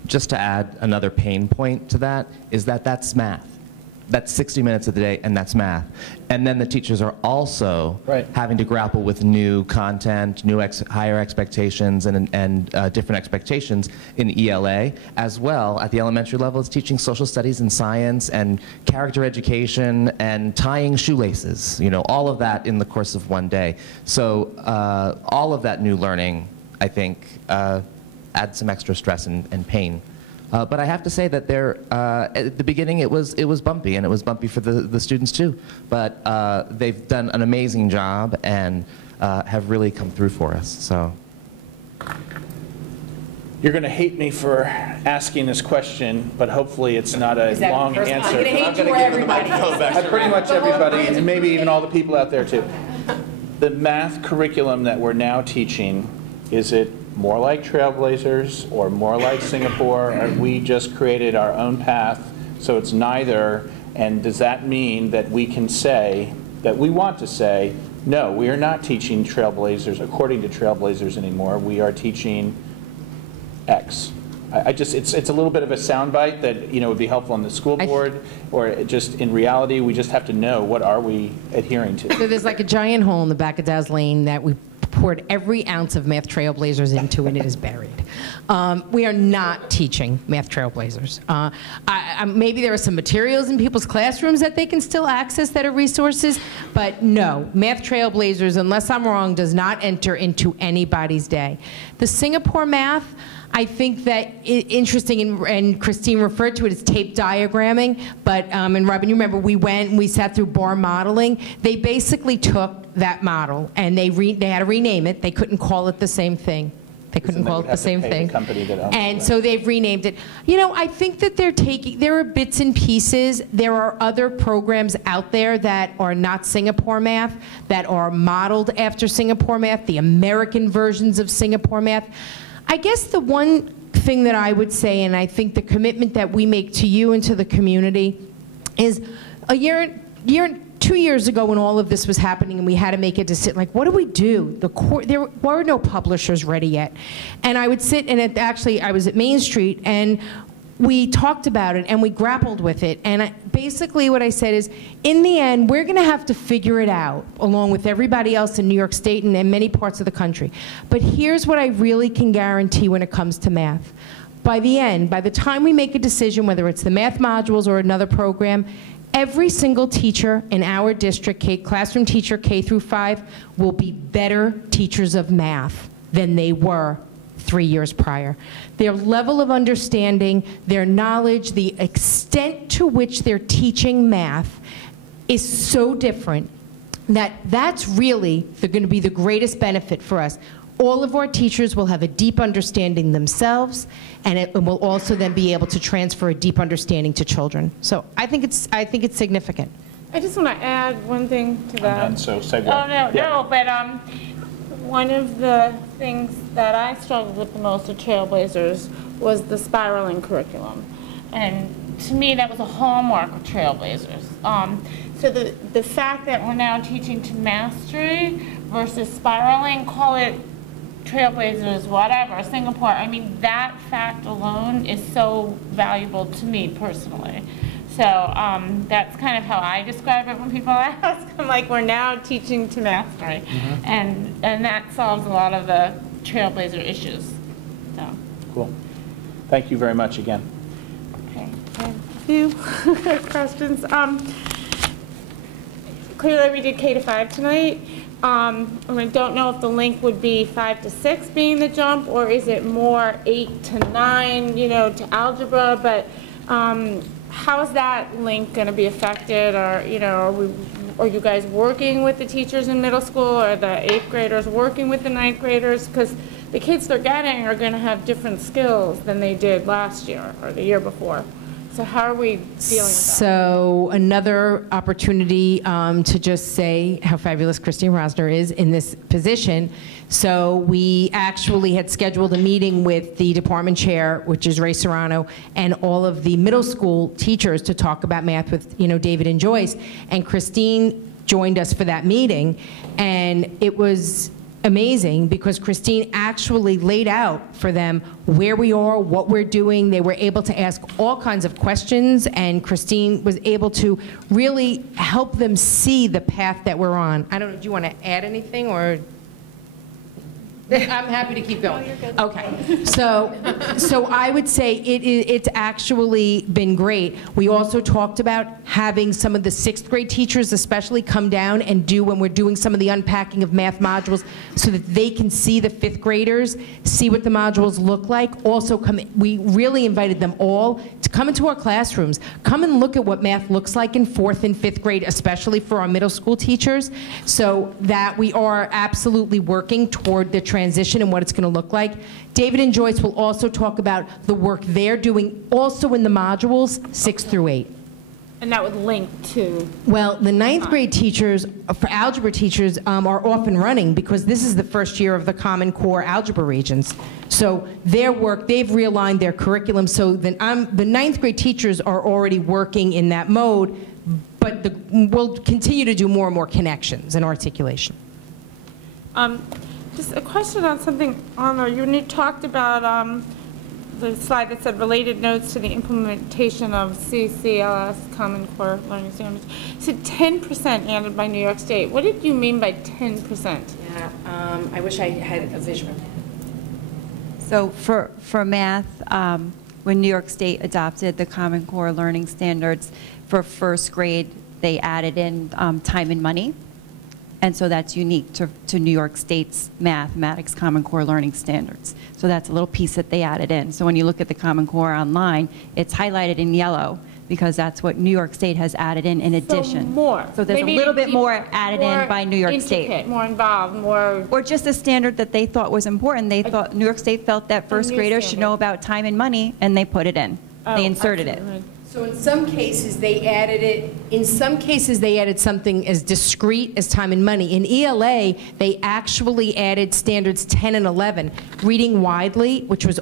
Just to add another pain point to that is that that's math. That's 60 minutes of the day, and that's math. And then the teachers are also having to grapple with new content, new higher expectations, and different expectations in ELA. As well, at the elementary level, it's teaching social studies and science and character education and tying shoelaces, all of that in the course of one day. So all of that new learning, I think, adds some extra stress and pain. But I have to say that at the beginning it was bumpy, and it was bumpy for the students too. But they've done an amazing job and have really come through for us. So You're going to hate me for asking this question, but hopefully it's not a long answer. I'm going to hate you for everybody. Pretty much everybody, and maybe even all the people out there too. The math curriculum that we're now teaching, is it more like Trailblazers or more like Singapore? Or we just created our own path, so it's neither? And does that mean that we can say, that we want to say, no, we are not teaching Trailblazers according to Trailblazers anymore. We are teaching X. it's a little bit of a soundbite that, would be helpful on the school board, or just in reality, we just have to know what are we adhering to. So there's like a giant hole in the back of Dow's Lane that we poured every ounce of Math Trailblazers into, and it is buried. We are not teaching Math Trailblazers. Maybe there are some materials in people's classrooms that they can still access that are resources, but no, Math Trailblazers, unless I'm wrong, does not enter into anybody's day. The Singapore math, I think that interesting, and Christine referred to it as tape diagramming, but, and Robin, you remember we went and we sat through bar modeling. They basically took that model and they had to rename it. They couldn't call it the same thing. They couldn't call it the same thing. And so they've renamed it. I think that there are bits and pieces. There are other programs out there that are not Singapore math, that are modeled after Singapore math, the American versions of Singapore math. I guess the one thing that I would say, and I think the commitment that we make to you and to the community, is 2 years ago when all of this was happening and we had to make a decision, like, what do we do? There were no publishers ready yet. And I would sit, and I was at Main Street, and we talked about it and we grappled with it. And basically what I said is, in the end, we're going to have to figure it out, along with everybody else in New York State and in many parts of the country. But here's what I really can guarantee when it comes to math. By the end, by the time we make a decision, whether it's the math modules or another program, every single teacher in our district, classroom teacher K through 5, will be better teachers of math than they were 3 years prior. Their level of understanding, their knowledge, the extent to which they're teaching math is so different that that's really going to be the greatest benefit for us. All of our teachers will have a deep understanding themselves, and it will also then be able to transfer a deep understanding to children. So I think it's significant. I just want to add one thing to that. So segue. Oh, no, but one of the things that I struggled with the most at Trailblazers was the spiraling curriculum. And to me, that was a hallmark of Trailblazers. So the fact that we're now teaching to mastery versus spiraling, call it Trailblazers, whatever, Singapore, I mean, that fact alone is so valuable to me personally. So that's kind of how I describe it when people ask. I'm like, we're now teaching to mastery. And that solves a lot of the Trailblazer issues. So. Cool. Thank you very much again. Okay, and a few questions. Clearly we did K to 5 tonight. I don't know if the link would be 5 to 6 being the jump, or is it more 8 to 9, to algebra, but how is that link going to be affected, or, are you guys working with the teachers in middle school, or the 8th graders working with the 9th graders? Because the kids they're getting are going to have different skills than they did last year or the year before. So how are we dealing with that? So another opportunity to just say how fabulous Christine Rosner is in this position. So we actually had scheduled a meeting with the department chair, which is Ray Serrano, and all of the middle school teachers to talk about math with, David and Joyce. And Christine joined us for that meeting, and it was amazing because Christine actually laid out for them where we are, what we're doing. They were able to ask all kinds of questions, and Christine was able to really help them see the path that we're on. I don't know, do you want to add anything, or? I'm happy to keep going. No, you're good. Okay. So I would say it's actually been great. We also talked about having some of the 6th grade teachers especially come down and do, when we're doing some of the unpacking of math modules, so that they can see the 5th graders, see what the modules look like. Also we really invited them all to come into our classrooms, come and look at what math looks like in 4th and 5th grade, especially for our middle school teachers, so that we are absolutely working toward the transition and what it's going to look like. David and Joyce will also talk about the work they're doing also in the modules 6 through 8. And that would link to? Well, the 9th grade teachers, for algebra teachers, are off and running because this is the first year of the Common Core algebra regions. So their work, they've realigned their curriculum, so the 9th grade teachers are already working in that mode, but we'll continue to do more and more connections and articulation. Just a question on something, Anna, you talked about the slide that said related notes to the implementation of CCLS, Common Core Learning Standards. So 10% added by New York State. What did you mean by 10%? Yeah, I wish I had a visual. So for math, when New York State adopted the Common Core Learning Standards for first grade, they added in time and money. And so that's unique to New York State's mathematics Common Core Learning Standards. So that's a little piece that they added in. So when you look at the Common Core online, it's highlighted in yellow because that's what New York State has added in addition. So there's a little bit more added in by New York State. More involved, more... Or just a standard that they thought was important. They thought New York State felt that first graders should know about time and money, and they put it in. They inserted it. So in some cases, they added it, in some cases, they added something as discrete as time and money. In ELA, they actually added standards 10 and 11, reading widely, which is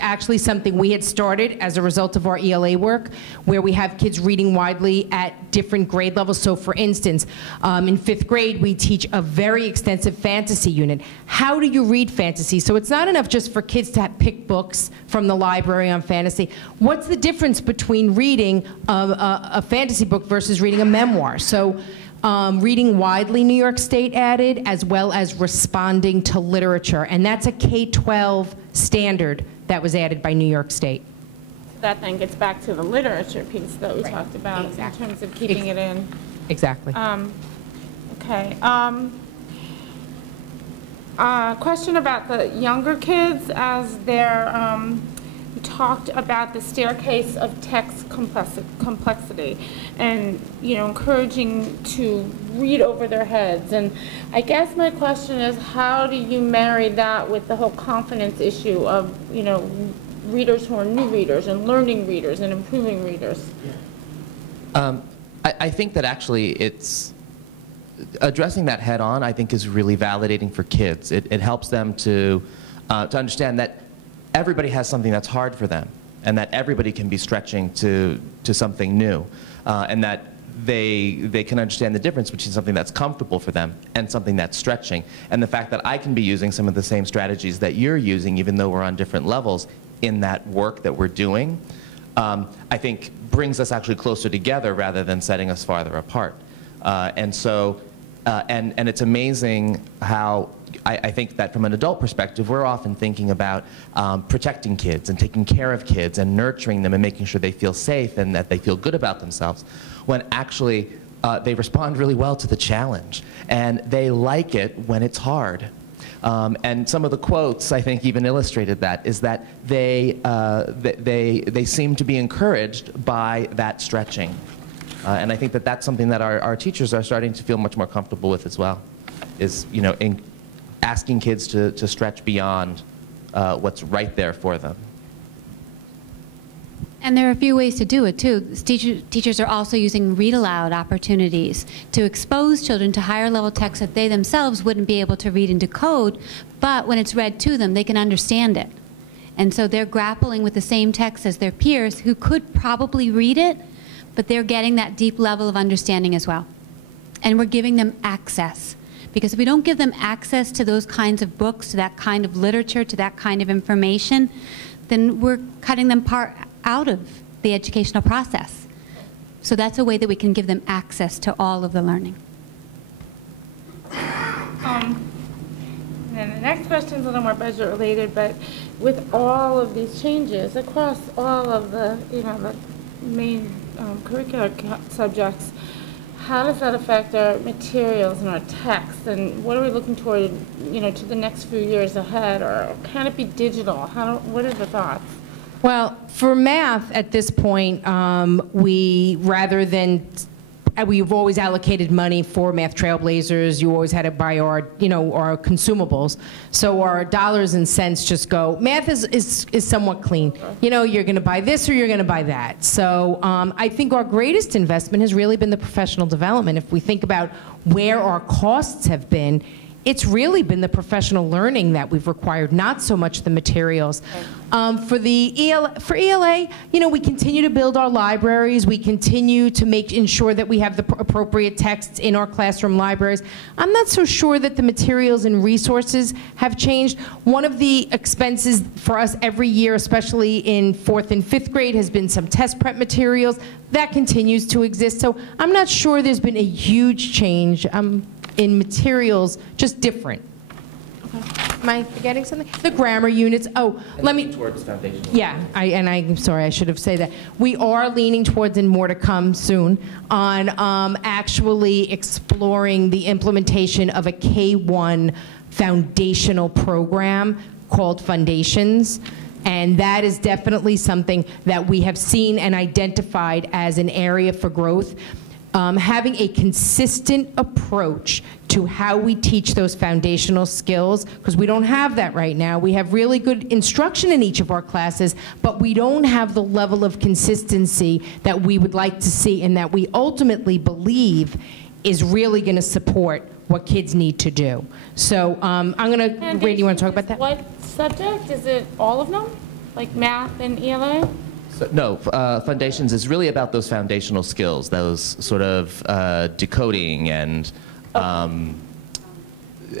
actually something we had started as a result of our ELA work, where we have kids reading widely at different grade levels. So for instance, in 5th grade, we teach a very extensive fantasy unit. How do you read fantasy? So it's not enough just for kids to pick books from the library on fantasy. What's the difference between reading a fantasy book versus reading a memoir? So reading widely, New York State added, as well as responding to literature. And that's a K-12 standard that was added by New York State. That then gets back to the literature piece that we talked about in terms of keeping it in. Exactly. Okay. Question about the younger kids as they're we talked about the staircase of text complexity and, you know, encouraging to read over their heads. And I guess my question is, how do you marry that with the whole confidence issue of, you know, readers who are new readers and learning readers and improving readers? I think that actually it's addressing that head on, I think, is really validating for kids. It helps them to understand that everybody has something that's hard for them, and that everybody can be stretching to something new, and that they can understand the difference between something that's comfortable for them and something that's stretching. And the fact that I can be using some of the same strategies that you're using, even though we're on different levels in that work that we're doing, I think brings us actually closer together rather than setting us farther apart. And so, and it's amazing how I think that from an adult perspective, we're often thinking about protecting kids and taking care of kids and nurturing them and making sure they feel safe and that they feel good about themselves, when actually they respond really well to the challenge. And they like it when it's hard. And some of the quotes, I think, even illustrated that, is that they seem to be encouraged by that stretching. And I think that that's something that our teachers are starting to feel much more comfortable with as well, is, you know, asking kids to stretch beyond what's right there for them. And there are a few ways to do it, too. Teachers are also using read-aloud opportunities to expose children to higher-level texts that they themselves wouldn't be able to read and decode, but when it's read to them, they can understand it. And so they're grappling with the same text as their peers who could probably read it, but they're getting that deep level of understanding as well. And we're giving them access. Because if we don't give them access to those kinds of books, to that kind of literature, to that kind of information, then we're cutting them out of the educational process. So that's a way that we can give them access to all of the learning. And then the next question is a little more budget related, but with all of these changes across all of the, you know, the main curricular subjects, how does that affect our materials and our texts, and what are we looking toward, you know, to the next few years ahead, or can it be digital? What are the thoughts? Well, for math at this point, we've always allocated money for Math Trailblazers. You always had to buy our, you know, our consumables. So our dollars and cents just go. Math is somewhat clean. You know, you're going to buy this or you're going to buy that. So I think our greatest investment has really been the professional development. If we think about where our costs have been, it's really been the professional learning that we've required, not so much the materials. For ELA, you know, we continue to build our libraries. We continue to ensure that we have the appropriate texts in our classroom libraries. I'm not so sure that the materials and resources have changed. One of the expenses for us every year, especially in 4th and 5th grade, has been some test prep materials. That continues to exist. So I'm not sure there's been a huge change in materials, just different. Am I forgetting something? The grammar units. Oh, let me. Towards foundational. Yeah, I'm sorry, I should have said that. We are leaning towards, and more to come soon, on actually exploring the implementation of a K-1 foundational program called Foundations. And that is definitely something that we have seen and identified as an area for growth. Having a consistent approach to how we teach those foundational skills, because we don't have that right now. We have really good instruction in each of our classes, but we don't have the level of consistency that we would like to see and that we ultimately believe is really going to support what kids need to do. So I'm going to, Randy, you want to talk about that? What subject? Is it all of them? Like math and ELA? No, Foundations is really about those foundational skills, those sort of decoding and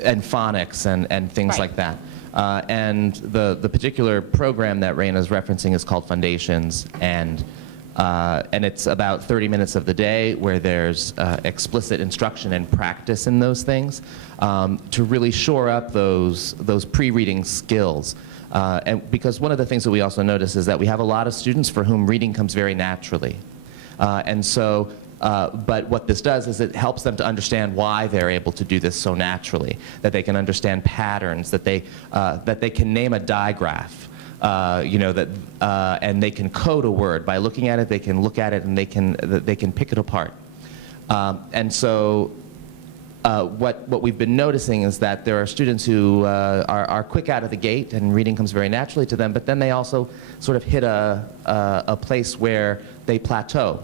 phonics and things like that. And the particular program that Raina is referencing is called Foundations, and it's about 30 minutes of the day where there's explicit instruction and practice in those things to really shore up those pre-reading skills. And because one of the things that we also notice is that we have a lot of students for whom reading comes very naturally. And so, but what this does is it helps them to understand why they're able to do this so naturally, that they can understand patterns, that they can name a digraph, you know, and they can code a word. By looking at it, they can look at it and they can pick it apart. And so, what we've been noticing is that there are students who are quick out of the gate and reading comes very naturally to them, but then they also sort of hit a place where they plateau.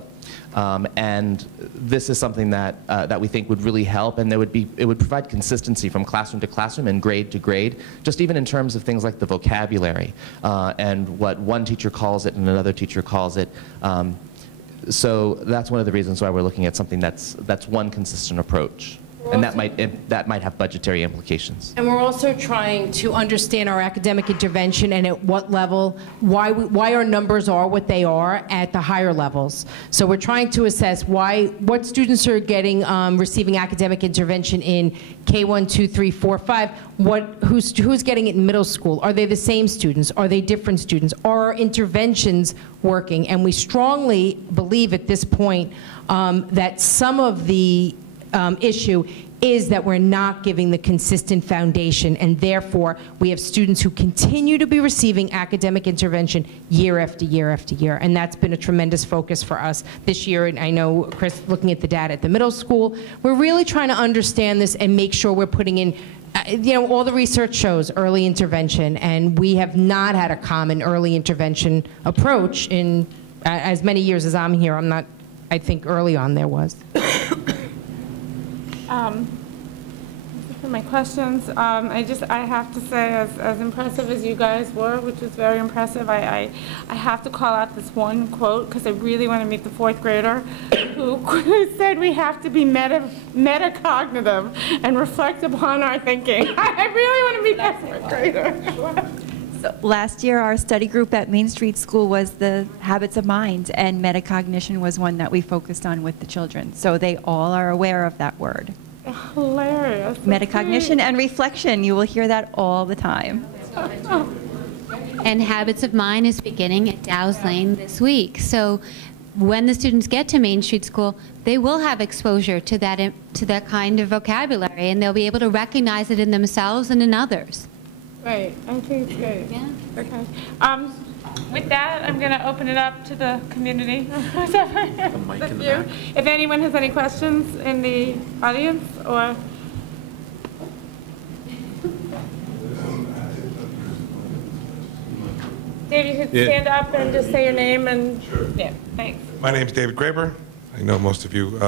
And this is something that we think would really help, and it would provide consistency from classroom to classroom and grade to grade, just even in terms of things like the vocabulary and what one teacher calls it and another teacher calls it. So that's one of the reasons why we're looking at something that's one consistent approach. And that might have budgetary implications. And we're also trying to understand our academic intervention and at what level, why our numbers are what they are at the higher levels. So we're trying to assess what students are getting, receiving academic intervention in K1, 2, 3, 4, 5. Who's getting it in middle school? Are they the same students? Are they different students? Are our interventions working? And we strongly believe at this point that some of the issue is that we're not giving the consistent foundation, and therefore we have students who continue to be receiving academic intervention year after year after year, and that's been a tremendous focus for us this year. And I know, Chris, looking at the data at the middle school, we're really trying to understand this and make sure we're putting in, you know, all the research shows early intervention, and we have not had a common early intervention approach in as many years as I'm here. I think early on there was. For my questions, I have to say, as impressive as you guys were, which was very impressive, I have to call out this one quote because I really want to meet the 4th grader who said we have to be metacognitive and reflect upon our thinking. I really want to meet that 4th grader. So last year, our study group at Main Street School was the habits of mind, and metacognition was one that we focused on with the children. So they all are aware of that word. Hilarious. Metacognition and reflection, you will hear that all the time. And Habits of Mind is beginning at Dow's Lane this week. So when the students get to Main Street School, they will have exposure to that kind of vocabulary, and they'll be able to recognize it in themselves and in others. Right, I think it's great. Yeah. Okay. With that, I'm going to open it up to the community. If anyone has any questions in the audience, or Dave, you could stand up and just say your name and yeah, thanks. My name's David Graber. I know most of you.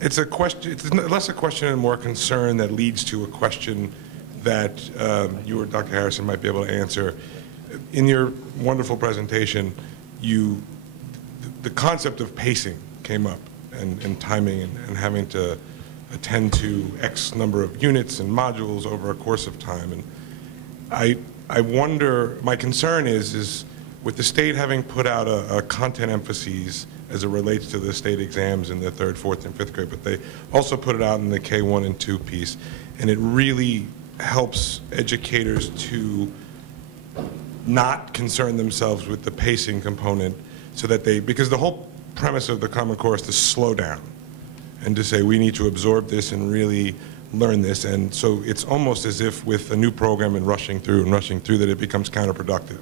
It's a question, it's less a question and more concern that leads to a question that you or Dr. Harrison might be able to answer. In your wonderful presentation, the concept of pacing came up, and timing, and having to attend to X number of units and modules over a course of time. And I wonder, my concern is with the state having put out a content emphasis as it relates to the state exams in the 3rd, 4th, and 5th grade, but they also put it out in the K1 and 2 piece, and it really helps educators to not concern themselves with the pacing component, so that because the whole premise of the Common Core is to slow down and to say we need to absorb this and really learn this, and so it's almost as if with a new program and rushing through that it becomes counterproductive,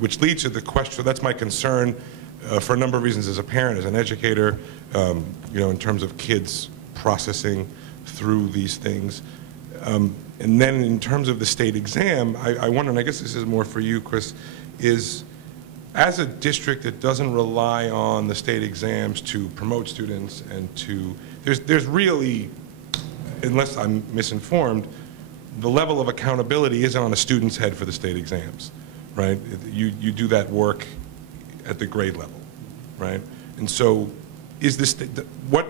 which leads to the question. So that's my concern for a number of reasons as a parent, as an educator, you know, in terms of kids processing through these things. And then in terms of the state exam, I wonder, and I guess this is more for you, Chris, is as a district that doesn't rely on the state exams to promote students and to, there's really, unless I'm misinformed, the level of accountability isn't on a student's head for the state exams, right? You do that work at the grade level, right? And so is this, what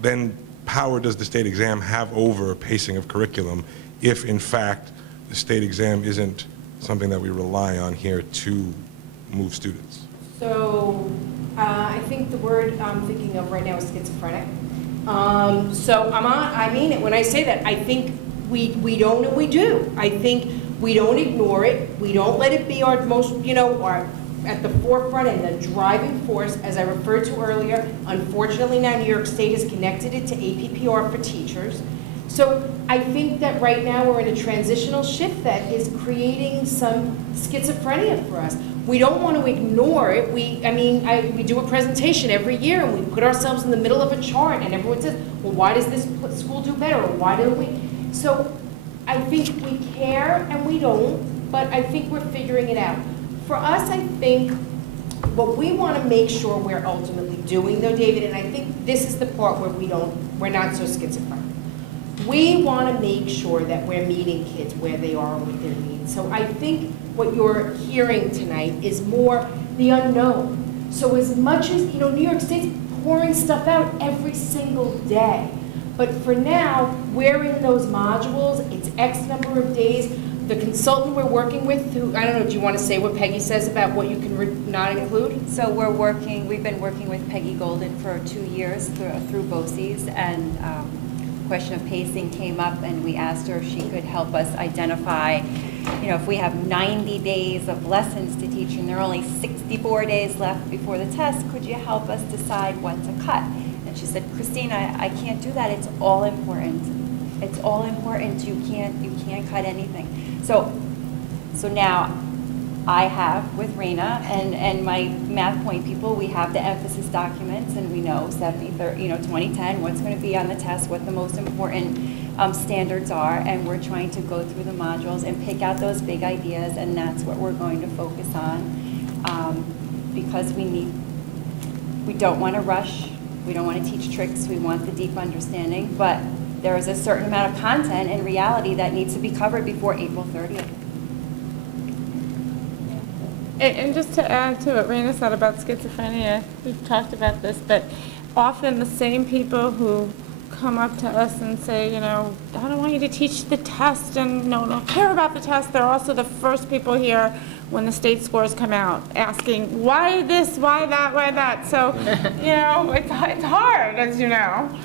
then power does the state exam have over pacing of curriculum if in fact the state exam isn't something that we rely on here to move students? So I think the word I'm thinking of right now is schizophrenic. So I mean it when I say that. I think we don't and we do. I think we don't ignore it. We don't let it be our most, you know, our at the forefront and the driving force, as I referred to earlier. Unfortunately now New York State has connected it to APPR for teachers. So I think that right now we're in a transitional shift that is creating some schizophrenia for us. We don't want to ignore it. We do a presentation every year and we put ourselves in the middle of a chart and everyone says, well, why does this school do better? Or why don't we? So I think we care and we don't, but I think we're figuring it out. For us, I think what we want to make sure we're ultimately doing though, David, and I think this is the part where we're not so schizophrenic. We want to make sure that we're meeting kids where they are with their needs. So I think what you're hearing tonight is more the unknown. So as much as, you know, New York State's pouring stuff out every single day. But for now, we're in those modules. It's X number of days. The consultant we're working with, who, I don't know, do you want to say what Peggy says about what you can not include? So we've been working with Peggy Golden for 2 years through BOCES, and question of pacing came up and we asked her if she could help us identify, you know, if we have 90 days of lessons to teach and there are only 64 days left before the test, could you help us decide what to cut? And she said, Christine, I can't do that. It's all important. It's all important. You can't cut anything. So now I have with Raina and my math point people, we have the emphasis documents and we know 70, 30, 2010, what's going to be on the test, what the most important standards are, and we're trying to go through the modules and pick out those big ideas, and that's what we're going to focus on because we don't want to rush, we don't want to teach tricks, we want the deep understanding, but there is a certain amount of content in reality that needs to be covered before April 30th. And just to add to what Raina said about schizophrenia, we've talked about this, but often the same people who come up to us and say, you know, I don't want you to teach the test and don't care about the test, they're also the first people here when the state scores come out asking, why this, why that, why that? So, you know, it's hard, as you know.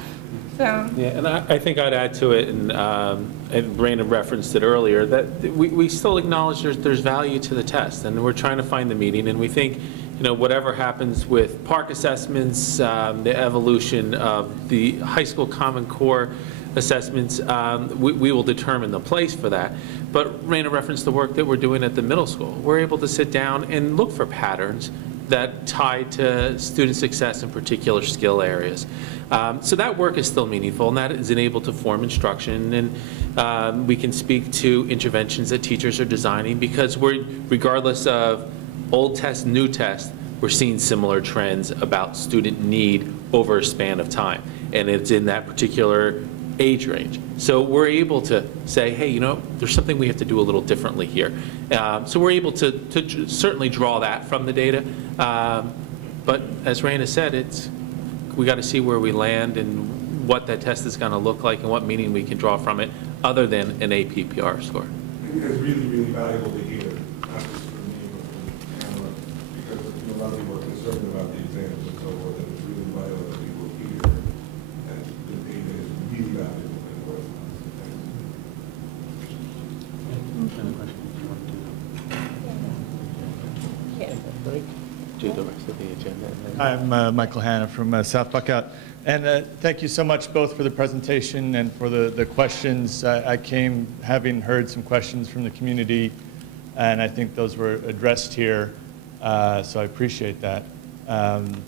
So. Yeah, and I think I'd add to it, and Brandon referenced it earlier, that we still acknowledge there's value to the test, and we're trying to find the meaning, and we think, you know, whatever happens with PARCC assessments, the evolution of the high school Common Core assessments, we will determine the place for that. But Raina referenced the work that we're doing at the middle school. We're able to sit down and look for patterns that tie to student success in particular skill areas. So that work is still meaningful, and that is enabled to form instruction, and we can speak to interventions that teachers are designing, because regardless of old test, new test, we're seeing similar trends about student need over a span of time. and it's in that particular age range. So we're able to say, hey, you know, there's something we have to do a little differently here. So we're able to certainly draw that from the data. But as Raina said, we got to see where we land and what that test is going to look like and what meaning we can draw from it other than an APPR score. I think it's really, really valuable to hear, not just from me, but from Pamela, because a lot of people are concerned about the exams and so forth, and it's really vital that people hear that the data is really valuable and worth it. Do the rest of the agenda. I'm Michael Hanna from South Buckout. And thank you so much both for the presentation and for the questions. I came having heard some questions from the community, and I think those were addressed here, so I appreciate that. And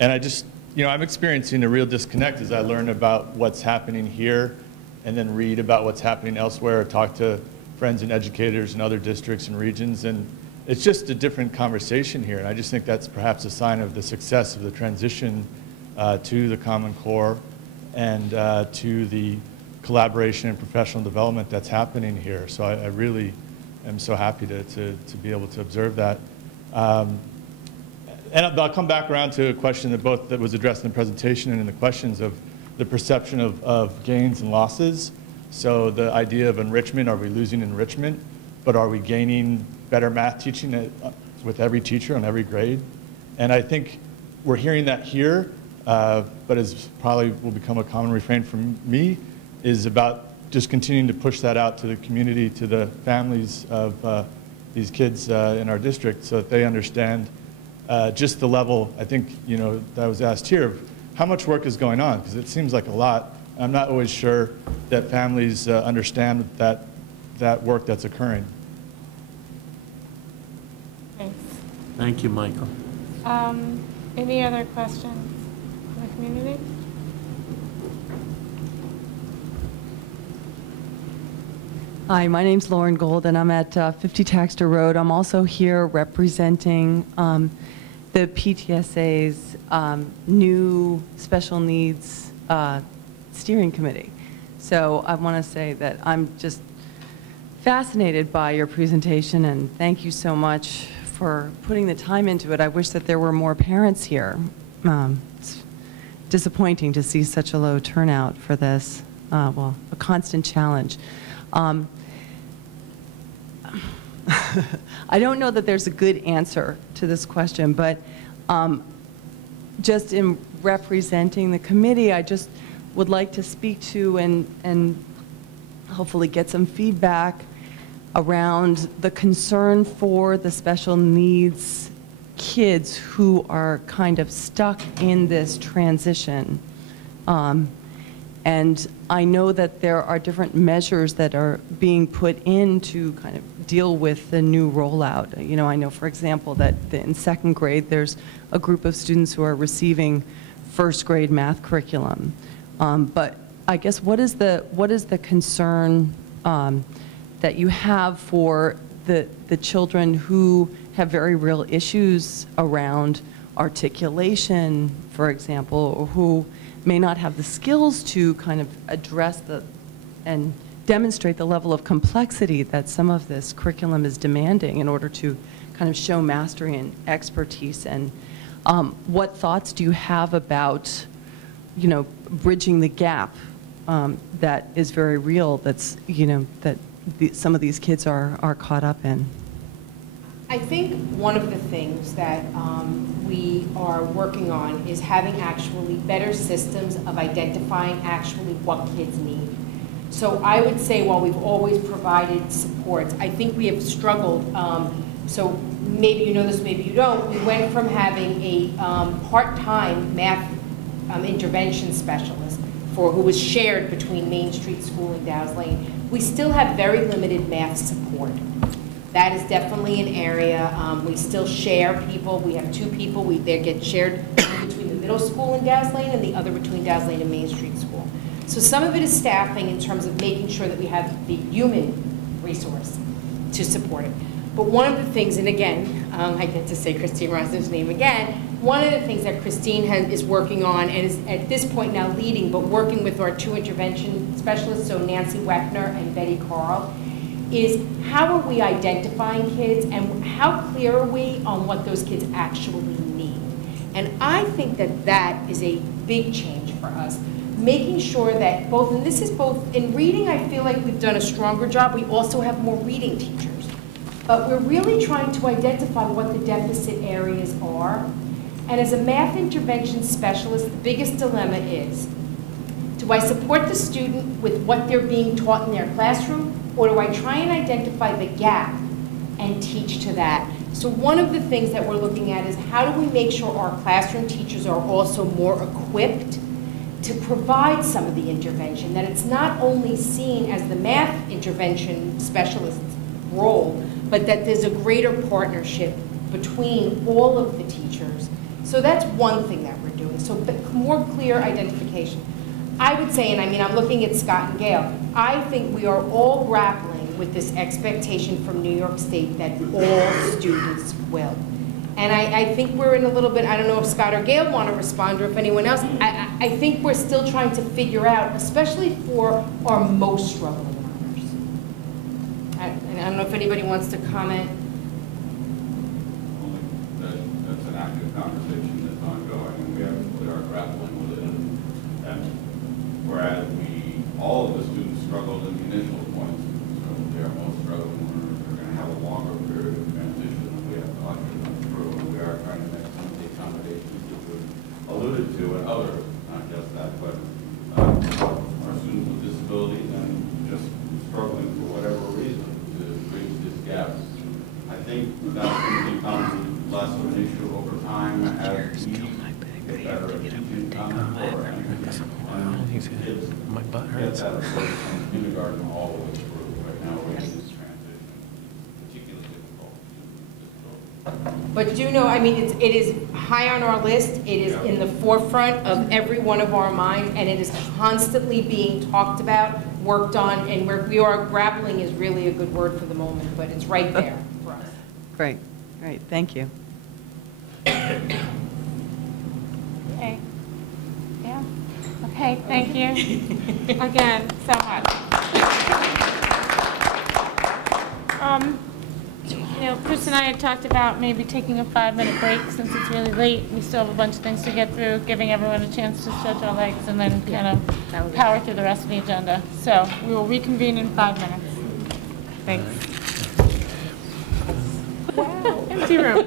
I just, you know, I'm experiencing a real disconnect as I learn about what's happening here and then read about what's happening elsewhere or talk to friends and educators in other districts and regions. And it's just a different conversation here. And I just think that's perhaps a sign of the success of the transition to the Common Core and to the collaboration and professional development that's happening here. So I really am so happy to be able to observe that. And I'll come back around to a question that was addressed in the presentation and in the questions of the perception of gains and losses. So the idea of enrichment, are we losing enrichment? But are we gaining better math teaching with every teacher on every grade? And I think we're hearing that here, but as probably will become a common refrain from me, is about just continuing to push that out to the community, to the families of these kids in our district, so that they understand just the level, I think, you know, that was asked here, of how much work is going on, because it seems like a lot. I'm not always sure that families understand that work that's occurring. Thanks. Thank you, Michael. Any other questions from the community? Hi, my name's Lauren Gold, and I'm at 50 Taxter Road. I'm also here representing the PTSA's new special needs steering committee. So I want to say that I'm just fascinated by your presentation, and thank you so much for putting the time into it. I wish that there were more parents here. It's disappointing to see such a low turnout for this, well, a constant challenge. I don't know that there's a good answer to this question, but just in representing the committee, I just would like to speak to and hopefully get some feedback around the concern for the special needs kids who are kind of stuck in this transition. And I know that there are different measures that are being put in to kind of deal with the new rollout. You know, I know, for example, that in second grade, there's a group of students who are receiving first grade math curriculum. But I guess what is the concern that you have for the children who have very real issues around articulation, for example, or who may not have the skills to kind of address and demonstrate the level of complexity that some of this curriculum is demanding in order to kind of show mastery and expertise? And what thoughts do you have about, you know, bridging the gap that is very real, that's, you know, that some of these kids are caught up in? I think one of the things that we are working on is having actually better systems of identifying actually what kids need. So I would say while we've always provided supports, I think we have struggled. So maybe you know this, maybe you don't. We went from having a part-time math intervention specialist who was shared between Main Street School and Dow's Lane. We still have very limited math support. That is definitely an area. We still share people. We have two people. They get shared between the middle school and Dow's Lane and the other between Dow's Lane and Main Street School. So some of it is staffing in terms of making sure that we have the human resource to support it. But one of the things, and again, I get to say Christine Rosner's name again, one of the things that Christine is working on and is at this point now leading, but working with our 2 intervention specialists, so Nancy Weckner and Betty Carl, is how are we identifying kids and how clear are we on what those kids actually need? And I think that that is a big change for us. Making sure that both, and this is both, in reading I feel like we've done a stronger job, we also have more reading teachers. But we're really trying to identify what the deficit areas are. And as a math intervention specialist, the biggest dilemma is, do I support the student with what they're being taught in their classroom, or do I try and identify the gap and teach to that? So one of the things that we're looking at is how do we make sure our classroom teachers are also more equipped to provide some of the intervention, that it's not only seen as the math intervention specialist's role, but that there's a greater partnership between all of the teachers. So that's one thing that we're doing, so more clear identification. I would say, and I mean, I'm looking at Scott and Gail, I think we are all grappling with this expectation from New York State that all students will. And I think we're in a little bit, I don't know if Scott or Gail want to respond or if anyone else, I think we're still trying to figure out, especially for our most struggling learners. And I don't know if anybody wants to comment. That's an active conversation that's ongoing, and we absolutely are grappling with it. And whereas all of the students struggled in the initial points, so they are most struggling learners, they're going to have a longer period of transition, and we have to usher them through, and we are trying to make some of the accommodations that we alluded to, and others, not just that, but our students with disabilities and just struggling for whatever reason to bridge this gap. I think that's going to become less of an issue over time as we get better at teaching Common Core and kids get that approach from kindergarten all the way through. Right now we're in this transition, particularly difficult. But do know, I mean, it is high on our list. It is in the forefront of every one of our minds, and it is constantly being talked about, worked on, and we are grappling is really a good word for the moment, but it's right there for us. Great, great, thank you. Okay. Yeah. Okay, thank you again so much. You know, Chris and I had talked about maybe taking a 5-minute break since it's really late. We still have a bunch of things to get through, giving everyone a chance to stretch our legs and then kind of power through the rest of the agenda. So we will reconvene in 5 minutes. Thanks. Wow, empty room.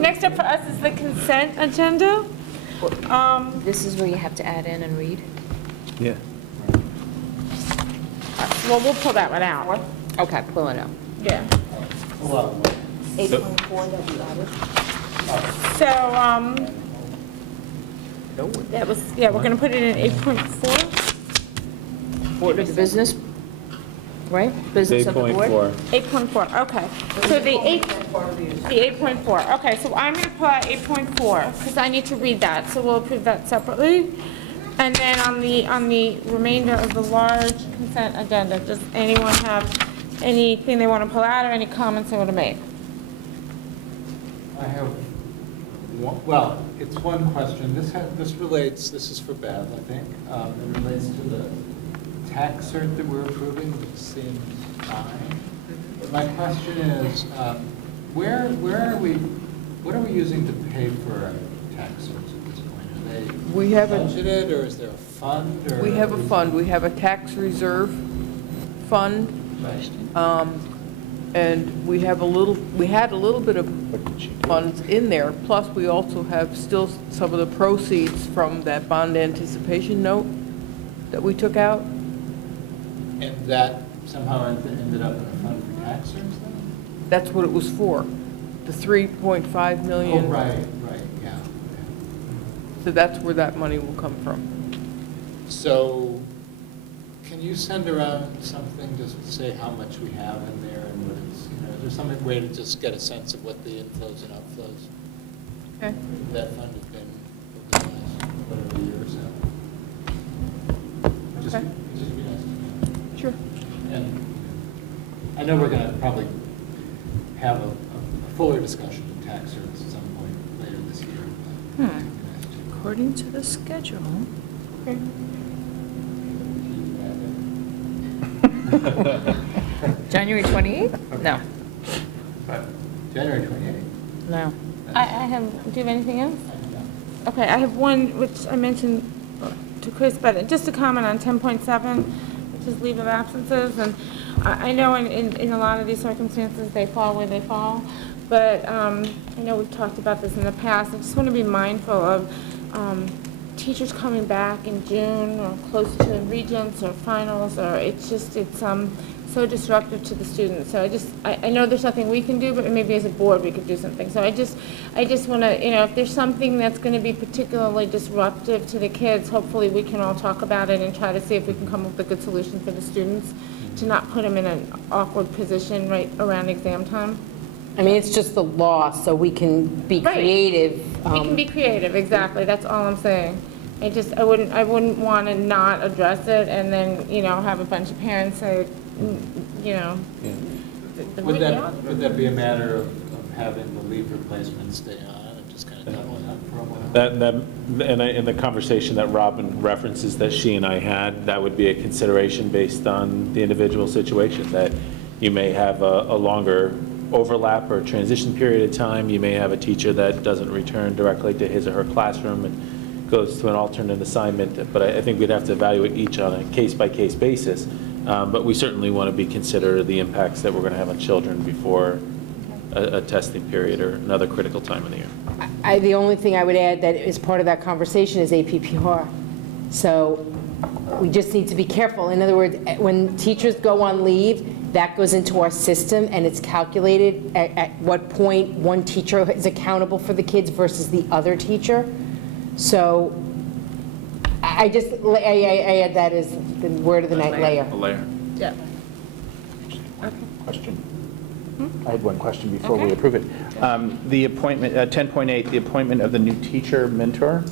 Next up for us is the consent agenda. This is where you have to add in and read? Yeah. Well, we'll pull that one out. Okay, pull it out. Yeah. 8.4 that we added. So, that was, yeah, we're going to put it in 8.4. Board of the business, right? Business of the board? 8.4, okay. So the 8.4, okay, so I'm going to pull out 8.4 because I need to read that, so we'll approve that separately. And then on the remainder of the large consent agenda, does anyone have anything they want to pull out or any comments they want to make? I have one, well, it's one question. This relates, this is for Bev, I think. It relates to the tax cert that we're approving, which seems fine. But my question is, where are we, what are we using to pay for our tax certs at this point? Are they budgeted, or is there a fund? Or we have a fund. We have a tax reserve fund. Right. And we had a little bit of funds in there, plus we also have still some of the proceeds from that bond anticipation note that we took out. And that somehow ended up in a fund for tax certs then? That's what it was for, the 3.5 million. Oh, right, yeah. So that's where that money will come from. So can you send around something to say how much we have in there and what it's, you know, is there some way to just get a sense of what the inflows and outflows okay. that fund has been over the last whatever year or so? Okay. Just be nice to know. Sure. And I know we're going to probably have a fuller discussion of tax certs at some point later this year. According to the schedule. January 28th? No. January 28th. No. I have, do you have anything else? Okay, I have one, which I mentioned to Chris, but just to comment on 10.7, which is leave of absences. And I know in a lot of these circumstances, they fall where they fall. But I know we've talked about this in the past. I just want to be mindful of teachers coming back in June or close to regents or finals, or it's so disruptive to the students. So I know there's nothing we can do, but maybe as a board we could do something. So I just want to, if there's something that's going to be particularly disruptive to the kids, hopefully we can all talk about it and try to see if we can come up with a good solution for the students to not put them in an awkward position right around exam time. I mean, it's just the law, so we can be creative. We can be creative, exactly. That's all I'm saying. I wouldn't want to not address it and then, have a bunch of parents say, Would that be a matter of having the leave replacement stay on and just kind of double it up for a while? In the conversation that Robin references that she and I had, that would be a consideration based on the individual situation, that you may have a longer overlap or transition period of time. You may have a teacher that doesn't return directly to his or her classroom and goes to an alternate assignment. But I think we'd have to evaluate each on a case-by-case basis. But we certainly want to be considerate of the impacts that we're going to have on children before a testing period or another critical time of the year. The only thing I would add that is part of that conversation is APPR. So we just need to be careful. In other words, when teachers go on leave, that goes into our system and it's calculated at what point one teacher is accountable for the kids versus the other teacher. So I add that as the word of the night, layer. A layer. Yeah. Question. I had one question before we approve it. The appointment, 10.8, the appointment of the new teacher mentor.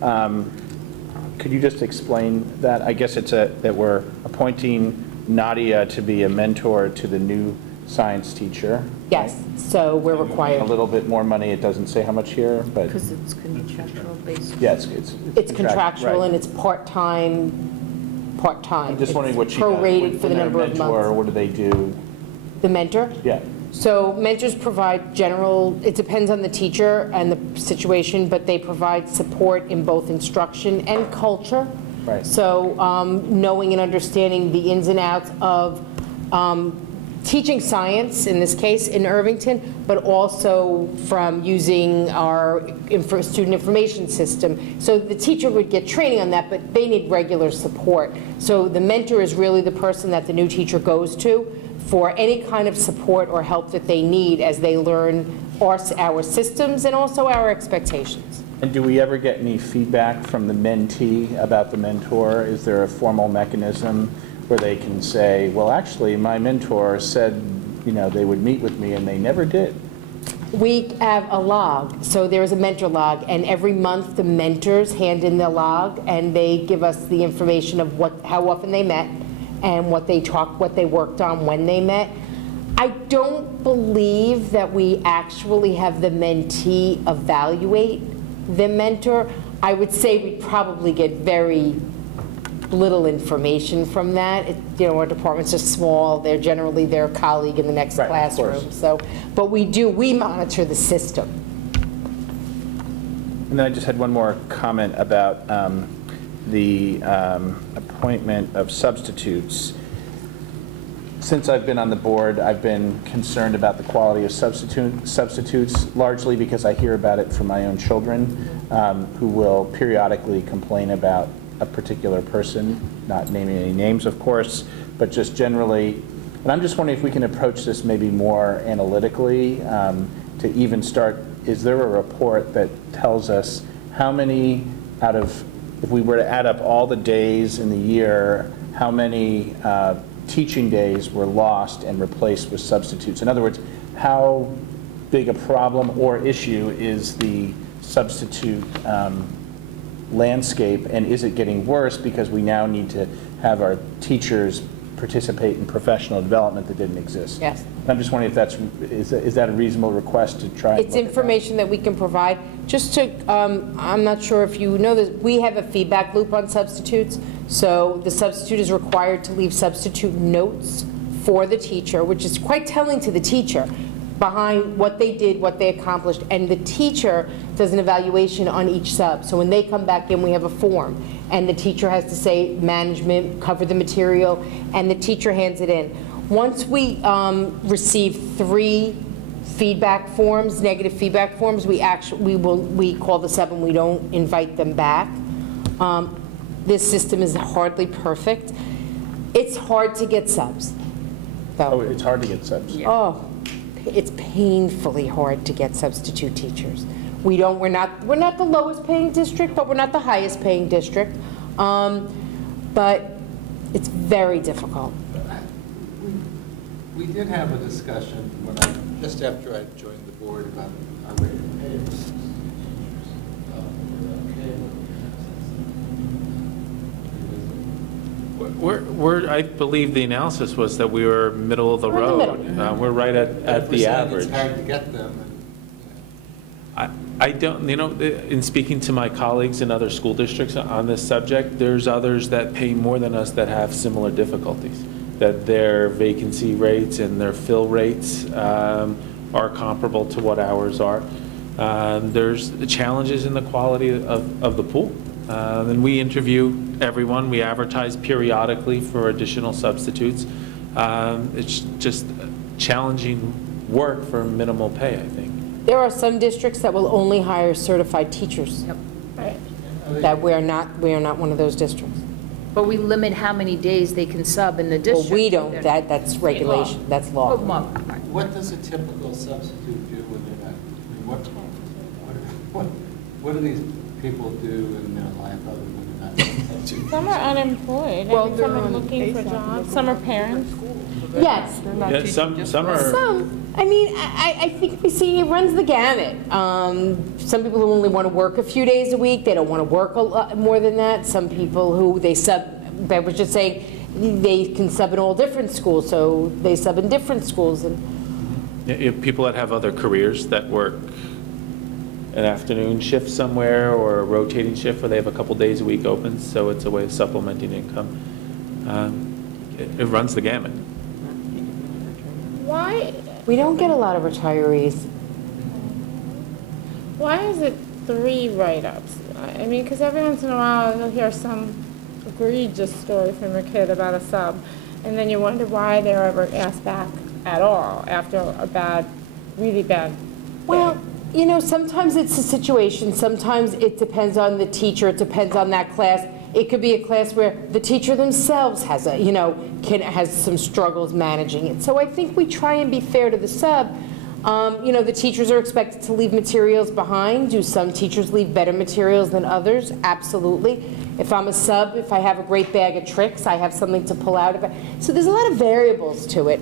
Could you just explain that? I guess it's that we're appointing Nadia to be a mentor to the new science teacher. Yes, so we're required. A little bit more money, it doesn't say how much here, but. Because it's contractual based. Yes, it's contractual right. and it's part-time. I'm just wondering what she prorated does. for the number of months. Or what do they do? The mentor? Yeah. So mentors provide it depends on the teacher and the situation, but they provide support in both instruction and culture. Right. So knowing and understanding the ins and outs of teaching science, in this case, in Irvington, but also from using our student information system. So the teacher would get training on that, but they need regular support. So the mentor is really the person that the new teacher goes to for any kind of support or help that they need as they learn our systems and also our expectations. And do we ever get any feedback from the mentee about the mentor? Is there a formal mechanism where they can say, well, actually, my mentor said, they would meet with me and they never did? We have a log, so there is a mentor log, and every month the mentors hand in the log and they give us the information of how often they met and what they worked on when they met. I don't believe that we actually have the mentee evaluate the mentor. I would say we probably get very little information from that. Our departments are small. They're generally their colleague in the next classroom. So, but we monitor the system. And then I just had one more comment about the appointment of substitutes. Since I've been on the board, I've been concerned about the quality of substitutes, largely because I hear about it from my own children, who will periodically complain about a particular person, not naming any names, of course, but just generally. And I'm just wondering if we can approach this maybe more analytically to even start. Is there a report that tells us how many out of, if we were to add up all the days in the year, how many teaching days were lost and replaced with substitutes? In other words, how big a problem or issue is the substitute landscape, and is it getting worse because we now need to have our teachers participate in professional development that didn't exist. Yes. And I'm just wondering if is that a reasonable request to try and It's look at information that we can provide. Just to, I'm not sure if you know this, we have a feedback loop on substitutes. So the substitute is required to leave substitute notes for the teacher, which is quite telling to the teacher behind what they did, what they accomplished, and the teacher does an evaluation on each sub. So when they come back in, we have a form, and the teacher has to say management, cover the material, and the teacher hands it in. Once we receive 3 feedback forms, negative feedback forms, we call the sub and we don't invite them back. This system is hardly perfect. It's hard to get subs. Oh, it's hard to get subs. Oh, it's painfully hard to get substitute teachers. We're not the lowest paying district, but we're not the highest paying district. But it's very difficult. We did have a discussion just after I joined the board about our rate of pay for substitute teachers. I believe the analysis was that we were middle of the road. We're right at the average. It's hard to get them. I don't, in speaking to my colleagues in other school districts on this subject, there's others that pay more than us that have similar difficulties, that their vacancy rates and their fill rates are comparable to what ours are. There's challenges in the quality of the pool. And we interview everyone. We advertise periodically for additional substitutes. It's just challenging work for minimal pay, I think. There are some districts that will only hire certified teachers. Yep. Right. That we are not one of those districts. But we limit how many days they can sub in the district. Well, we don't. That's regulation. That's law. What does a typical substitute do when they're not? I mean, what do these people do in their life other than not doing substitute? Some are unemployed. Well, Some are looking for jobs. Some are parents. Yes. Yeah, some are. Some. I mean, I think we see it runs the gamut. Some people who only want to work a few days a week, they don't want to work a lot more than that. Some people who they sub, I was just saying, they can sub in all different schools, so they sub in different schools. And People that have other careers that work an afternoon shift somewhere or a rotating shift where they have a couple days a week open, so it's a way of supplementing income. It runs the gamut. Why? We don't get a lot of retirees. Why is it 3 write-ups? I mean, because every once in a while you'll hear some egregious story from a kid about a sub, and then you wonder why they're ever asked back at all after a really bad Well, sometimes it's a situation. Sometimes it depends on the teacher. It depends on that class. It could be a class where the teacher themselves has has some struggles managing it. So I think we try and be fair to the sub. The teachers are expected to leave materials behind. Do some teachers leave better materials than others? Absolutely. If I'm a sub, if I have a great bag of tricks, I have something to pull out of it. So there's a lot of variables to it.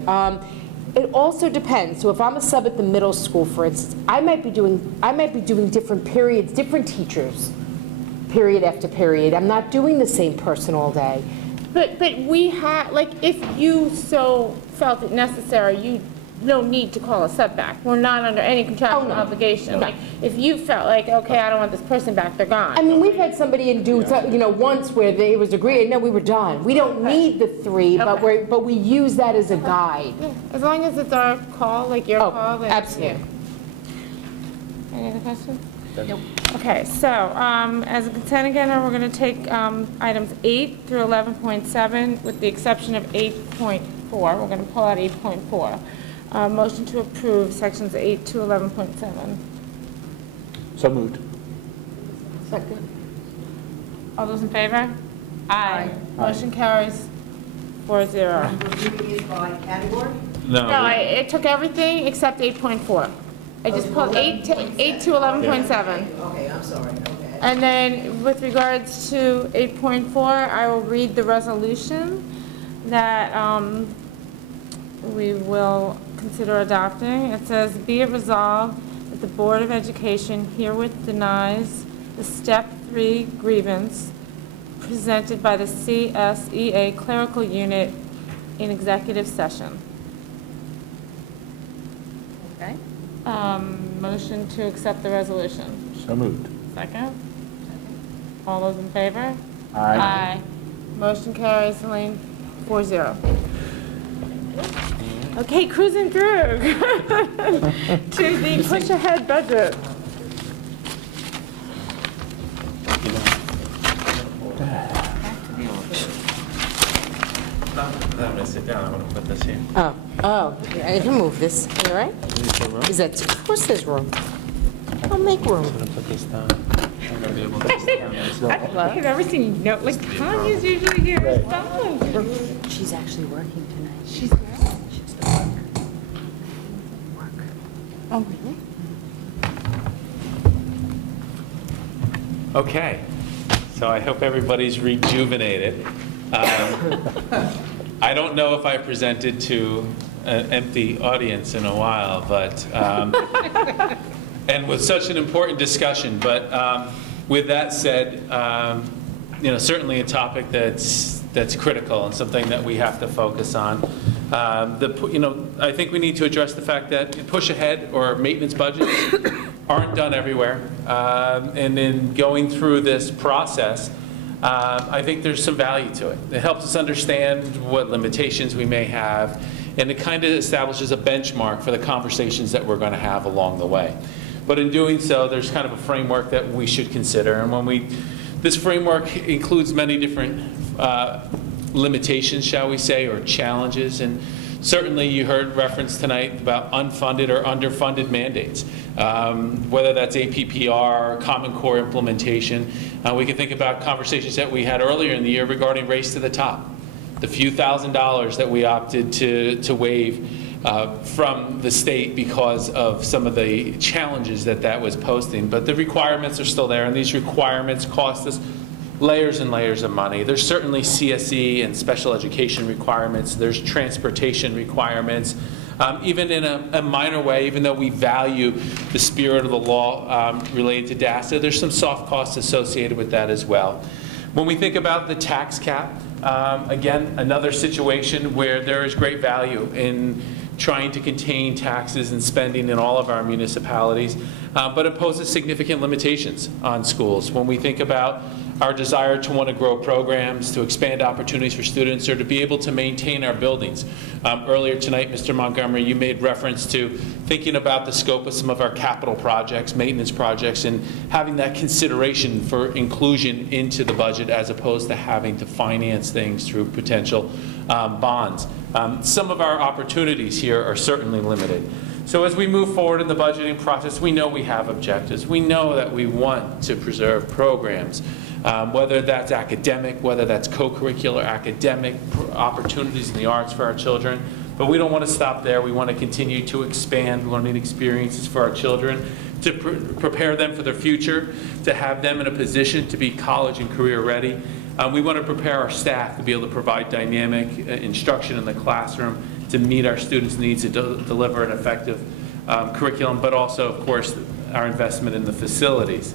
It also depends. So if I'm a sub at the middle school, for instance, I might be doing different periods, different teachers, period after period. I'm not doing the same person all day. But we have, if you so felt it necessary, you no need to call a sub back. We're not under any contractual obligation. No. If you felt like, okay, I don't want this person back, they're gone. I mean, we've had somebody once where it was agreed, no, we were done. We don't need the 3, but we use that as a guide. Yeah. As long as it's our call, your call. Then, absolutely. Yeah. Any other questions? Nope. Okay, so as a consent agenda, we're going to take items 8 through 11.7 with the exception of 8.4. We're going to pull out 8.4. Motion to approve sections 8 to 11.7. So moved. Second. All those in favor? Aye. Motion carries 4-0. Reviewing it by category? No. It took everything except 8.4. I just pulled 8 to 11.7. Okay, I'm sorry. Okay. And then with regards to 8.4, I will read the resolution that we will consider adopting. It says, be it resolved that the Board of Education herewith denies the Step 3 grievance presented by the CSEA Clerical Unit in executive session. Okay. Motion to accept the resolution. So moved. Second? All those in favor? Aye. Motion carries, Elaine, 4-0. Okay, cruising through to the push ahead budget. I'm going to sit down. I want to put this here. Oh, I can move this, all right? Is that, of course there's room. I'll make room. I'm going to put this down. I'm going to be able to sit down. I've never seen you know, like Tanya's usually here. Right. She's actually working tonight. She's there? She's at work. Oh, really? Okay, so I hope everybody's rejuvenated. I don't know if I presented to an empty audience in a while, but and with such an important discussion. But with that said, certainly a topic that's critical and something that we have to focus on. I think we need to address the fact that push ahead or maintenance budgets aren't done everywhere. And in going through this process, I think there's some value to it. It helps us understand what limitations we may have, and it kind of establishes a benchmark for the conversations that we're going to have along the way. But in doing so, there's kind of a framework that we should consider. And this framework includes many different limitations, shall we say, or challenges. And certainly you heard reference tonight about unfunded or underfunded mandates, whether that's APPR, Common Core implementation. We can think about conversations that we had earlier in the year regarding Race to the Top, the few $1,000s that we opted to waive from the state because of some of the challenges that was posting. But the requirements are still there, and these requirements cost us layers and layers of money. There's certainly CSE and special education requirements. There's transportation requirements. Even in a minor way, even though we value the spirit of the law related to DASA, there's some soft costs associated with that as well. When we think about the tax cap, again, another situation where there is great value in trying to contain taxes and spending in all of our municipalities, but it poses significant limitations on schools. When we think about our desire to want to grow programs, to expand opportunities for students, or to be able to maintain our buildings. Earlier tonight, Mr. Montgomery, you made reference to thinking about the scope of some of our capital projects, maintenance projects, and having that consideration for inclusion into the budget as opposed to having to finance things through potential bonds. Some of our opportunities here are certainly limited. So as we move forward in the budgeting process, we know we have objectives. We know that we want to preserve programs, whether that's academic, whether that's co-curricular academic opportunities in the arts for our children. But we don't want to stop there. We want to continue to expand. We want to make experiences for our children, to prepare them for their future, to have them in a position to be college and career ready. We want to prepare our staff to be able to provide dynamic instruction in the classroom to meet our students' needs to deliver an effective curriculum, but also, of course, our investment in the facilities.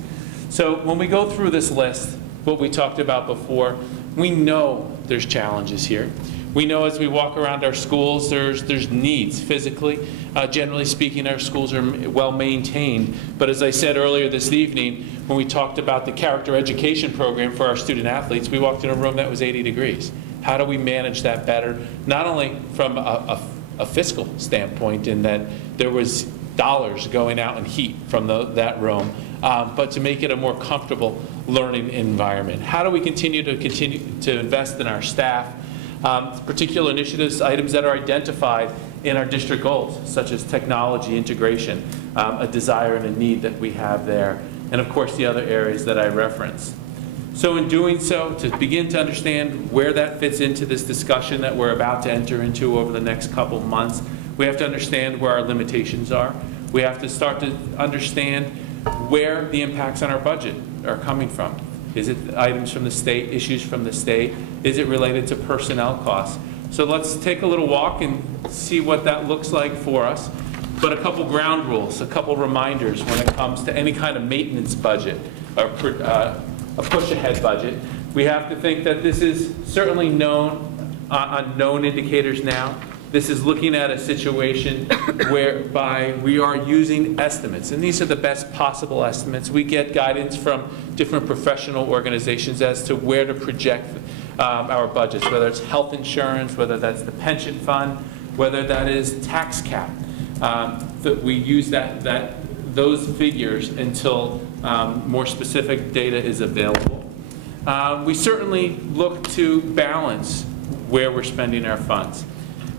So when we go through this list, what we talked about before, we know there's challenges here. We know as we walk around our schools, there's needs physically. Generally speaking, our schools are well maintained. But as I said earlier this evening, when we talked about the character education program for our student athletes, we walked in a room that was 80 degrees. How do we manage that better? Not only from a fiscal standpoint in that there was dollars going out in heat from that room, but to make it a more comfortable learning environment. How do we continue to invest in our staff? Particular initiatives, items that are identified in our district goals, such as technology integration, a desire and a need that we have there, and of course the other areas that I referenced. So in doing so, to begin to understand where that fits into this discussion that we're about to enter into over the next couple of months, we have to understand where our limitations are. We have to start to understand where the impacts on our budget are coming from. Is it items from the state, issues from the state? Is it related to personnel costs? So let's take a little walk and see what that looks like for us. But a couple ground rules, a couple reminders when it comes to any kind of maintenance budget or a push-ahead budget. We have to think that this is certainly known on known indicators now. This is looking at a situation whereby we are using estimates, and these are the best possible estimates. We get guidance from different professional organizations as to where to project our budgets, whether it's health insurance, whether that's the pension fund, whether that is tax cap. That we use those figures until more specific data is available. We certainly look to balance where we're spending our funds.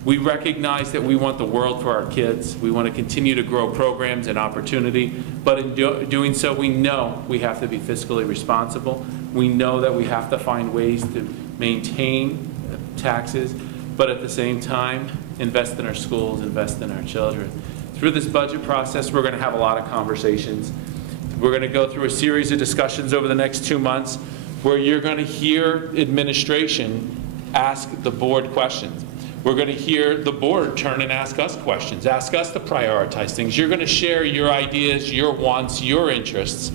We recognize that we want the world for our kids. We want to continue to grow programs and opportunity, but in doing so, we know we have to be fiscally responsible. We know that we have to find ways to maintain taxes, but at the same time, invest in our schools, invest in our children. Through this budget process, we're going to have a lot of conversations. We're going to go through a series of discussions over the next 2 months where you're going to hear administration ask the board questions. We're going to hear the board turn and ask us questions, ask us to prioritize things. You're going to share your ideas, your wants, your interests,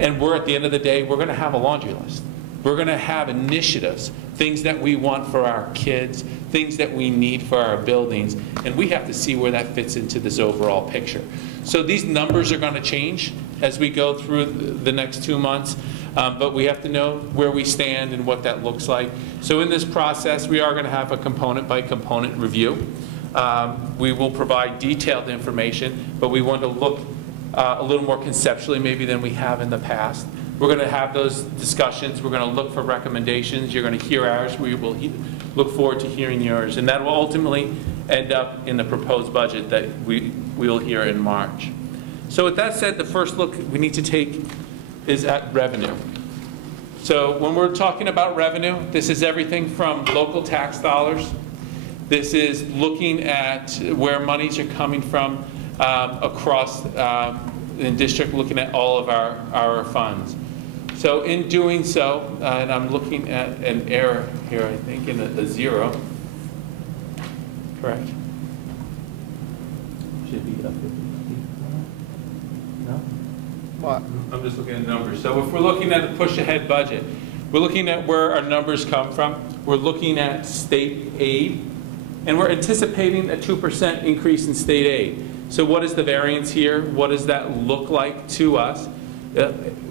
and at the end of the day, we're going to have a laundry list. We're going to have initiatives, things that we want for our kids, things that we need for our buildings, and we have to see where that fits into this overall picture. So these numbers are going to change as we go through the next 2 months, but we have to know where we stand and what that looks like. So in this process, we are going to have a component-by-component review. We will provide detailed information, but we want to look a little more conceptually maybe than we have in the past. We're going to have those discussions. We're going to look for recommendations. You're going to hear ours. We will look forward to hearing yours. And that will ultimately end up in the proposed budget that we will hear in March. So with that said, the first look we need to take is at revenue. So when we're talking about revenue, this is everything from local tax dollars. This is looking at where monies are coming from across the district, looking at all of our funds. So in doing so, and I'm looking at an error here, I think, in a 0. Correct? Should be up 50. No? What? I'm just looking at the numbers. So if we're looking at a push-ahead budget, we're looking at where our numbers come from. We're looking at state aid, and we're anticipating a 2% increase in state aid. So what is the variance here? What does that look like to us?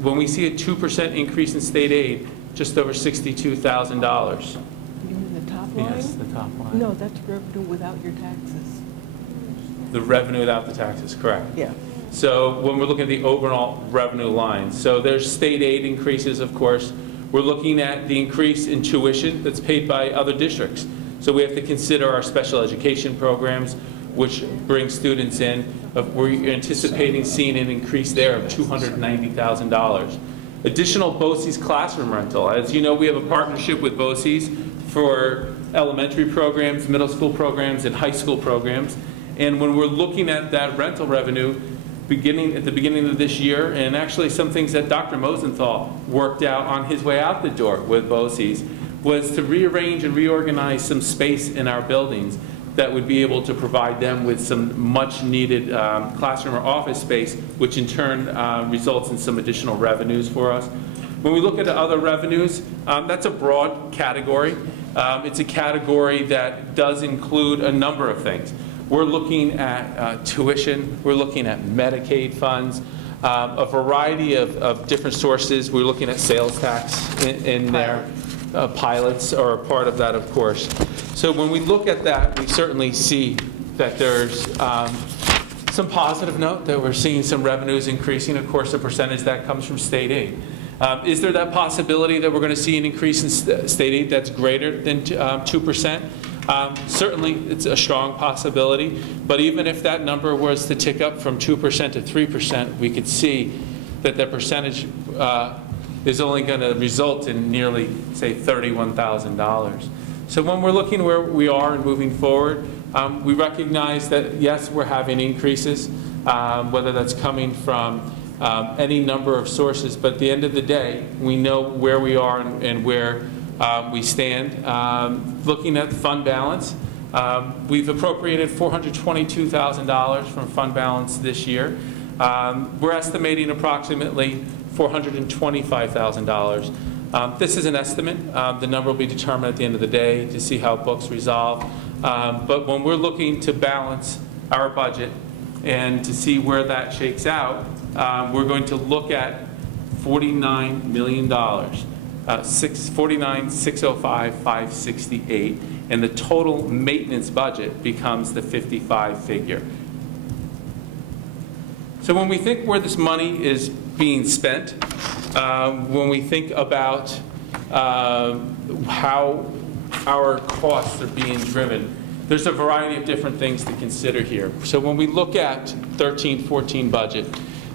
When we see a 2% increase in state aid, just over $62,000. You mean the top line? Yes, the top line. No, that's revenue without your taxes. The revenue without the taxes, correct. Yeah. So when we're looking at the overall revenue line, so there's state aid increases, of course. We're looking at the increase in tuition that's paid by other districts. So we have to consider our special education programs, which bring students in. We're anticipating seeing an increase there of $290,000. Additional BOCES classroom rental. As you know, we have a partnership with BOCES for elementary programs, middle school programs, and high school programs. And when we're looking at that rental revenue, at the beginning of this year, and actually some things that Dr. Mosenthal worked out on his way out the door with BOCES, was to rearrange and reorganize some space in our buildings that would be able to provide them with some much needed classroom or office space, which in turn results in some additional revenues for us. When we look at other revenues, that's a broad category. It's a category that does include a number of things. We're looking at tuition, we're looking at Medicaid funds, a variety of different sources. We're looking at sales tax in there. Pilots are a part of that, of course. So when we look at that, we certainly see that there's some positive note that we're seeing some revenues increasing. Of course, the percentage that comes from state aid. Is there that possibility that we're going to see an increase in state aid that's greater than 2%? Certainly, it's a strong possibility. But even if that number was to tick up from 2% to 3%, we could see that the percentage is only going to result in nearly, say, $31,000. So when we're looking where we are and moving forward, we recognize that, yes, we're having increases, whether that's coming from any number of sources, but at the end of the day, we know where we are and where we stand. Looking at fund balance, we've appropriated $422,000 from fund balance this year. We're estimating approximately $425,000 This is an estimate. The number will be determined at the end of the day to see how books resolve. But when we're looking to balance our budget and to see where that shakes out, we're going to look at $49 million, $49,605,568, and the total maintenance budget becomes the 55 figure. So when we think where this money is being spent, when we think about how our costs are being driven, there's a variety of different things to consider here. So when we look at 13-14 budget,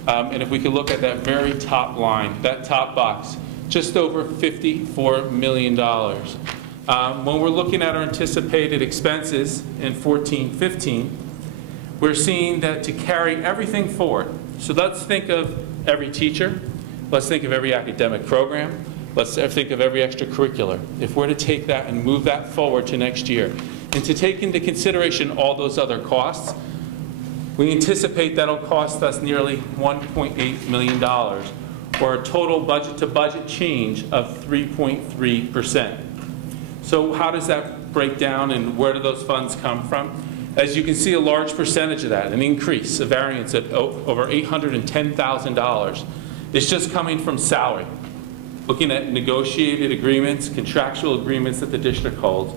and if we could look at that very top line, that top box, just over $54 million. When we're looking at our anticipated expenses in 14-15, we're seeing that to carry everything forward, so let's think of every teacher, let's think of every academic program, let's think of every extracurricular. If we're to take that and move that forward to next year, and to take into consideration all those other costs, we anticipate that'll cost us nearly $1.8 million, or a total budget-to-budget change of 3.3%. So how does that break down, and where do those funds come from? As you can see, a large percentage of that, an increase, a variance of over $810,000, is just coming from salary. Looking at negotiated agreements, contractual agreements that the district holds.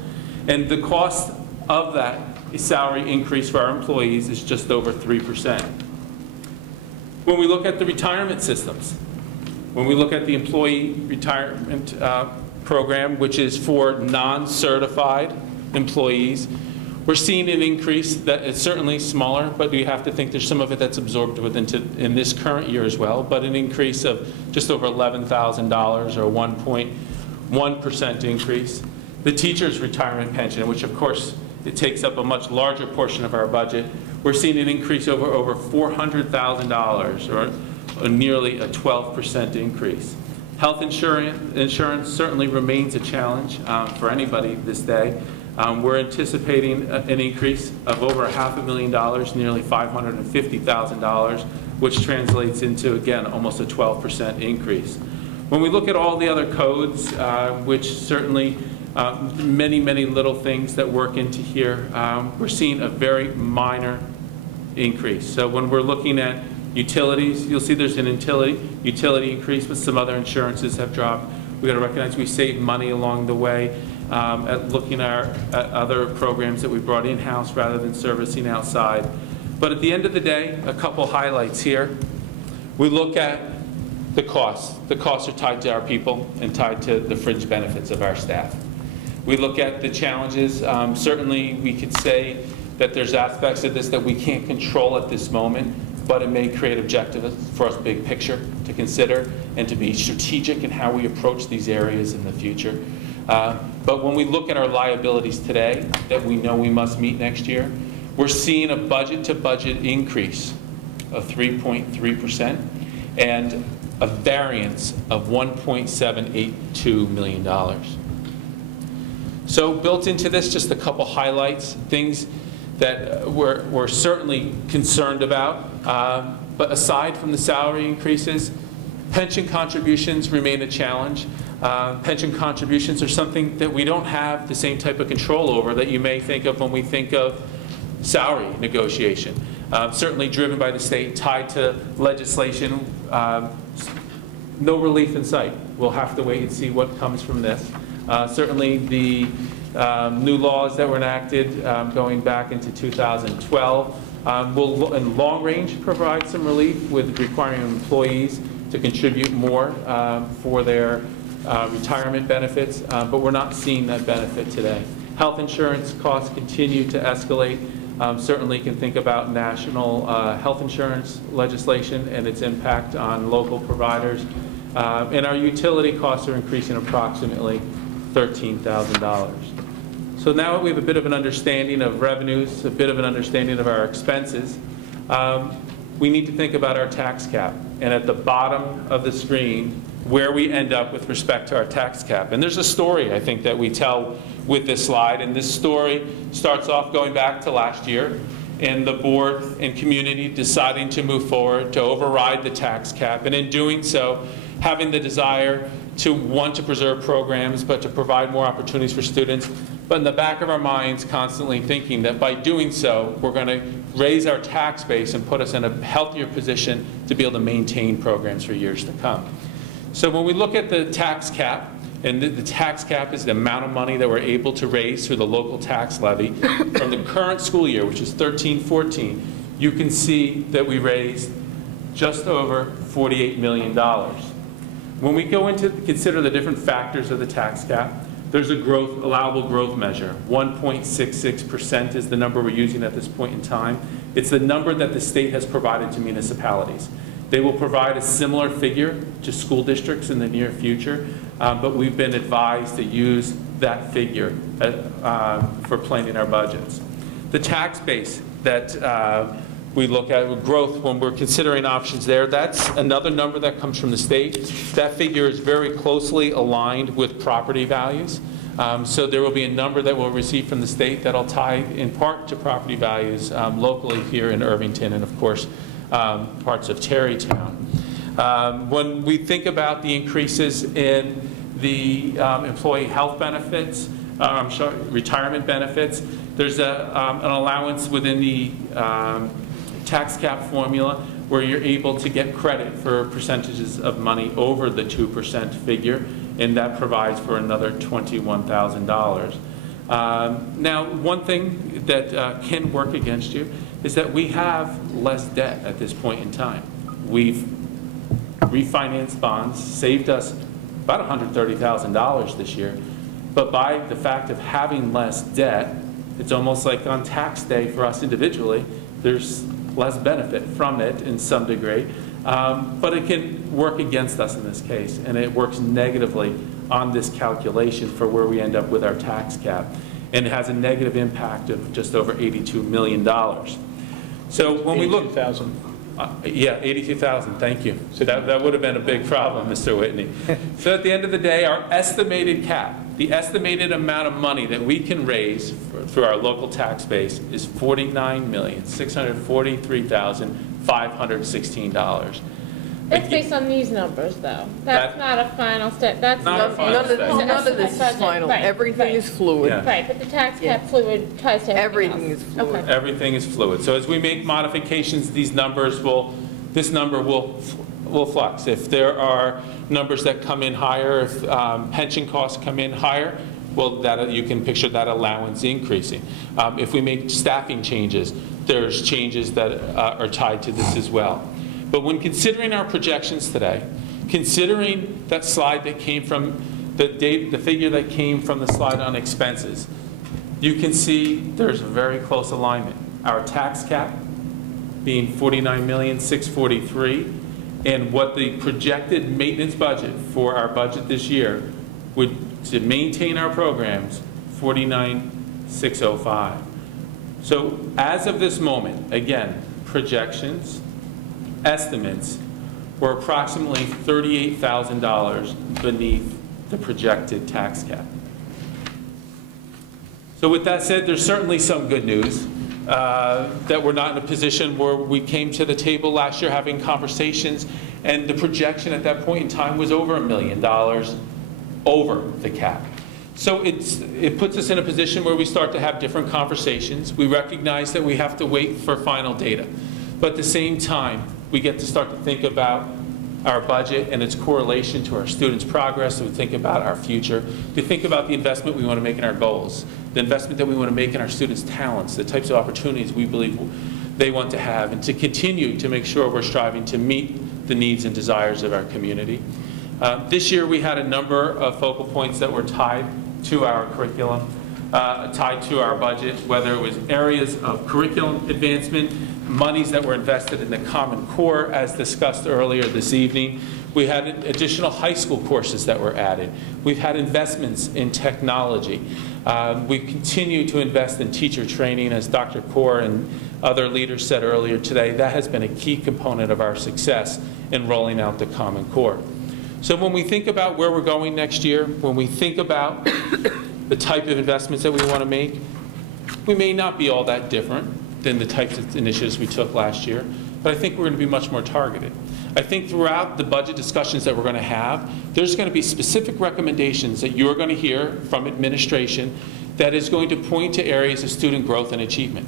And the cost of that salary increase for our employees is just over 3%. When we look at the retirement systems, when we look at the employee retirement program, which is for non-certified employees, we're seeing an increase that is certainly smaller, but we have to think there's some of it that's absorbed in this current year as well, but an increase of just over $11,000, or 1.1% increase. The teacher's retirement pension, which of course it takes up a much larger portion of our budget, we're seeing an increase over $400,000, or nearly a 12% increase. Health insurance certainly remains a challenge for anybody this day. We're anticipating an increase of over $500,000, nearly $550,000, which translates into, again, almost a 12% increase. When we look at all the other codes, which certainly many, many little things that work into here, we're seeing a very minor increase. So when we're looking at utilities, you'll see there's an utility increase, but some other insurances have dropped. We've got to recognize we save money along the way at looking at other programs that we brought in-house rather than servicing outside. But at the end of the day, a couple highlights here. We look at the costs. The costs are tied to our people and tied to the fringe benefits of our staff. We look at the challenges. Certainly, we could say that there's aspects of this that we can't control at this moment, but it may create objectives for us, big picture, to consider and to be strategic in how we approach these areas in the future. But when we look at our liabilities today that we know we must meet next year, we're seeing a budget-to-budget increase of 3.3% and a variance of $1.782 million. So built into this, just a couple highlights, things that we're certainly concerned about. But aside from the salary increases, pension contributions remain a challenge. Pension contributions are something that we don't have the same type of control over that you may think of when we think of salary negotiation. Certainly driven by the state, tied to legislation. No relief in sight. We'll have to wait and see what comes from this. Certainly the new laws that were enacted going back into 2012 will, in long range, provide some relief with requiring employees to contribute more for their retirement benefits, but we're not seeing that benefit today. Health insurance costs continue to escalate. Certainly can think about national health insurance legislation and its impact on local providers. And our utility costs are increasing approximately $13,000. So now that we have a bit of an understanding of revenues, a bit of an understanding of our expenses, we need to think about our tax cap. And at the bottom of the screen, where we end up with respect to our tax cap. And there's a story, I think, that we tell with this slide. And this story starts off going back to last year, and the board and community deciding to move forward to override the tax cap. And in doing so, having the desire to want to preserve programs, but to provide more opportunities for students, but in the back of our minds constantly thinking that by doing so, we're going to raise our tax base and put us in a healthier position to be able to maintain programs for years to come. So when we look at the tax cap, and the tax cap is the amount of money that we're able to raise through the local tax levy from the current school year, which is 13-14, you can see that we raised just over $48 million. When we go into consider the different factors of the tax cap, there's a allowable growth measure. 1.66% is the number we're using at this point in time. It's the number that the state has provided to municipalities. They will provide a similar figure to school districts in the near future, but we've been advised to use that figure for planning our budgets. The tax base that we look at with growth when we're considering options there, that's another number that comes from the state. That figure is very closely aligned with property values. So there will be a number that we'll receive from the state that'll tie in part to property values locally here in Irvington and of course parts of Tarrytown. When we think about the increases in the employee health benefits, retirement benefits, there's an allowance within the tax cap formula where you're able to get credit for percentages of money over the 2% figure, and that provides for another $21,000. Now, one thing that can work against you is that we have less debt at this point in time. We've refinanced bonds, saved us about $130,000 this year, but by the fact of having less debt, it's almost like on tax day for us individually, there's less benefit from it in some degree, but it can work against us in this case, and it works negatively on this calculation for where we end up with our tax cap, and it has a negative impact of just over $82 million. So when we look, yeah, 82,000. Thank you. So that would have been a big problem, Mr. Whitney. So at the end of the day, our estimated cap, the estimated amount of money that we can raise through our local tax base is $49,643,516. That's based on these numbers, though. That's not a final step. That's not a final step. None of this is final. Right. Everything is fluid. Yeah. Right, but the tax cap fluid ties to everything is fluid. Okay. Everything is fluid. So as we make modifications, these numbers this number will flux. If there are numbers that come in higher, if pension costs come in higher, well, you can picture that allowance increasing. If we make staffing changes, there's changes that are tied to this as well. But when considering our projections today, considering that slide that came from the figure that came from the slide on expenses, you can see there's a very close alignment. Our tax cap being $49,643,000, and what the projected maintenance budget for our budget this year would to maintain our programs, $49,605,000. So as of this moment, again, projections, estimates were approximately $38,000 beneath the projected tax cap. So with that said, there's certainly some good news that we're not in a position where we came to the table last year having conversations and the projection at that point in time was over $1 million over the cap. So it puts us in a position where we start to have different conversations. We recognize that we have to wait for final data. But at the same time, we get to start to think about our budget and its correlation to our students' progress, and we think about our future. We think about the investment we want to make in our goals, the investment that we want to make in our students' talents, the types of opportunities we believe they want to have, and to continue to make sure we're striving to meet the needs and desires of our community. This year we had a number of focal points that were tied to our curriculum, tied to our budget, whether it was areas of curriculum advancement, monies that were invested in the Common Core, as discussed earlier this evening. We had additional high school courses that were added. We've had investments in technology. We continue to invest in teacher training, as Dr. Kaur and other leaders said earlier today. That has been a key component of our success in rolling out the Common Core. So when we think about where we're going next year, when we think about the type of investments that we want to make, we may not be all that different than the types of initiatives we took last year, but I think we're going to be much more targeted. I think throughout the budget discussions that we're going to have, there's going to be specific recommendations that you're going to hear from administration that is going to point to areas of student growth and achievement,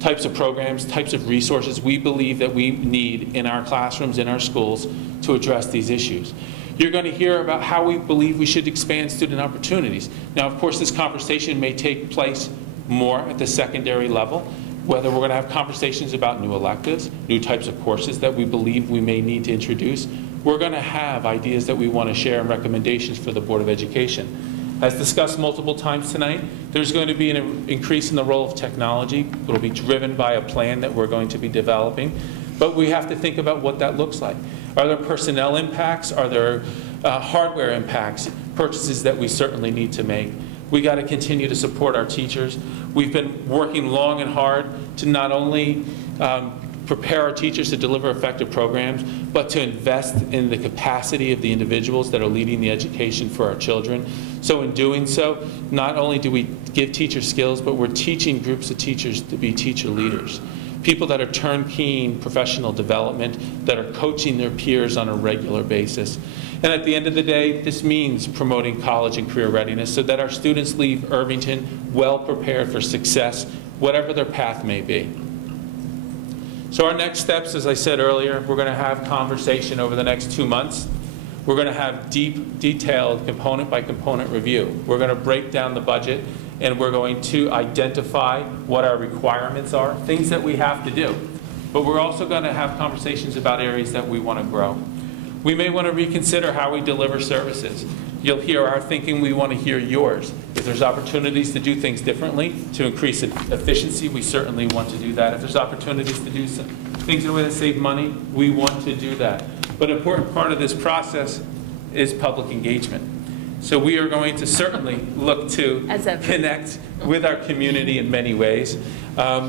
types of programs, types of resources we believe that we need in our classrooms, in our schools, to address these issues. You're going to hear about how we believe we should expand student opportunities. Now, of course, this conversation may take place more at the secondary level, whether we're going to have conversations about new electives, new types of courses that we believe we may need to introduce. We're going to have ideas that we want to share and recommendations for the Board of Education. As discussed multiple times tonight, there's going to be an increase in the role of technology. It will be driven by a plan that we're going to be developing, but we have to think about what that looks like. Are there personnel impacts? Are there hardware impacts, purchases that we certainly need to make? We got to continue to support our teachers. We've been working long and hard to not only prepare our teachers to deliver effective programs, but to invest in the capacity of the individuals that are leading the education for our children. So in doing so, not only do we give teachers skills, but we're teaching groups of teachers to be teacher leaders. People that are turnkey in professional development, that are coaching their peers on a regular basis. And at the end of the day, this means promoting college and career readiness so that our students leave Irvington well prepared for success, whatever their path may be. So our next steps, as I said earlier, we're going to have conversation over the next 2 months. We're going to have deep, detailed component by component review. We're going to break down the budget, and we're going to identify what our requirements are, things that we have to do. But we're also going to have conversations about areas that we want to grow. We may want to reconsider how we deliver services. You'll hear our thinking, we want to hear yours. If there's opportunities to do things differently, to increase efficiency, we certainly want to do that. If there's opportunities to do some things in a way that save money, we want to do that. But an important part of this process is public engagement. So we are going to certainly look to connect with our community in many ways.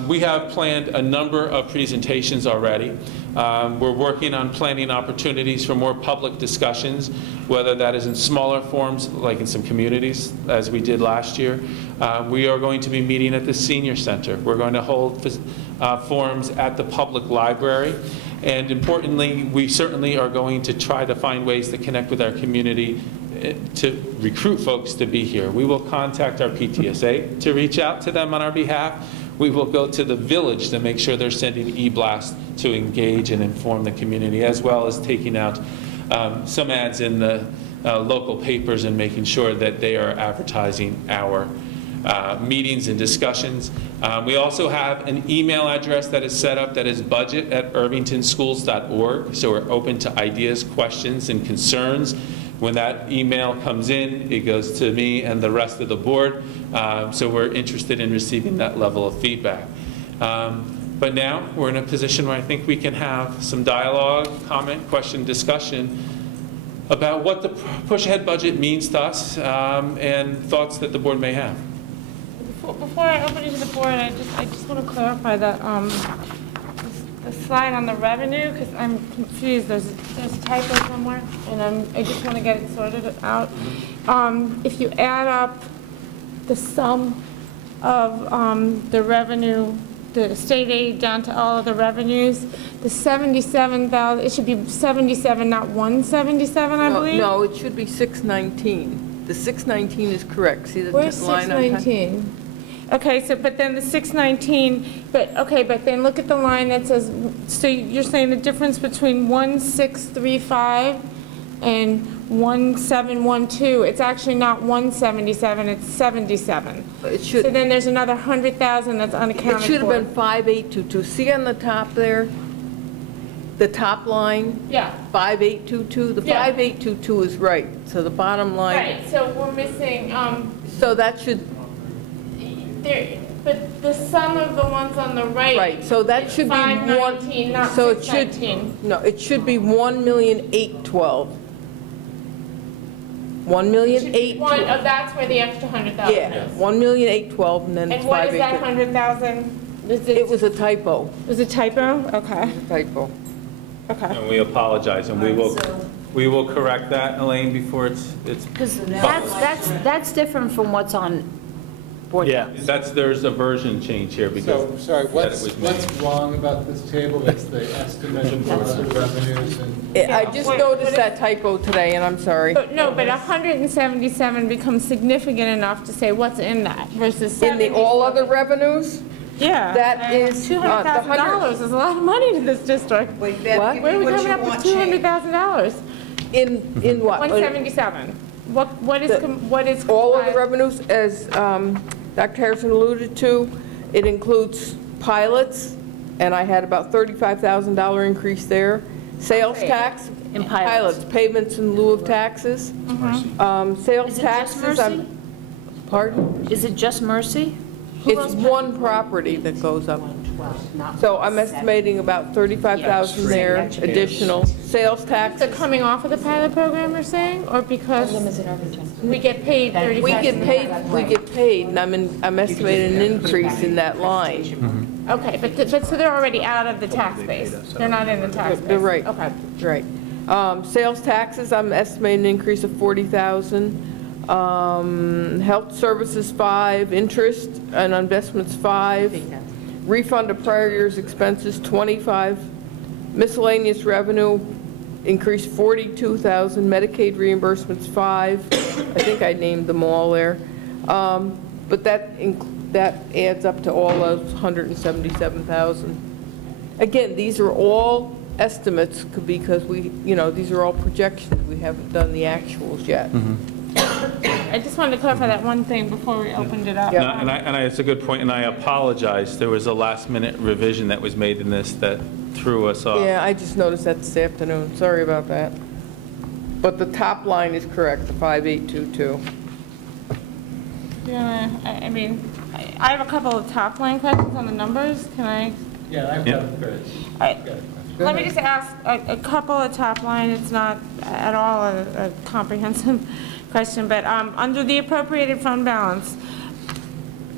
We have planned a number of presentations already. We're working on planning opportunities for more public discussions, whether that is in smaller forms, like in some communities, as we did last year. We are going to be meeting at the Senior Center. We're going to hold forums at the public library. And importantly, we certainly are going to try to find ways to connect with our community to recruit folks to be here. We will contact our PTSA to reach out to them on our behalf. We will go to the village to make sure they're sending e-blasts to engage and inform the community, as well as taking out some ads in the local papers and making sure that they are advertising our meetings and discussions. We also have an email address that is set up that is budget@irvingtonschools.org, so we're open to ideas, questions, and concerns. When that email comes in, it goes to me and the rest of the board, so we're interested in receiving that level of feedback. But now we're in a position where I think we can have some dialogue, comment, question, discussion about what the push-ahead budget means to us and thoughts that the board may have. Before I open it to the board, I just want to clarify that the slide on the revenue, because I'm confused. There's a typo somewhere, and I just want to get it sorted out. If you add up the sum of the revenue, the state aid down to all of the revenues, the 77,000, it should be 77, not 177, I believe? No, it should be 619. The 619 is correct. See the Where's line on top? 619? Okay, so, but then the 619, but then look at the line that says, so you're saying the difference between 1635 and 1712, it's actually not 177, it's 77. It should. So then there's another 100,000 that's unaccounted for. It should have been 5822. See on the top there? The top line? Yeah. 5822. The 5822 is right. So the bottom line. Right, so we're missing, so that should. but the sum of the ones on the right. Right, so that should be 519, not so 619. No, it should be 1,812,000. 1,812,000. Oh, that's where the extra 100,000 Yeah, is. 1,812,000, and then And what is that 5,812,000? 100,000? It was a typo. It was a typo? Okay. Typo. Okay. And we apologize, and we will correct that, Elaine, before it's Because that's different from what's on board Yeah. docs. There's a version change here So, because. sorry, that it what's was made. wrong about this table? It's the estimate of the revenues and... I just noticed that typo today, and I'm sorry. No, but 177 becomes significant enough to say what's in that versus In 70. the all other revenues, Yeah. that is, $200,000 is a lot of money to this district. What? Where are we coming up with $200,000? in what? 177. What is? All of the revenues, as Dr. Harrison alluded to, it includes pilots, and I had about $35,000 increase there. Sales tax. In pilots. Payments in lieu of taxes. Sales Is it just taxes. Mercy? Pardon? Is it just Mercy? It's one property that goes up. So I'm estimating about 35,000 there, additional. Sales tax. They're coming off of the pilot program, you're saying, or because we get paid 35? We get paid, and I'm estimating an increase in that line. Okay, but so they're already out of the tax base. They're not in the tax base. They're right. Okay. Right. Sales taxes, I'm estimating an increase of 40,000. Health services, 5. Interest and investments, 5. Refund of prior year's expenses, 25. Miscellaneous revenue increased 42,000. Medicaid reimbursements, 5. I think I named them all there. But that adds up to all of 177,000. Again, these are all estimates because these are all projections. We haven't done the actuals yet. I just wanted to clarify that one thing before we opened it up. No, and it's a good point, and I apologize. There was a last-minute revision that was made in this that threw us off. Yeah, I just noticed that this afternoon. Sorry about that. But the top line is correct, the 5822. Yeah, I mean, I have a couple of top line questions on the numbers. Can I? Yeah, I've got it first. Let me just ask a couple of top line. It's not at all a comprehensive question, but under the appropriated fund balance,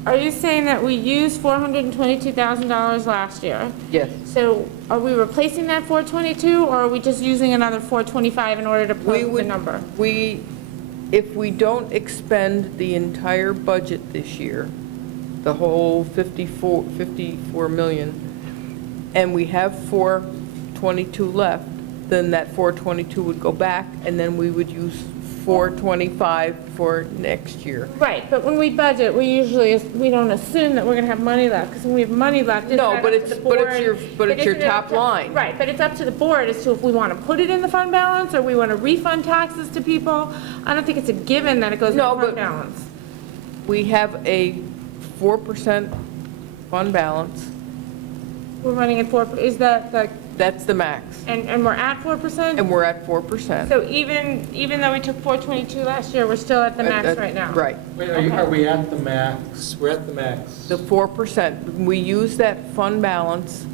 are you saying that we used $422,000 last year? Yes. So are we replacing that 422, or are we just using another 425 in order to plug the number? If we don't expend the entire budget this year, the whole 54 million, and we have 422 left, then that 422 would go back, and then we would use 425 for next year. Right, but when we budget, we don't assume that we're going to have money left, because when we have money left, no, but it's your top line. Right, but it's up to the board as to if we want to put it in the fund balance or we want to refund taxes to people. I don't think it's a given that it goes in the fund balance. We have a 4% fund balance. We're running at 4. Is that like? That's the max. And we're at 4%? And we're at 4%. So even though we took 422 last year, we're still at the max right now? Right. Wait, are we at the max? We're at the max. The 4%. We use that fund balance,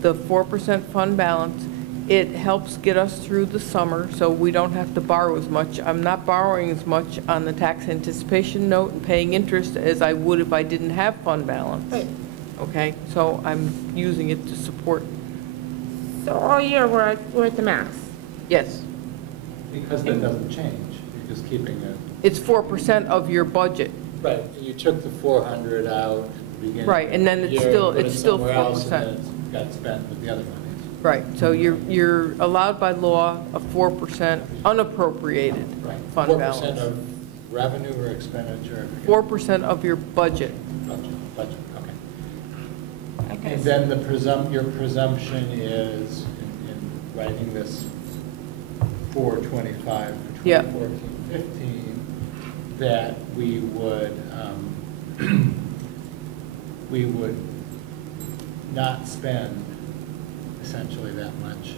the 4% fund balance. It helps get us through the summer, so we don't have to borrow as much. I'm not borrowing as much on the tax anticipation note and paying interest as I would if I didn't have fund balance. Right. Okay, so I'm using it to support. So all year, we're at the max? Yes. Because that doesn't change. You're just keeping it. It's 4% of your budget. Right, you took the 400 out at the beginning. Right, and then of the it's year, still- put it it's still somewhere else, 4%. and then it got spent with the other monies. Right, so you're allowed by law a 4% unappropriated fund 4% balance. of revenue or expenditure? 4% of your budget. Budget, okay. And then your presumption is, in writing this 425 for 2014-15, that we would not spend essentially that much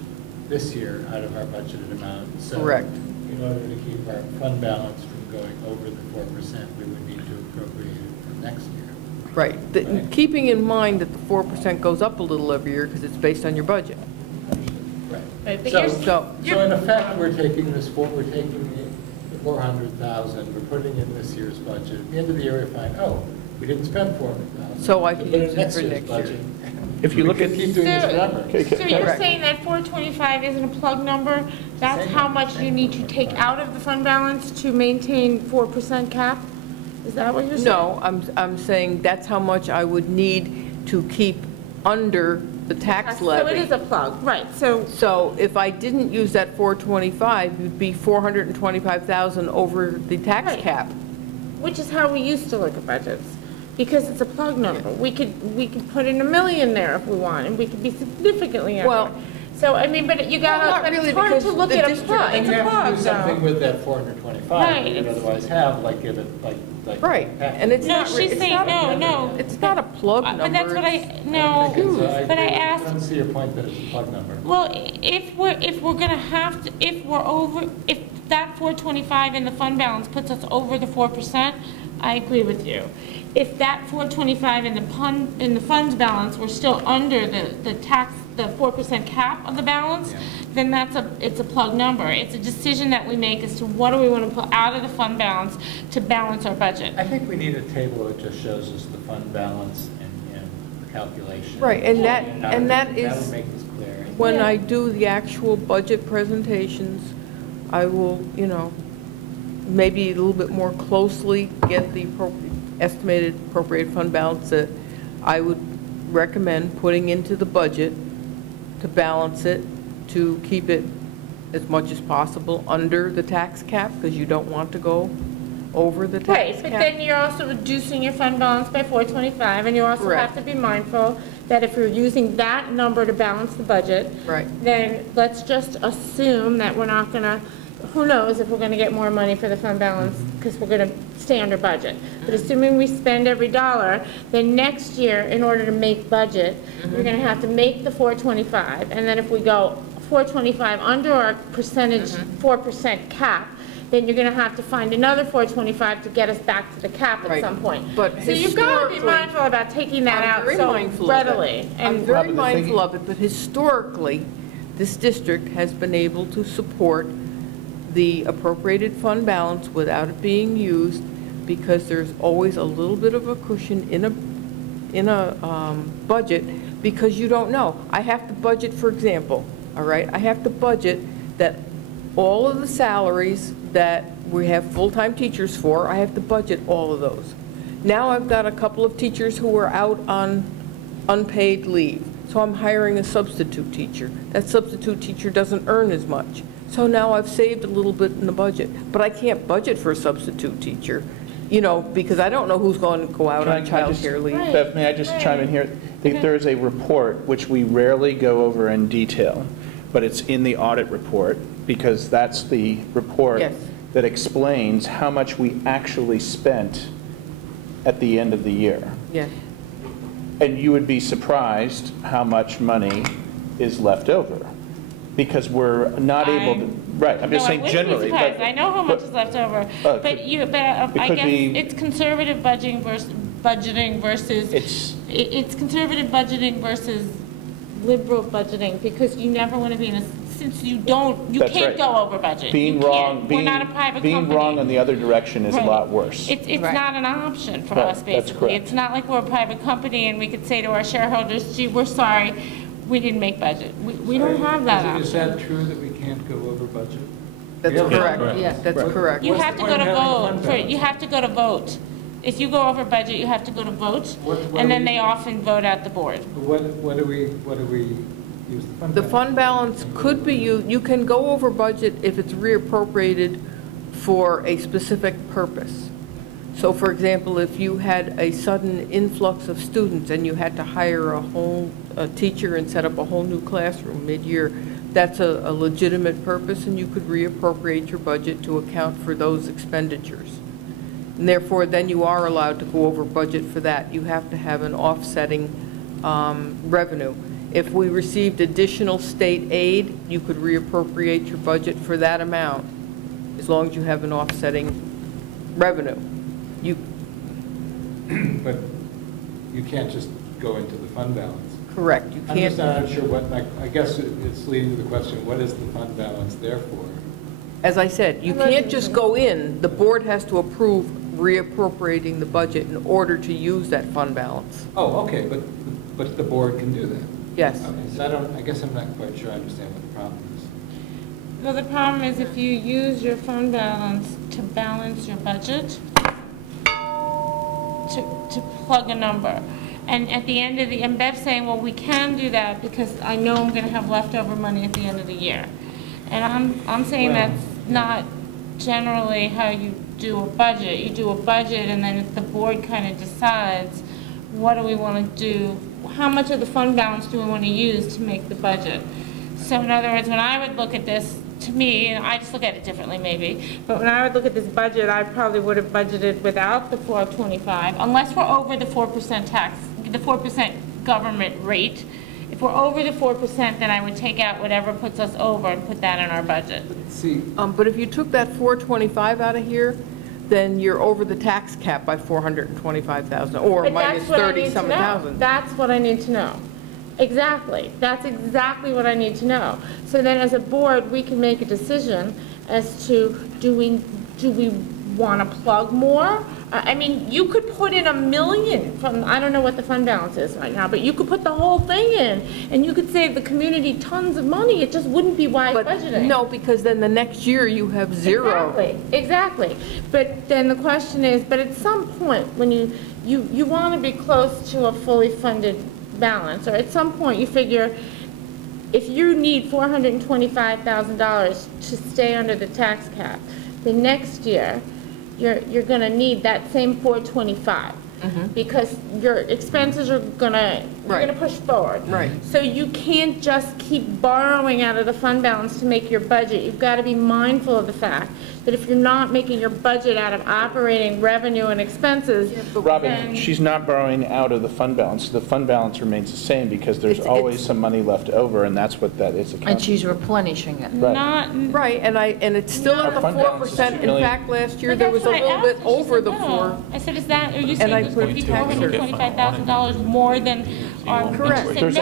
this year out of our budgeted amount. So Correct. In order to keep our fund balance from going over the 4%, we would need to appropriate it for next year. Right. Keeping in mind that the 4% goes up a little every year because it's based on your budget. Right. So in effect, we're taking the 400,000, we're putting in this year's budget. At the end of the year, we find, oh, we didn't spend 400,000. So I can use it for next year. If you look at keep doing this forever. So you're saying that 425 isn't a plug number? That's how much you need to take out of the fund balance to maintain 4% cap? Is that what you're saying? No, I'm saying that's how much I would need to keep under the tax levy. So it is a plug, right, So if I didn't use that 425, you'd be 425,000 over the tax Right. cap. which is how we used to look at budgets, because it's a plug number. We could put in $1 million there if we want, and we could be significantly under. Well, So, I mean, but you Well, gotta, not but really, it's hard because to look the at a district- plug, And it's you a have to plug, do something though. with that 425 Right, that you'd it's- otherwise have, like give it, like. Right, and it's No, not, she's it's saying, not, no, it's not a plug number. But that's what it's- no, but I I asked, don't see your point that it's a plug number. well, if we're gonna have to, if we're over, if that 425 in the fund balance puts us over the 4%, I agree with you. If that 425 in the fund balance, we're still under the tax, the 4% cap of the balance, then it's a plug number. It's a decision that we make as to what do we want to pull out of the fund balance to balance our budget. I think we need a table that just shows us the fund balance and the calculation. Right, and that That is, would make this clear. when I do the actual budget presentations, I will, maybe a little bit more closely get the estimated appropriate fund balance that I would recommend putting into the budget to balance it, to keep it as much as possible under the tax cap, because you don't want to go over the tax Right, cap. but then you're also reducing your fund balance by 425, and you also Correct. have to be mindful that if you're using that number to balance the budget, Right. then let's just assume that we're not gonna, who knows if we're gonna get more money for the fund balance, because we're gonna stay under budget. But assuming we spend every dollar, then next year, in order to make budget, you're gonna have to make the 425, and then if we go 425 under our percentage, 4% cap, then you're gonna have to find another 425 to get us back to the cap at Right. some point. But So you've gotta be historically- mindful about taking that I'm out very so mindful of it. readily. I'm And very mindful of it, but historically, this district has been able to support the appropriated fund balance without it being used, because there's always a little bit of a cushion in a budget, because you don't know. I have to budget, for example, all right, I have to budget that all of the salaries that we have full-time teachers for, I have to budget all of those. Now I've got a couple of teachers who are out on unpaid leave, so I'm hiring a substitute teacher. That substitute teacher doesn't earn as much. So now I've saved a little bit in the budget, but I can't budget for a substitute teacher, because I don't know who's going to go out on Can I just- childcare leave. Bev, may I just chime in here? There is a report which we rarely go over in detail, but it's in the audit report, because that's the report Yes. that explains how much we actually spent at the end of the year. Yes. And you would be surprised how much money is left over, because we're not able to, right, I'm just saying generally. No, I wouldn't be surprised. but- I know how much but- is left over, it but I could guess be- it's conservative budgeting versus, it's conservative budgeting versus liberal budgeting, because you never want to be in a, since you That's can't right. go over budget. Being You can't. wrong, We're not a private company. being wrong in the other direction is a Right. lot worse. It's not an option for Right, us, that's basically. correct. It's not like we're a private company and we could say to our shareholders, gee, we're sorry, we didn't make budget. We don't have that option. Is that true that we can't go over budget? That's Yeah. correct. Right. Yes, that's Right. correct. You What's have the to point go to of having a vote, fund for- balance? you have to go to vote. If you go over budget, you have to go to vote, What and do then we- they often vote at the board. What do we use the fund The balance? fund balance could be, you can go over budget if it's reappropriated for a specific purpose. So for example, if you had a sudden influx of students and you had to hire a teacher and set up a whole new classroom mid-year, that's a legitimate purpose, and you could reappropriate your budget to account for those expenditures. And therefore, then you are allowed to go over budget for that. You have to have an offsetting revenue. If we received additional state aid, you could reappropriate your budget for that amount, as long as you have an offsetting revenue. But you can't just go into the fund balance. Correct, you I'm just can't, not sure what, I guess it's leading to the question, what is the fund balance there for? as I said, you can't just go in, the board has to approve reappropriating the budget in order to use that fund balance. Oh, okay, but the board can do that? Yes. Okay, so I guess I'm not quite sure I understand what the problem is. Well, the problem is if you use your fund balance to balance your budget, to plug a number. And at the end of the, and Bev's saying, well, we can do that because I know I'm going to have leftover money at the end of the year. And I'm saying that's not generally how you do a budget. You do a budget, and then the board kind of decides, what do we want to do? How much of the fund balance do we want to use to make the budget? So in other words, when I would look at this, to me, and I just look at it differently maybe, but when I would look at this budget, I probably would have budgeted without the 425, unless we're over the 4% tax, the 4% government rate. If we're over the 4%, then I would take out whatever puts us over and put that in our budget. See, but if you took that 425 out of here, then you're over the tax cap by 425,000, or But minus that's what I need to 30-some know. thousand. That's what I need to know. Exactly. That's exactly what I need to know. So then as a board, we can make a decision as to, do we want to plug more? I mean, you could put in $1 million from, I don't know what the fund balance is right now, but you could put the whole thing in, and you could save the community tons of money. It just wouldn't be wise budgeting. No, because then the next year you have zero. Exactly. But then the question is, but at some point, when you want to be close to a fully funded balance, or at some point you figure, if you need $425,000 to stay under the tax cap, the next year, you're going to need that same 425 because your expenses are going to push forward. Right. So you can't just keep borrowing out of the fund balance to make your budget. You've got to be mindful of the fact that if you're not making your budget out of operating revenue and expenses, Robin, she's not borrowing out of the fund balance. The fund balance remains the same because there's always some money left over, and that's what that is accounting. And she's replenishing it. Right, and it's still at the 4%. In fact, last year there was a little bit over the 4. I said, is that, are you And I saying put it's $425,000 more than our? Correct. There's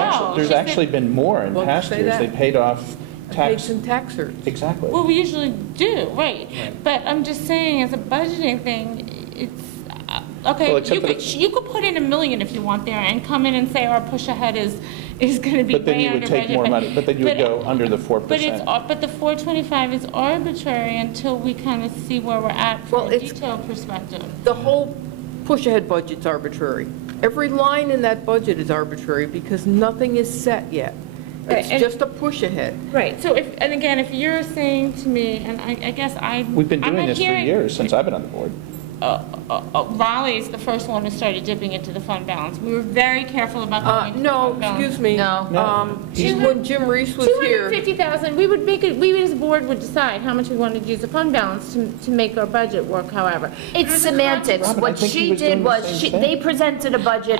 actually been more in past say years. that. They paid off Paid some tax certs. Exactly. Well, we usually do, right. But I'm just saying, as a budgeting thing, it's, okay, Well, except you could put in $1 million if you want there and come in and say our push ahead is going to be But then way you would under take budget. more money, but then you would go under the 4%. But the 425 is arbitrary until we kind of see where we're at from a detailed perspective. The whole push-ahead budget's arbitrary. Every line in that budget is arbitrary because nothing is set yet. It's just a push-ahead. Right, so if, and again, if you're saying to me, and I guess We've been doing this for years, since I've been on the board. Raleigh's the first one who started dipping into the fund balance. We were very careful about going into the fund balance. Excuse me. When Jim Reese was here. 250,000, we would make it, we as a board would decide how much we wanted to use the fund balance to make our budget work, however. It's semantics. What she did was, they presented a budget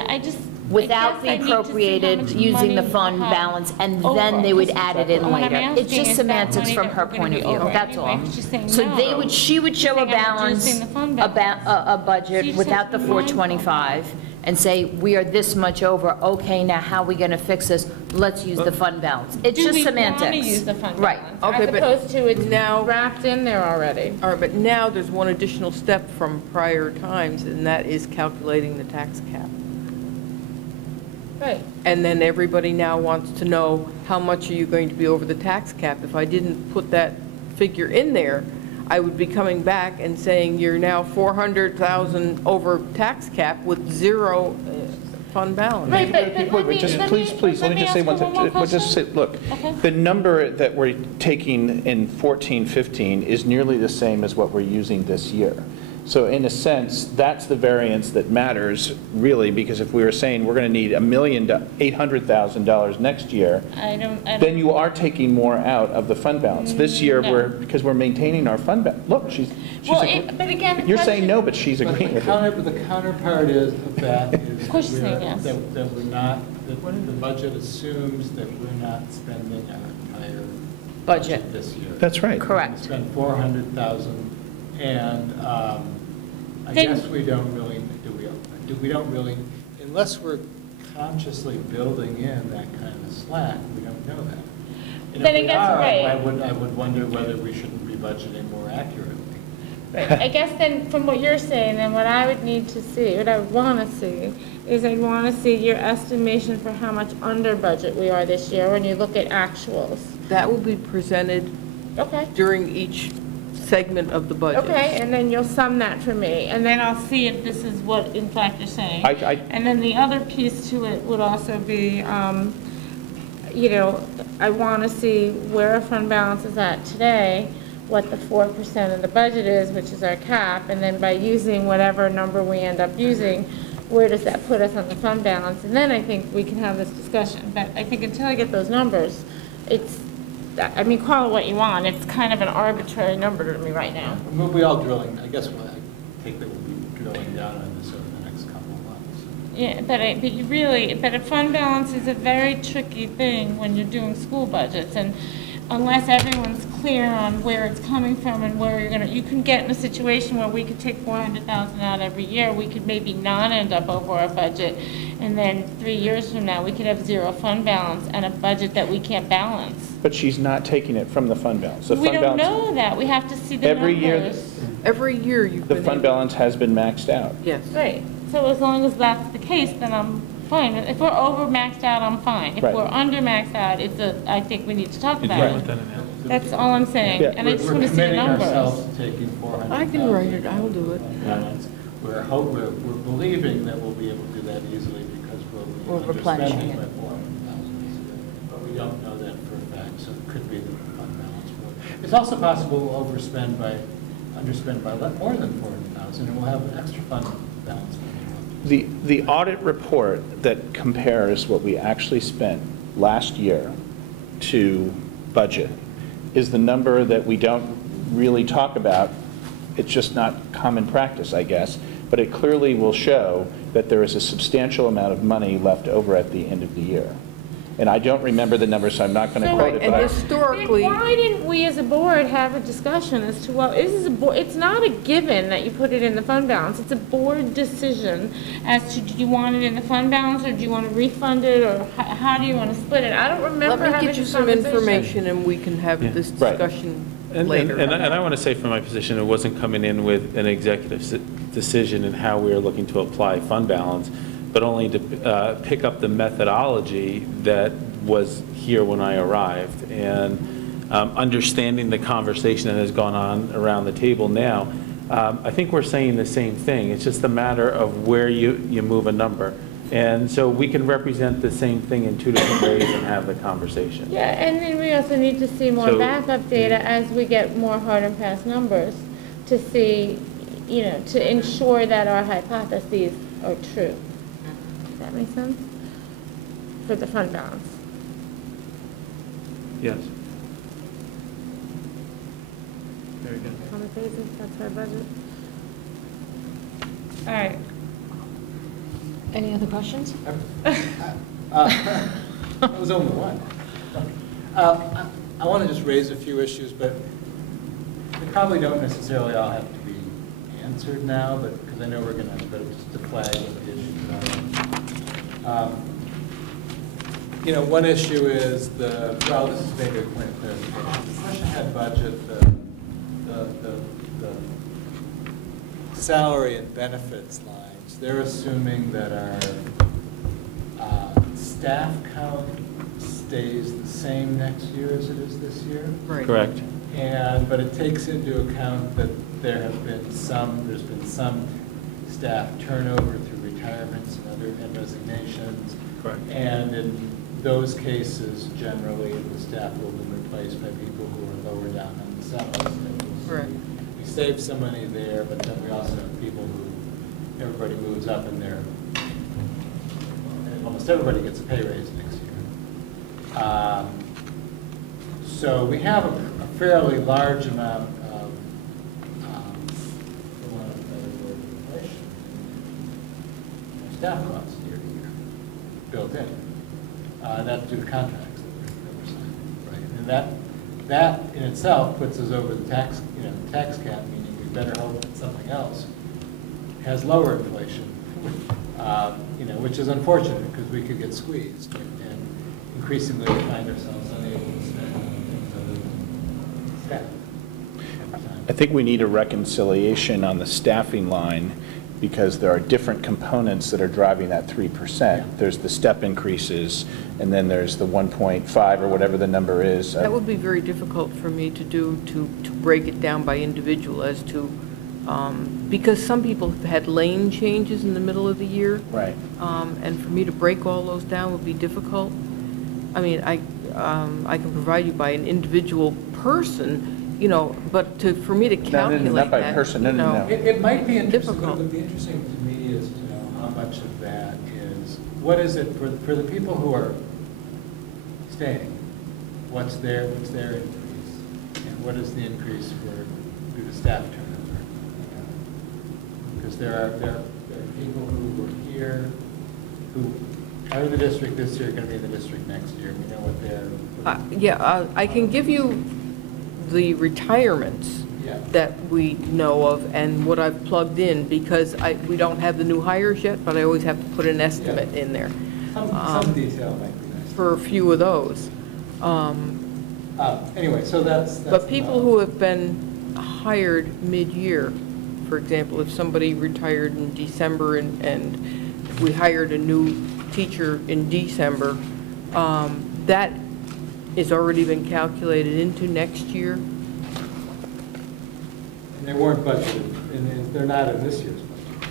without the appropriated, using the fund balance, and then they would add it in later. It's just semantics from her point of view, that's all. So she would show a balance, a budget without the 425, and say, we are this much over, okay, now how are we going to fix this? Let's use the fund balance. It's just semantics. Do we want to use the fund right. balance? Okay, as opposed to it's now wrapped in there already. All right, but now there's one additional step from prior times, and that is calculating the tax cap. Right. And then everybody now wants to know, how much are you going to be over the tax cap? If I didn't put that figure in there, I would be coming back and saying, you're now 400,000 over tax cap with zero fund balance. Right, but Please, let me just say one thing. Look, the number that we're taking in 14-15 is nearly the same as what we're using this year. So in a sense, that's the variance that matters, really, because if we were saying we're going to need $1,800,000 next year, then you are taking more out of the fund balance. This year, because we're maintaining our fund balance. Look, but again, you're saying no, but she's agreeing with it. But the counterpart of that is of course yes. that we're not, that the budget assumes that we're not spending our entire budget this year. That's right. Correct. We spend 400,000, and I guess we don't really, we don't really, unless we're consciously building in that kind of slack, we don't know that. And then if we again, are, right. I would wonder whether we shouldn't be budgeting more accurately. Right. I guess then, from what you're saying, then what I would need to see, what I would want to see, is I'd want to see your estimation for how much under budget we are this year when you look at actuals. That will be presented during each segment of the budget. Okay, and then you'll sum that for me, and then I'll see if this is what, in fact, you're saying. And then the other piece to it would also be, you know, I want to see where our fund balance is at today, what the 4% of the budget is, which is our cap, and then by using whatever number we end up using, where does that put us on the fund balance? And then I think we can have this discussion. But I think until I get those numbers, it's, I mean, call it what you want. It's kind of an arbitrary number to me right now. We'll be all drilling, I guess what I think that we'll be drilling down on this over the next couple of months. Yeah, but you really, but a fund balance is a very tricky thing when you're doing school budgets, and unless everyone's clear on where it's coming from and where you're gonna, you can get in a situation where we could take 400,000 out every year. We could maybe not end up over our budget, and then 3 years from now we could have zero fund balance and a budget that we can't balance. But she's not taking it from the fund balance. The We fund don't balance, know that. We have to see the every numbers. Every year you've the been fund able- balance has been maxed out. Yes. Right. So as long as that's the case, then I'm fine. If we're over maxed out, I'm fine. If Right. we're under maxed out, it's a, I think we need to talk about Right. it. That's all I'm saying. Yeah. And I just want to see the We're committing numbers. ourselves to taking 400,000. I can write it, I'll do it. We're believing that we'll be able to do that easily because we'll be replenishing underspending it. by 400,000. But we don't know that for a fact, so it could be that the fund balance will. It's also possible we'll underspend by more than 400,000, and we'll have an extra fund balance. The audit report that compares what we actually spent last year to budget is the number that we don't really talk about. It's just not common practice, I guess, but it clearly will show that there is a substantial amount of money left over at the end of the year. And I don't remember the number, so I'm not going to quote it. And But historically, Then why didn't we as a board have a discussion as to, well, this is a board, it's not a given that you put it in the fund balance. It's a board decision as to, do you want it in the fund balance, or do you want to refund it, or how do you want to split it? I don't remember let me having get you this some conversation. information and we can have this Right. discussion And later. I want to say from my position, it wasn't coming in with an executive decision in how we are looking to apply fund balance, but only to pick up the methodology that was here when I arrived. And understanding the conversation that has gone on around the table now, I think we're saying the same thing. It's just a matter of where you move a number. And so we can represent the same thing in two different ways and have the conversation. Yeah, and then we also need to see more So- backup data as we get more hard and fast numbers to see, you know, to ensure that our hypotheses are true. Does that make sense? For the fund balance. Yes. Very good. On the basis, that's our budget. All right. Any other questions? That was only one. I want to just raise a few issues, but they probably don't necessarily all have to be answered now, but because I know we're going to, but just to flag what the issues are. You know, one issue is well, this is maybe a point of clarification. The session head budget, the salary and benefits lines, they're assuming that our staff count stays the same next year as it is this year. Right. Correct. But it takes into account that there's been some staff turnover through retirements and resignations. Correct. And in those cases, generally, the staff will be replaced by people who are lower down on the salary scale. Right. We save some money there, but then we also have people who, everybody moves up in their, almost everybody gets a pay raise next year. So we have a fairly large amount of, for want of a better word, inflation in staff costs year to year, built in. That's due to contracts that we're signing, right? And that in itself puts us over the tax cap, meaning we better hope that something else has lower inflation, which is unfortunate because we could get squeezed and increasingly find ourselves unable to spend on things other than staff. I think we need a reconciliation on the staffing line because there are different components that are driving that 3%. There's the step increases, and then there's the 1.5 or whatever the number is. That would be very difficult for me to do, to break it down by individual as to, because some people have had lane changes in the middle of the year. Right. And for me to break all those down would be difficult. I mean, I can provide you by an individual person, you know, but for me to calculate that. Not by person, no. It might be interesting, difficult. what would be interesting to me is to know how much of that is, what is it for the people who are staying? What's their increase? And what is the increase due to staff turnover? Because there are people who were here, who are in the district this year, going to be in the district next year. We know what they're... I can give you the retirements that we know of and what I've plugged in, because we don't have the new hires yet, but I always have to put an estimate in there. Some detail might be nice. For a few of those. Anyway, so that's but people who have been hired mid-year, for example, if somebody retired in December and we hired a new teacher in December, that has already been calculated into next year. And they weren't budgeted, and they're not in this year's budget.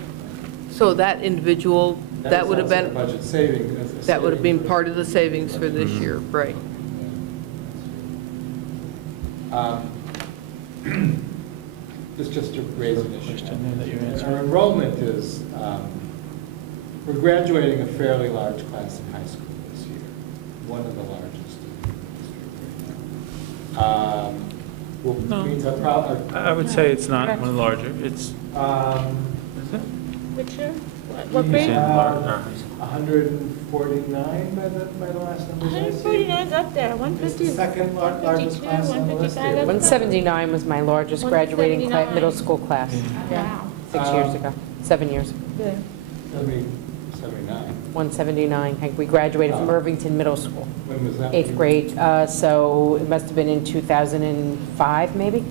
So that individual, that would have been budget saving. That would have been part of the savings for this year, right? Just to raise an issue. Our enrollment is, we're graduating a fairly large class in high school this year, one of the largest in the district. I would say it's not one of the larger. It's. Is it? Which year? What grade? 149 by the last number. 149 is up there. 150. Second largest class on the list. 179 was my largest graduating middle school class. Wow. 6 years ago, 7 years. Yeah. 79. 179. We graduated from Irvington Middle School. When was that? 8th grade. So it must have been in 2005, maybe.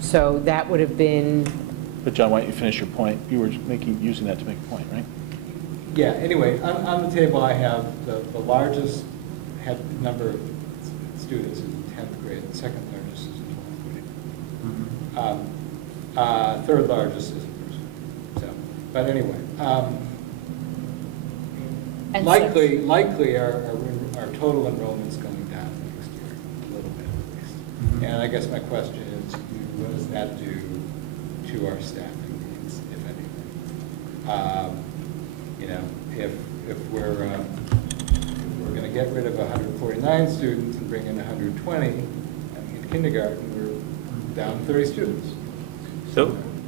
So that would have been. But John, why don't you finish your point? You were using that to make a point, right? Yeah, anyway, on the table I have the largest number of students is in 10th grade, the second largest is in 12th grade. Third largest is in first grade. So, but anyway, likely our total enrollment's going down next year, a little bit at least. And I guess my question is, what does that do to our staffing needs, if anything? You know, if we're going to get rid of 149 students and bring in 120, in kindergarten we're down 30 students.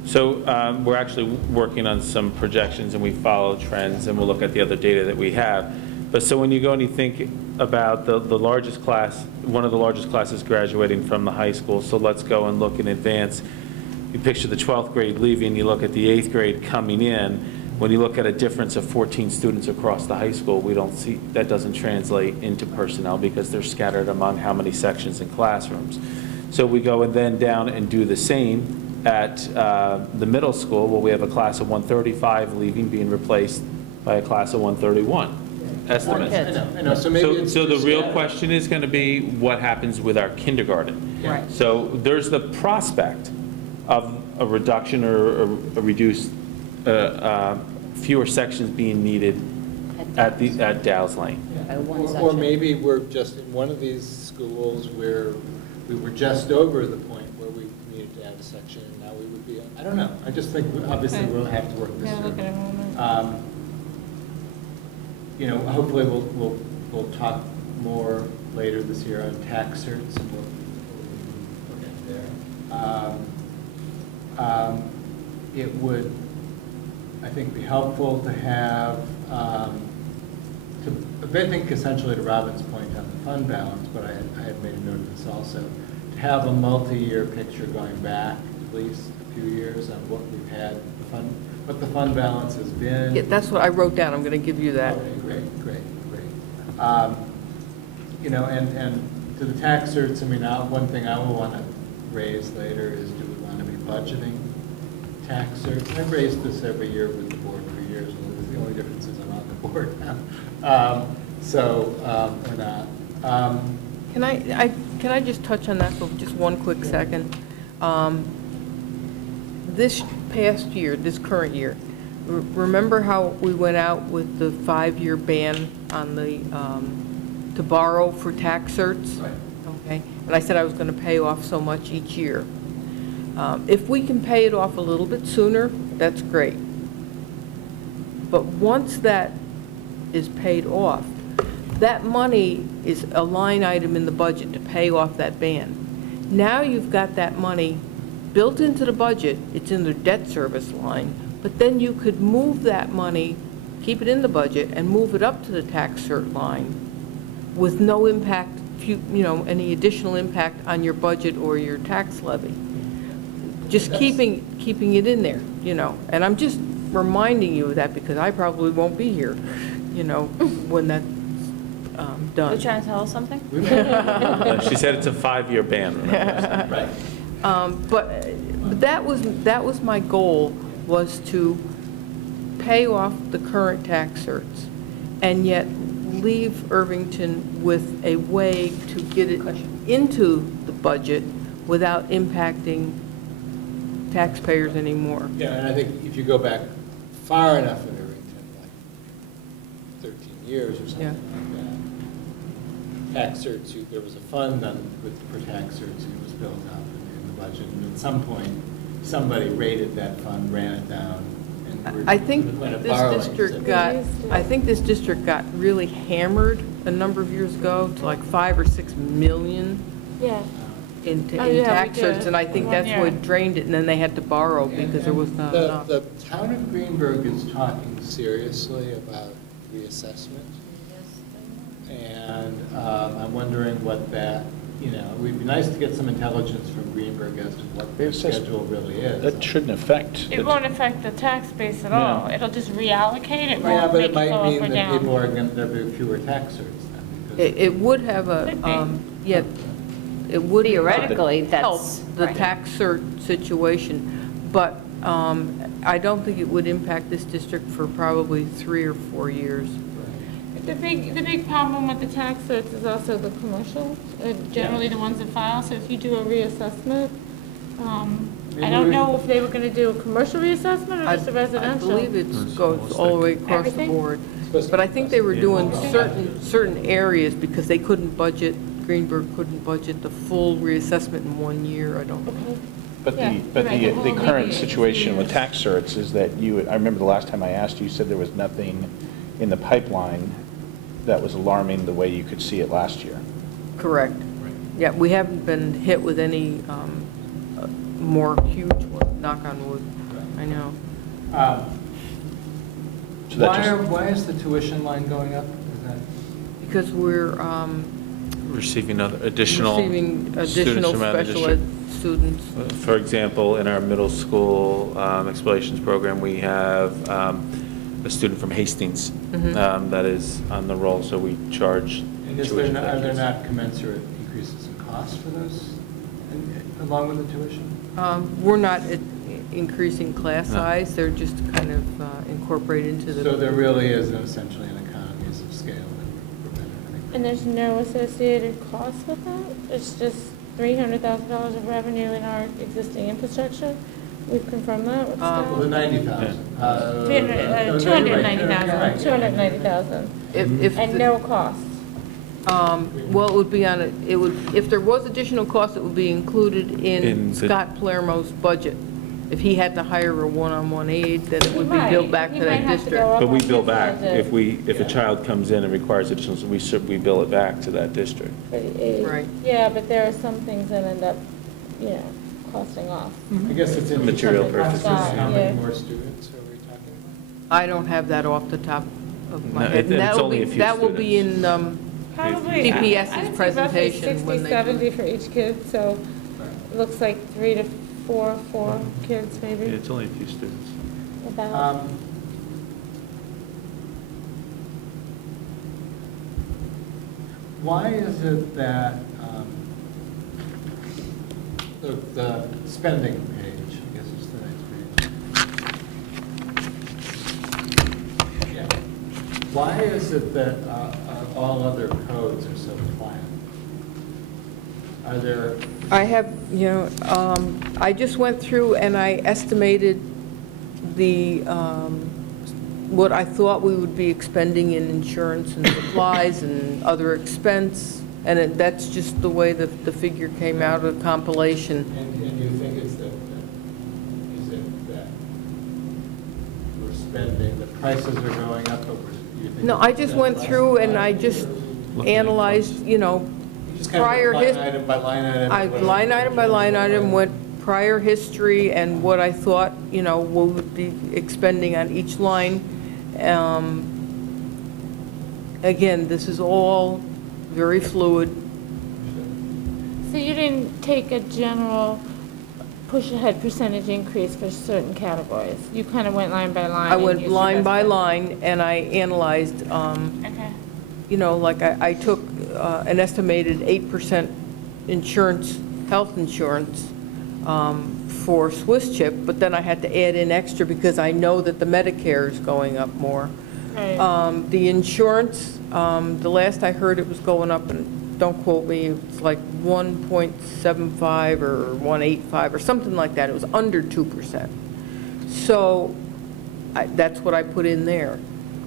So we're actually working on some projections, and we follow trends, and we'll look at the other data that we have. But so when you go and you think about the largest class, one of the largest classes graduating from the high school, so let's go and look in advance. You picture the 12th grade leaving, you look at the 8th grade coming in. When you look at a difference of 14 students across the high school, we don't see, that doesn't translate into personnel because they're scattered among how many sections and classrooms. So we go and then down and do the same at the middle school, where we have a class of 135 leaving, being replaced by a class of 131. Estimates. I know. So maybe so the real question is going to be what happens with our kindergarten. Right. So there's the prospect of a reduction or a reduced, fewer sections being needed at Dow's Lane. Yeah. Or maybe we're just in one of these schools where we were just over the point where we needed to add a section, and now we would be, I don't know. I just think obviously we'll have to work this through. You know, hopefully we'll talk more later this year on tax certs, and we'll get there. It would, I think, be helpful to have, I think essentially to Robin's point on the fund balance, but I had made a note of this also, to have a multi-year picture going back at least a few years on what we've had, what the fund balance has been. Yeah, that's what I wrote down. I'm going to give you that. Okay, great. You know, and to the tax certs, I mean, one thing I will want to raise later is, do we want to be budgeting tax certs. I've raised this every year with the board for years, and the only difference is I'm on the board now. Or not. Can I just touch on that for just one quick second? This past year, this current year, remember how we went out with the 5-year ban on the, to borrow for tax certs? Right. Okay, and I said I was going to pay off so much each year. If we can pay it off a little bit sooner, that's great. But once that is paid off, that money is a line item in the budget to pay off that ban. Now you've got that money built into the budget, it's in the debt service line, but then you could move that money, keep it in the budget, and move it up to the tax cert line with no impact, any additional impact on your budget or your tax levy. Just keeping it in there, and I'm just reminding you of that because I probably won't be here, when that's done. You're trying to tell us something? She said it's a 5-year ban. Right. But that was my goal, was to pay off the current tax certs and yet leave Irvington with a way to get it into the budget without impacting taxpayers anymore. Yeah, and I think if you go back far enough in Irvington, like 13 years or something like that, tax certs, there was a fund for tax certs, and it was built up in the budget, and at some point, somebody raided that fund, ran it down, and I think this district got really hammered a number of years ago to like $5 or $6 million. Yeah. In tax certs, and I think that's what drained it, and then they had to borrow because there was not enough. The town of Greenberg is talking seriously about reassessment, and I'm wondering what that, it would be nice to get some intelligence from Greenberg as to what their schedule really is. That shouldn't affect. It won't affect the tax base at all. It'll just reallocate it. Yeah, but it go might up mean or that down. people are going to, there'll be fewer tax certs then. It would have a, it would Theoretically, help that's the right. tax cert situation, but I don't think it would impact this district for probably 3 or 4 years. The big problem with the tax certs is also the commercials, generally the ones that file. So if you do a reassessment, I don't know if they were going to do a commercial reassessment or just a residential. I believe it goes all the way across Everything? the board. But I think they were doing certain areas because they couldn't budget, Greenberg couldn't budget the full reassessment in 1 year, I don't think. But Yeah, the right. current situation with tax certs is that I remember the last time I asked you said there was nothing in the pipeline that was alarming the way you could see it last year. Correct. Yeah, we haven't been hit with any more huge one, knock on wood. I know. So that just- Why is the tuition line going up? Is that? Because we're Receiving additional students additional from out of the special ed district. students. For example, in our middle school explorations program, we have a student from Hastings that is on the roll, so we charge And are tuition. there not commensurate increases in cost for those, along with the tuition? We're not increasing class No. size, they're just kind of incorporated into the. So there really is essentially an economies of scale that we're benefiting. And there's no associated cost with that? It's just $300,000 of revenue in our existing infrastructure? We've confirmed that with staff? Well, the 90,000. 290,000, 290,000. And no cost? Well, it would be on, if there was additional cost, it would be included in Scott Palermo's budget. If he had to hire a one-on-one aid, then it would be billed back to that district. But we bill back. If a child comes in and requires additional, we bill it back to that district. Right. Yeah, but there are some things that end up, costing off. I guess it's in Material purchases. How many Yeah. more students are we talking about? I don't have that off the top of my No, head. it's only a few That will be in Probably, CPS's I'd say presentation roughly when 60, they 70 for each kid, so it looks like 3 to 4 kids maybe. It's only a few students. About. Why is it that the spending page, I guess it's the next page, Why is it that all other codes are so flat? Are there? I have, I just went through and I estimated the, what I thought we would be expending in insurance and supplies and other expense, and that's just the way the figure came out of the compilation. And you think it's that we're spending, the prices are going up, but you think? No, I just went through and I just analyzed, Just kind prior of line item by line item. line item by line item, went prior history and what I thought, we would be expending on each line. Again, this is all very fluid. So you didn't take a general push-ahead percentage increase for certain categories? You kind of went line by line? I went line by line and I analyzed, Okay. like I took an estimated 8% insurance, health insurance for Swiss chip, but then I had to add in extra because I know that the Medicare is going up more. Right. The insurance, the last I heard it was going up, and don't quote me, it's like 1.75 or 1.85 or something like that. It was under 2%. So that's what I put in there.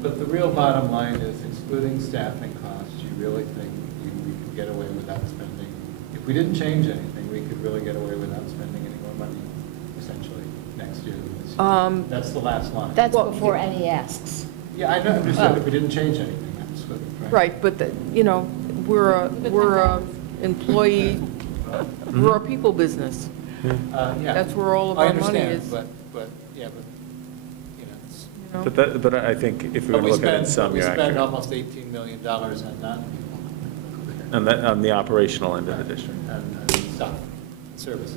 But the real bottom line is, excluding staffing costs, you really think we could get away without spending? If we didn't change anything, we could really get away without spending any more money, essentially, next year than this year. That's the last line. That's before any asks. Yeah, I know, I'm just saying, if we didn't change anything, that's what. Right, but, we're a employee, we're a people business. Yeah. That's where all of our money is. But, it's. But I think if we're going to look at it in sum, We you're spend accurate. almost $18 million on non-people. On the operational end of the district. And stuff, services.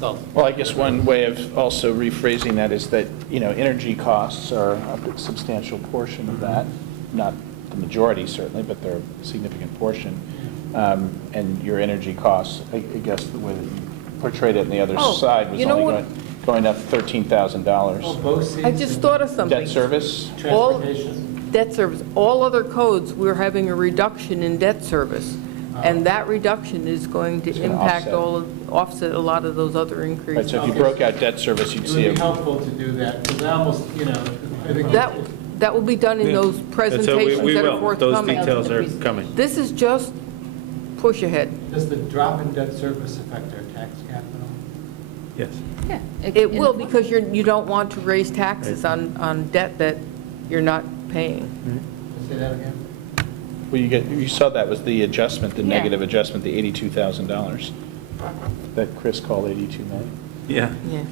Well, I guess one way of also rephrasing that is that, energy costs are a substantial portion of that, not the majority certainly, but they're a significant portion. And your energy costs, I guess the way that you portrayed it on the other side was only going up $13,000. Oh, both I just thought of something. Debt service? Transportation. Debt service, all other codes, we're having a reduction in debt service. And that reduction is going to impact offset a lot of those other increases. Right, so if you broke out debt service, you'd see It would be helpful to do that, because I almost, I think. That will be done in those presentations we that are will. forthcoming. Those details are coming. This is just push ahead. Does the drop in debt service affect our tax cap at all? Yes. Yeah. It will, because you don't want to raise taxes on debt that you're not paying. Say that again? Well, you saw that was the adjustment, the Yeah. negative adjustment, the $82,000 that Chris called 82 million. Yeah. Yeah.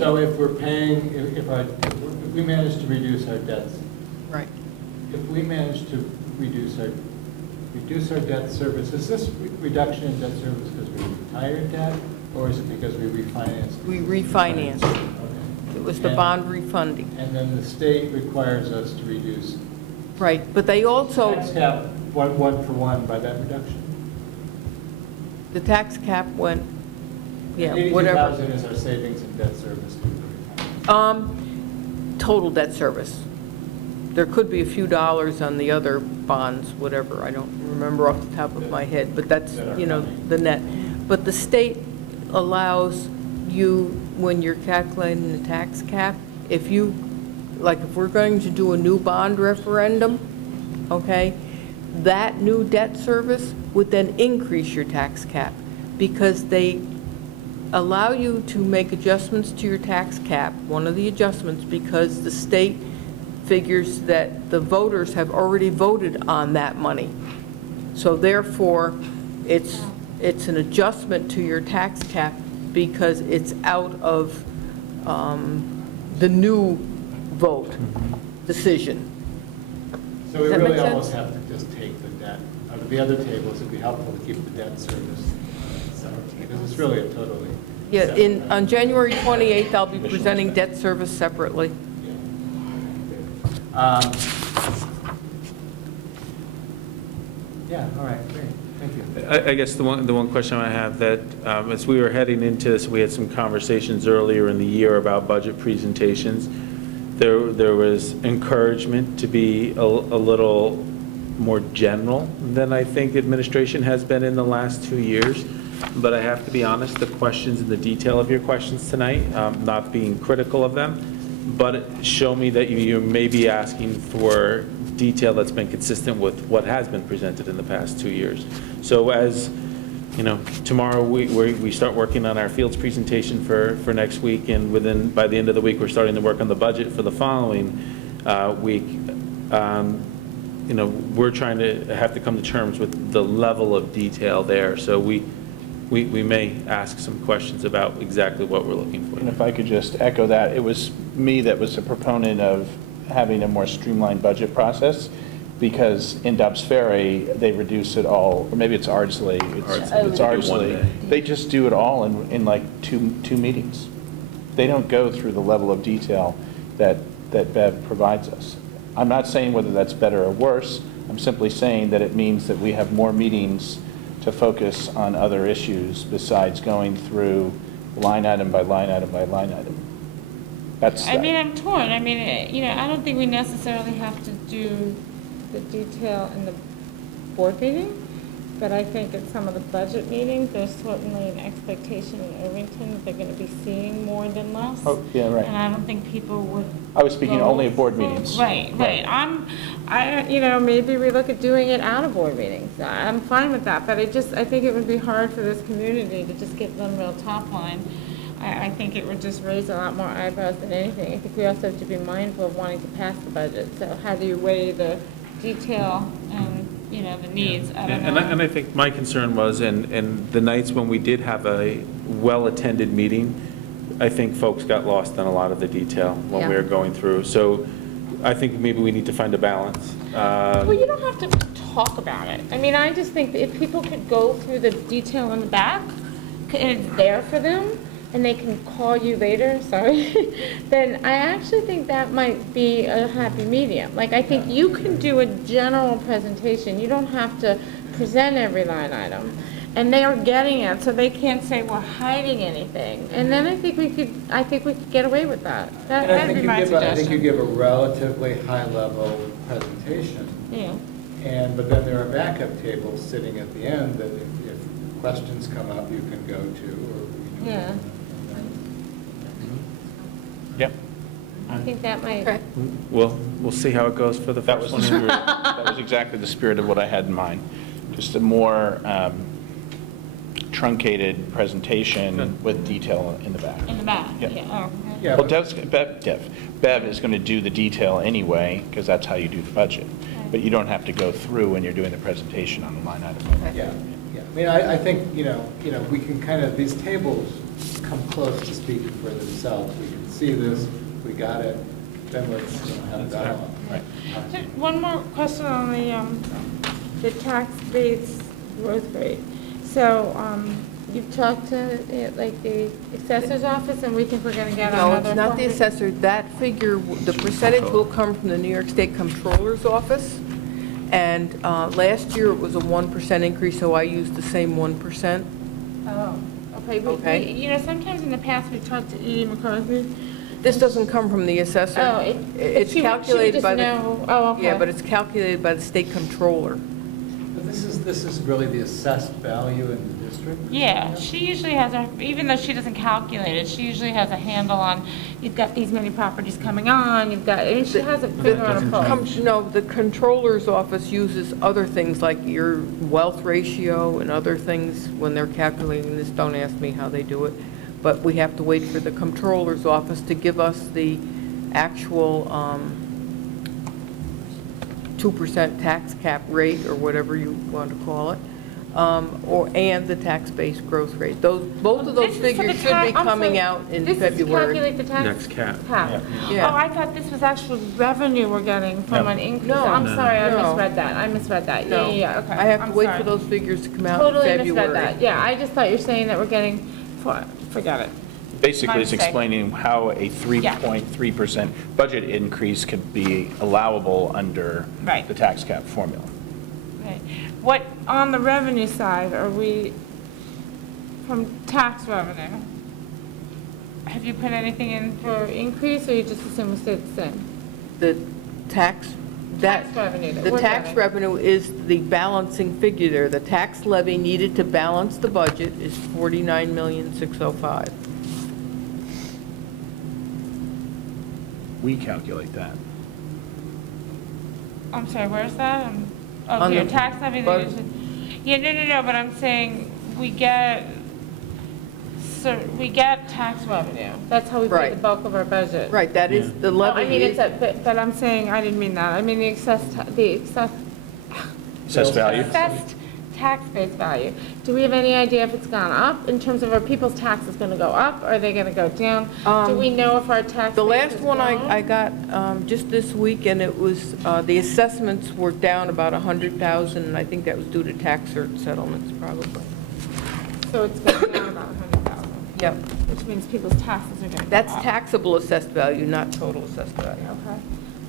So if we're paying, if we manage to reduce our debts. Right. If we manage to reduce our debt service, is this reduction in debt service because we retired debt, or is it because we refinanced? We refinanced. Okay. It was the bond refunding. And then the state requires us to reduce. Right, but they also, Tax cap, one for one by that reduction. the tax cap went, whatever. 82,000 is our savings in debt service. Total debt service. There could be a few dollars on the other bonds, whatever, I don't remember off the top of my head, but that's, the net. But the state allows you, when you're calculating the tax cap, if we're going to do a new bond referendum, okay, that new debt service would then increase your tax cap, because they allow you to make adjustments to your tax cap, one of the adjustments, because the state figures that the voters have already voted on that money. So therefore, it's an adjustment to your tax cap because it's out of the new vote decision. So we Does that really make sense? almost have to just take the debt. Out of the other tables, it'd be helpful to keep the debt service separate, because it's really a totally. Yeah, on January 28th, I'll be presenting debt service separately. Yeah, all right, great. I guess the one question I have that, as we were heading into this, we had some conversations earlier in the year about budget presentations. There was encouragement to be a little more general than I think administration has been in the last 2 years. But I have to be honest, the questions and the detail of your questions tonight, not being critical of them, but show me that you may be asking for detail that's been consistent with what has been presented in the past 2 years. So as, you know, tomorrow we start working on our fields presentation for next week, and by the end of the week, we're starting to work on the budget for the following week. You know, we're trying to have to come to terms with the level of detail there. So we may ask some questions about exactly what we're looking for. And if I could just echo that, it was me that was a proponent of having a more streamlined budget process, because in Dobbs Ferry, they reduce it all, or maybe it's Ardsley, it's Ardsley. They just do it all in like two meetings. They don't go through the level of detail that Bev provides us. I'm not saying whether that's better or worse. I'm simply saying that it means that we have more meetings to focus on other issues besides going through line item by line item by line item. I mean, I'm torn. I mean, you know, I don't think we necessarily have to do the detail in the board meeting, but I think at some of the budget meetings, there's certainly an expectation in Irvington that they're going to be seeing more than less. Oh, yeah, right. And I don't think people would. I was speaking only at board meetings. Right. You know, maybe we look at doing it out of board meetings. I'm fine with that, but I think it would be hard for this community to just get them real top line. I think it would just raise a lot more eyebrows than anything. I think we also have to be mindful of wanting to pass the budget. So how do you weigh the detail and, you know, the needs? I don't know. And I think my concern was, and the nights when we did have a well-attended meeting, I think folks got lost in a lot of the detail when we were going through. So I think maybe we need to find a balance. Well, you don't have to talk about it. I mean, I just think that if people could go through the detail in the back, and it's there for them, and they can call you later, sorry, then I actually think that might be a happy medium. Like, I think you can do a general presentation. You don't have to present every line item. And they are getting it, so they can't say we're hiding anything. And then I think we could get away with that. That'd be my suggestion. I think you give a relatively high-level presentation. Yeah. But then there are backup tables sitting at the end that if questions come up, you can go to. Or, you know, yeah. Yep. I think that might. We'll see how it goes for the first one. That was exactly the spirit of what I had in mind. Just a more truncated presentation with detail in the back. In the back, Yep. yeah. Oh, okay. Yeah. Well, Bev is going to do the detail anyway, because that's how you do the budget. But you don't have to go through when you're doing the presentation on the line item. Yeah. I mean, I think, you know, we can kind of, these tables come close to speaking for themselves. We can see this, we got it, then let's have a dialogue. Right. One more question on the tax base growth rate. So you've talked to like the assessor's office, and we think we're going to get No, another. it's not the assessor. That figure, the percentage will come from the New York State Comptroller's office. And last year it was a 1% increase, so I used the same 1%. Oh, okay. You know, sometimes in the past we talked to Edie McCarthy. This doesn't come from the assessor. Oh, it's calculated by the. Oh, okay. Yeah, but it's calculated by the state comptroller. But this is really the assessed value in the district? Yeah, she usually has even though she doesn't calculate it, she usually has a handle on, you've got these many properties coming on, she has a finger on a pulse. No, the comptroller's office uses other things like your wealth ratio and other things when they're calculating this. Don't ask me how they do it, but we have to wait for the comptroller's office to give us the actual 2% tax cap rate, or whatever you want to call it, and the tax base growth rate. Both of those figures should be coming out in February. This is to calculate the tax Next cap. Yeah. Oh, I thought this was actual revenue we're getting from an increase. No. I'm sorry, I No. misread that. No. Yeah, okay. I have to I'm wait sorry. for those figures to come out in Totally February. misread that. Yeah, I just thought you were saying that we're getting, forget it. Basically, My it's mistake. explaining how a 3.3% budget increase could be allowable under Right. the tax cap formula. Right. What, on the revenue side, are we, from tax revenue, have you put anything in for increase, or you just assume we stay the same? The tax, Tax revenue. the tax revenue is the balancing figure there. The tax levy needed to balance the budget is $49,605,000. We calculate that. I'm sorry, where's that? Oh, On here, the tax levy. Yeah, no, but I'm saying we get tax revenue. That's how we pay the Right. bulk of our budget. Right, that is, the No, levy I mean, is, but I'm saying, I didn't mean that. I mean the assessed Value? Assessed tax base value. Do we have any idea if it's gone up in terms of, are people's taxes going to go up? Are they going to go down? Do we know if our tax the base last is one grown? I got just this week, and it was, the assessments were down about $100,000, and I think that was due to tax cert settlements, probably. So it's going down about 100,000. Yep. Which means people's taxes are going to go up. That's taxable assessed value, not total assessed value. Okay.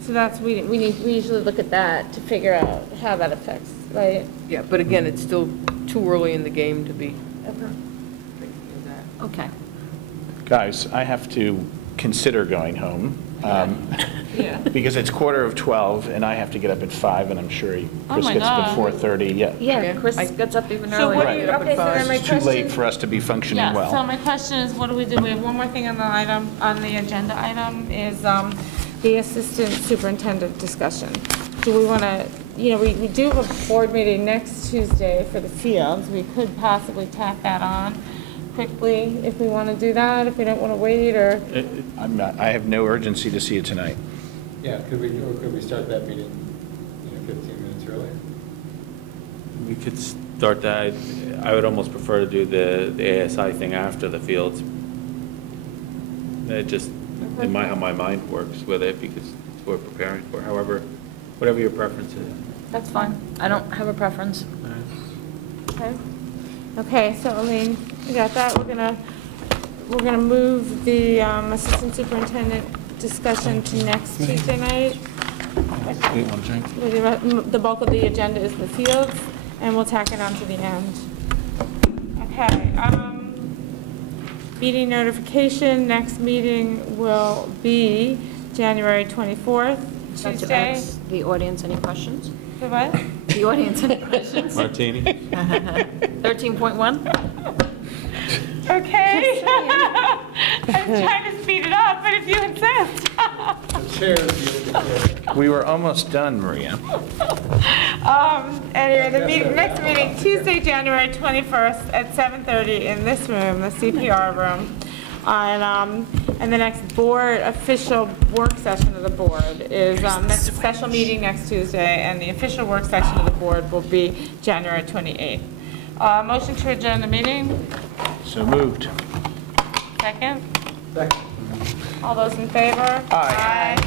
So that's, we usually look at that to figure out how that affects, right? Yeah, but again, it's still too early in the game to be. Okay. Guys, I have to consider going home. Yeah. Because it's 11:45, and I have to get up at 5, and I'm sure Chris my gets up at God. 4:30. Yeah. Yeah, Chris gets up even So earlier. what do you, okay, so then my It's too late question, for us to be functioning yeah, well. so my question is, what do? We have one more thing on the item, on the agenda item, is the assistant superintendent discussion. Do we want to, we do have a board meeting next Tuesday for the fields. We could possibly tack that on quickly if we want to do that, if we don't want to wait, or? I have no urgency to see it tonight. Yeah, could we start that meeting, 15 minutes earlier? We could start that. I would almost prefer to do the ASI thing after the fields. It just, in how my mind works with it, because we're preparing for, whatever your preference is. That's fine. I don't have a preference. Okay. Okay, so Elaine, you got that? We're gonna move the assistant superintendent discussion to next Tuesday night. The bulk of the agenda is the fields, and we'll tack it on to the end. Okay. Meeting notification, next meeting will be January 24th, To Tuesday. ask the audience any questions? The what? The audience any questions? Martini? 13.1? Okay. I'm trying to speed it up, but if you insist. We were almost done, Maria. Anyway, the next meeting, Tuesday, January 21st at 7:30 in this room, the CPR room. And the next board official work session of the board is next special meeting next Tuesday, and the official work session of the board will be January 28th. Motion to adjourn the meeting? So moved. Second? Second. All those in favor? Aye.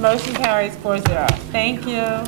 Motion carries 4-0. Thank you.